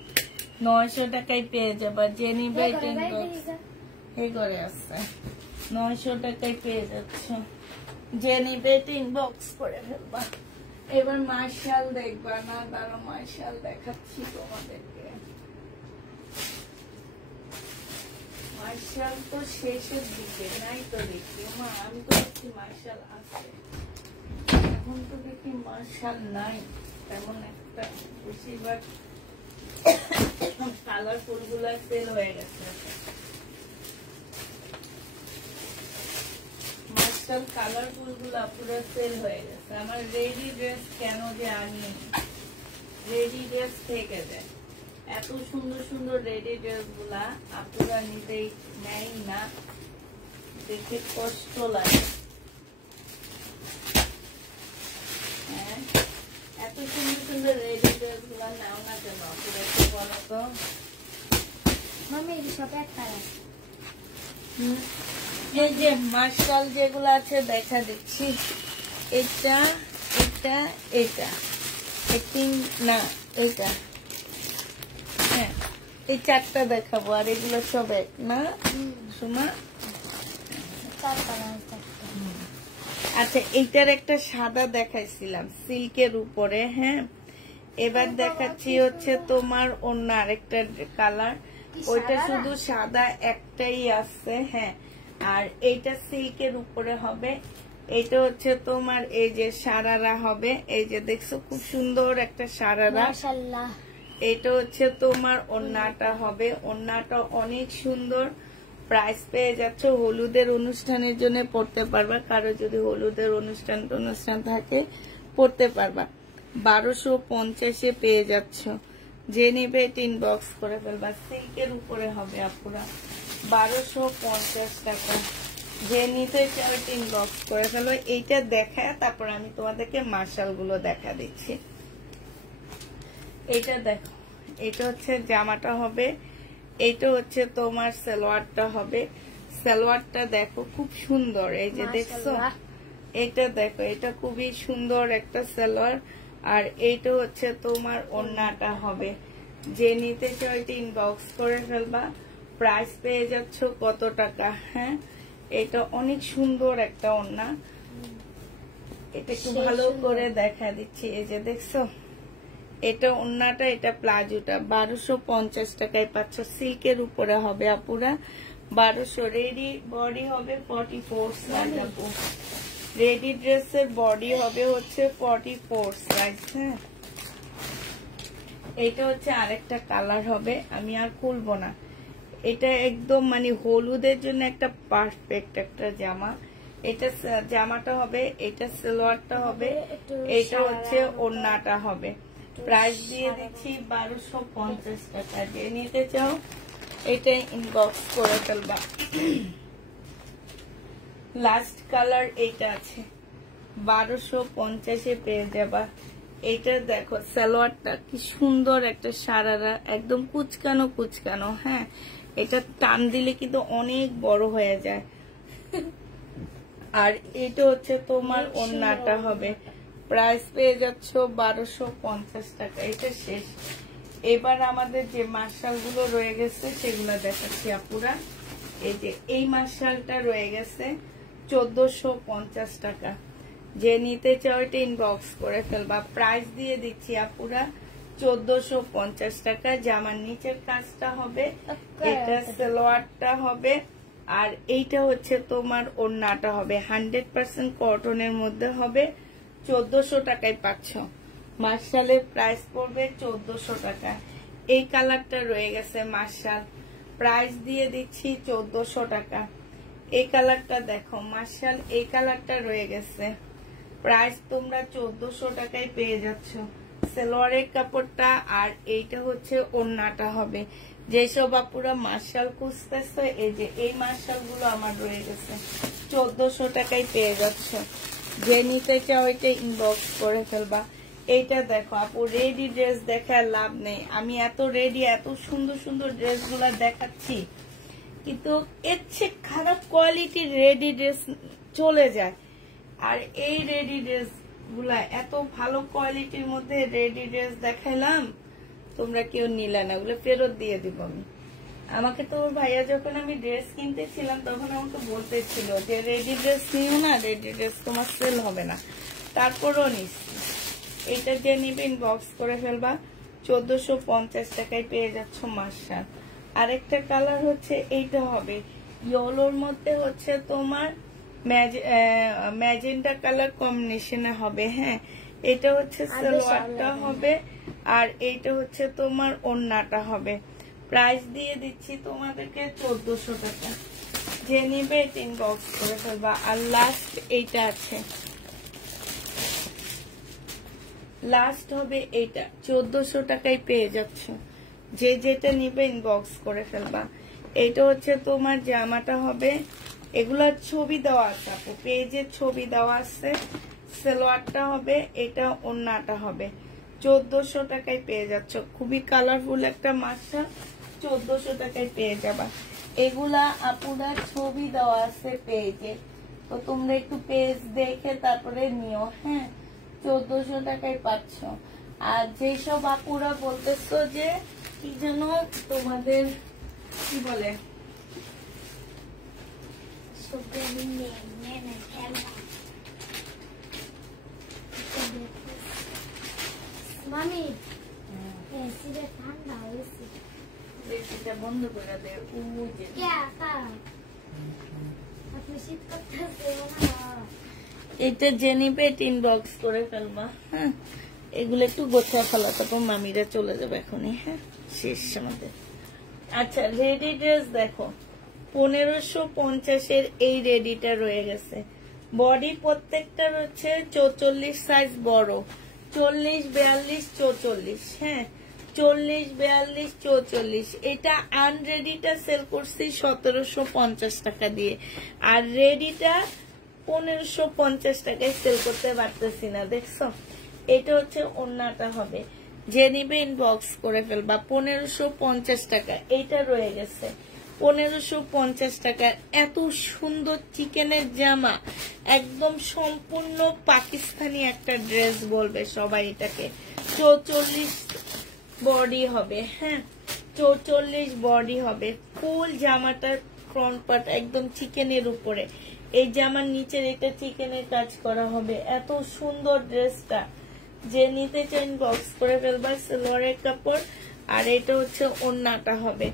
900 টাকায় পেয়ে যাবা। যে নিবে এই করে আসছে, 900 টাকায় পেয়ে যাচ্ছ। যে নিবে ইনবক্স করে ফেলবা। এবার মার্শাল দেখবা না, তারা মার্শাল দেখাচ্ছি তোমাদেরকে। মার্শাল তো শেষের দিকে নাই তো দেখি। মা আমি তো দেখছি মার্শাল আছে, এখন তো দেখি মার্শাল নাই তেমন একটা। বেশিরভাগ কালারফুল গুলা সেল হয়ে গেছে। মার্শাল কালারফুল গুলা পুরো সেল হয়ে গেছে। আমার রেডি ড্রেস কেন যে আনি, রেডি ড্রেস থেকে যায়। এত সুন্দর সুন্দর রেডি ড্রেস গুলা আপনারা নিজেই নেই না, দেখে কষ্ট লাগে। হ্যাঁ, এত সুন্দর সুন্দর রেডি ড্রেস গুলা নাও না কেন আপনারা একটু বলো তো। মামি এই সব এক কালার। এই যে মার্শাল যেগুলো আছে দেখা দিচ্ছি, এটা এটা এটা না এটা, হ্যাঁ এই চারটা দেখাবো। আর এগুলো সব এক না সুমা? আচ্ছা, এইটার একটা সাদা দেখাইছিলাম সিল্কের উপরে। হ্যাঁ, এবার দেখাচ্ছি হচ্ছে তোমার অন্য আরেকটা কালার। ওইটা শুধু সাদা একটাই আছে। হ্যাঁ, আর এইটা সিল্কের উপরে হবে। এটা হচ্ছে তোমার এই যে সারারা হবে, এই যে দেখছো খুব সুন্দর একটা সারারা। মাশাআল্লাহ। এটা হচ্ছে তোমার ওড়নাটা হবে, ওড়নাটা অনেক সুন্দর। প্রাইস পেয়ে যাচ্ছ হলুদের অনুষ্ঠানের জন্য পড়তে পারবা, কারো যদি হলুদের অনুষ্ঠান থাকে পড়তে পারবা। 1250 পেয়ে যাচ্ছ। যে নেবে ইনবক্স করে ফেলবা। সিল্কের উপরে হবে আপুরা, 1250 টাকা। যে নিতে চাও ইনবক্স করে ফেলো। এইটা দেখায় তারপর আমি তোমাদেরকে মার্শাল গুলো দেখা দিচ্ছি। এটা দেখো, এটা হচ্ছে জামাটা হবে, এটা হচ্ছে তোমার সালোয়ারটা হবে। সালোয়ারটা দেখো খুব সুন্দর, এই যে দেখছো, এটা দেখো, এটা খুবই সুন্দর একটা সালোয়ার। আর এইটা হচ্ছে তোমার ওড়নাটা হবে। যে নিতে চাও এটা ইনবক্স করে ফেলবা। প্রাইস পেয়ে যাচ্ছ কত টাকা? হ্যাঁ, এটা অনেক সুন্দর একটা ওড়না। এটা একটু ভালো করে দেখা দিচ্ছি, এই যে দেখছো, এটা ওড়নাটা, এটা প্লাজোটা 1250 টাকায় পাচ্ছ। সিল্কের উপরে হবে আপুরা 1200। রেডি বডি হবে 44 সাইজ আপু। রেডি ড্রেসের বডি হবে হচ্ছে 44 সাইজ। হ্যাঁ, এটা হচ্ছে আরেকটা কালার হবে, আমি আর খুলবো না। এটা একদম মানে হলুদের জন্য একটা পারফেক্ট একটা জামা। এটা জামাটা হবে, এটা সালোয়ারটা হবে, এটা হচ্ছে ওড়নাটা হবে। প্রাইস দিয়ে দিচ্ছি 1250 টাকা। যে নিতে চাও এটা ইনবক্স করে ফেলবা। লাস্ট কালার এইটা আছে, 1250 পেয়ে যাবা। এইটা দেখো সালোয়ারটা কি সুন্দর একটা সারারা, একদম কুচকানো কুচকানো। হ্যাঁ, এটা টান দিলে কিন্তু অনেক বড় হয়ে যায়। আর এটা হচ্ছে তোমার ওড়নাটা হবে। প্রাইস পেয়ে যাচ্ছ 1250 টাকা। এটা শেষ। এবার আমাদের যে মার্শাল গুলো রয়ে গেছে সেগুলো দেখাচ্ছি আপুরা। এই যে এই মার্শালটা রয়ে গেছে 1450 টাকা। যে নিতে চাও এটা ইনবক্স করে ফেলবা। প্রাইস দিয়ে দিচ্ছি আপুরা 1450 টাকা। জামার নিচের কাজটা হবে, এটা সালোয়ারটা হবে, আর এইটা হচ্ছে তোমার ওড়নাটা হবে। 100% কটনের মধ্যে হবে। 1400 টাকায় পাচ্ছ। মার্শালের প্রাইস পড়বে 1400 টাকা। এই কালারটা রয়ে গেছে মার্শাল, প্রাইস দিয়ে দিচ্ছি 1400 টাকা। এই কালারটা দেখো মার্শাল, এই কালারটা রয়ে গেছে, প্রাইস তোমরা 1400 টাকায় পেয়ে যাচ্ছ। সালোয়ারের কাপড়টা আর এইটা হচ্ছে ওড়নাটা হবে। যেসব আপুরা মার্শাল খুঁজতেছ, এই যে এই মার্শাল গুলো আমার রয়ে গেছে, 1400 টাকায় পেয়ে যাচ্ছ। যে নিতে চাও এটা ইনবক্স করে ফেলবা। এইটা দেখো আপু, রেডি ড্রেস দেখার লাভ নেই। আমি এত রেডি, এত সুন্দর সুন্দর ড্রেস গুলা দেখাচ্ছি, কিন্তু এর চেয়ে খারাপ কোয়ালিটির রেডি ড্রেস চলে যায়। আর এই রেডি ড্রেস গুলা এত ভালো কোয়ালিটির মধ্যে রেডি ড্রেস দেখাইলাম, তোমরা কেউ নিলে না, ওগুলো ফেরত দিয়ে দিব আমি। আমাকে তো ভাইয়া যখন আমি ড্রেস কিনতেছিলাম তখন আমাকে বলতেছিল যে রেডি ড্রেস নিও না, রেডি ড্রেস তোমার সেল হবে না। তারপরও নিচ্ছি। এটা যে নিবে ইনবক্স করে ফেলবা। 1450 টাকায় পেয়ে যাচ্ছ মার্শাল। আরেকটা কালার হচ্ছে এইটা হবে ইয়েলোর মধ্যে হচ্ছে তোমার ম্যাজেন্টা কালার কম্বিনেশনে হবে। হ্যাঁ, এটা হচ্ছে সালোয়ারটা হবে আর এইটা হচ্ছে তোমার ওড়নাটা হবে। প্রাইস দিয়ে দিচ্ছি তোমাদেরকে 1400 টাকা। যে নিবে এটা ইনবক্স করে ফেলবা। আর লাস্ট এইটা আছে, লাস্ট হবে এইটা 1400 টাকায় পেয়ে যাচ্ছ। যে যেটা নিবে ইনবক্স করে ফেলবা। এইটা হচ্ছে তোমার জামাটা হবে, এগুলার ছবি দেওয়া আছে আপু, পেজের ছবি দেওয়া আছে। সালোয়ারটা হবে, এটা ওড়নাটা হবে। 1400 টাকায় পেয়ে যাচ্ছ। খুবই কালারফুল একটা মাস্টা, 1400 টাকায় পেয়ে যাবা। এগুলা আপুরা ছবি দেওয়া আছে পেজে, তো তোমরা একটু পেজ দেখে তারপরে নিও। হ্যাঁ, 1400 টাকায় পাচ্ছ। আর যেসব আপুরা বলতেছো যে কি যেন তোমাদের কি বলে মামি এসিটা ঠান্ডা হয়েছে, এসিটা বন্ধ করে দে। আপনি শীত করতেছে এটা যে নিবে এটা ইনবক্স করে ফেলবা। হ্যাঁ, এগুলো একটু গোছা ফেলা, তারপর মামিরা চলে যাবে এখনই। হ্যাঁ, শেষ আমাদের। আচ্ছা, রেডি ড্রেস দেখো 1550 এই রেডিটা রয়ে গেছে। বডি প্রত্যেকটা হচ্ছে 44 সাইজ বড়, 40, 42, 44। হ্যাঁ, 40, 42, 44। এটা আনরেডিটা সেল করছি 1750 টাকা দিয়ে, আর রেডিটা 1550 টাকায় সেল করতে পারতেছি না। দেখছো, এটা হচ্ছে ওড়নাটা হবে। যে নিবে ইনবক্স করে ফেলবা। 1550 টাকা এইটা রয়ে গেছে। 1550 টাকা এত সুন্দর চিকেনের জামা, একদম সম্পূর্ণ পাকিস্তানি একটা ড্রেস বলবে সবাই এটাকে। 44 বডি হবে। হ্যাঁ, 44 বডি হবে। ফুল জামাটার ফ্রন্ট পার্ট একদম চিকেনের উপরে, এই জামার নিচের এটা চিকেনের কাজ করা হবে। এত সুন্দর ড্রেসটা, যে নিতে চান বক্স করে ফেলবা। সালোয়ারের কাপড় আর এটা হচ্ছে ওড়নাটা হবে।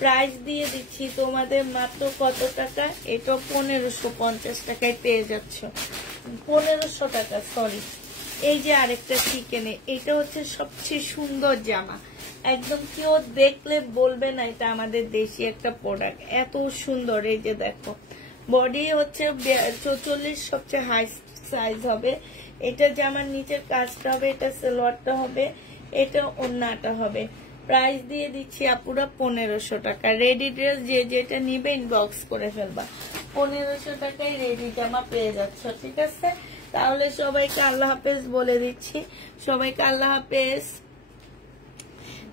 প্রাইস দিয়ে দিচ্ছি তোমাদের মাত্র কত টাকা? এটা 1550 টাকায় পেয়ে যাচ্ছ। 1500 টাকা, সরি। এই যে আরেকটা চিকেনে, এটা হচ্ছে সবচেয়ে সুন্দর জামা, একদম কেউ দেখলে বলবে না এটা আমাদের দেশি একটা প্রোডাক্ট। এত সুন্দর। এই যে দেখো, বডি হচ্ছে 44 সবচেয়ে হাই সাইজ হবে। এটা জামার নিচের কাজটা হবে, এটা সালোয়ারটা হবে, এটা ওড়নাটা হবে। প্রাইস দিয়ে দিচ্ছি আপুরা 1500 টাকা। রেডি ড্রেস যে যেটা নিবে ইনবক্স করে ফেলবা। 1500 টাকায় রেডি জামা পেয়ে যাচ্ছ। ঠিক আছে, তাহলে সবাইকে আল্লাহ হাফেজ বলে দিচ্ছি। সবাইকে আল্লাহ হাফেজ।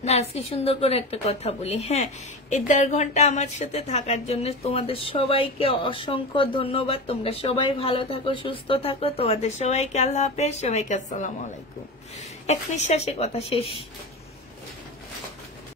না, আজকে সুন্দর করে একটা কথা বলি। হ্যাঁ, এই 1.5 ঘন্টা আমার সাথে থাকার জন্য তোমাদের সবাইকে অসংখ্য ধন্যবাদ। তোমরা সবাই ভালো থাকো, সুস্থ থাকো। তোমাদের সবাইকে আল্লাহ হাফেজ, সবাইকে আসসালামু আলাইকুম। এক নিঃশ্বাসে কথা শেষ।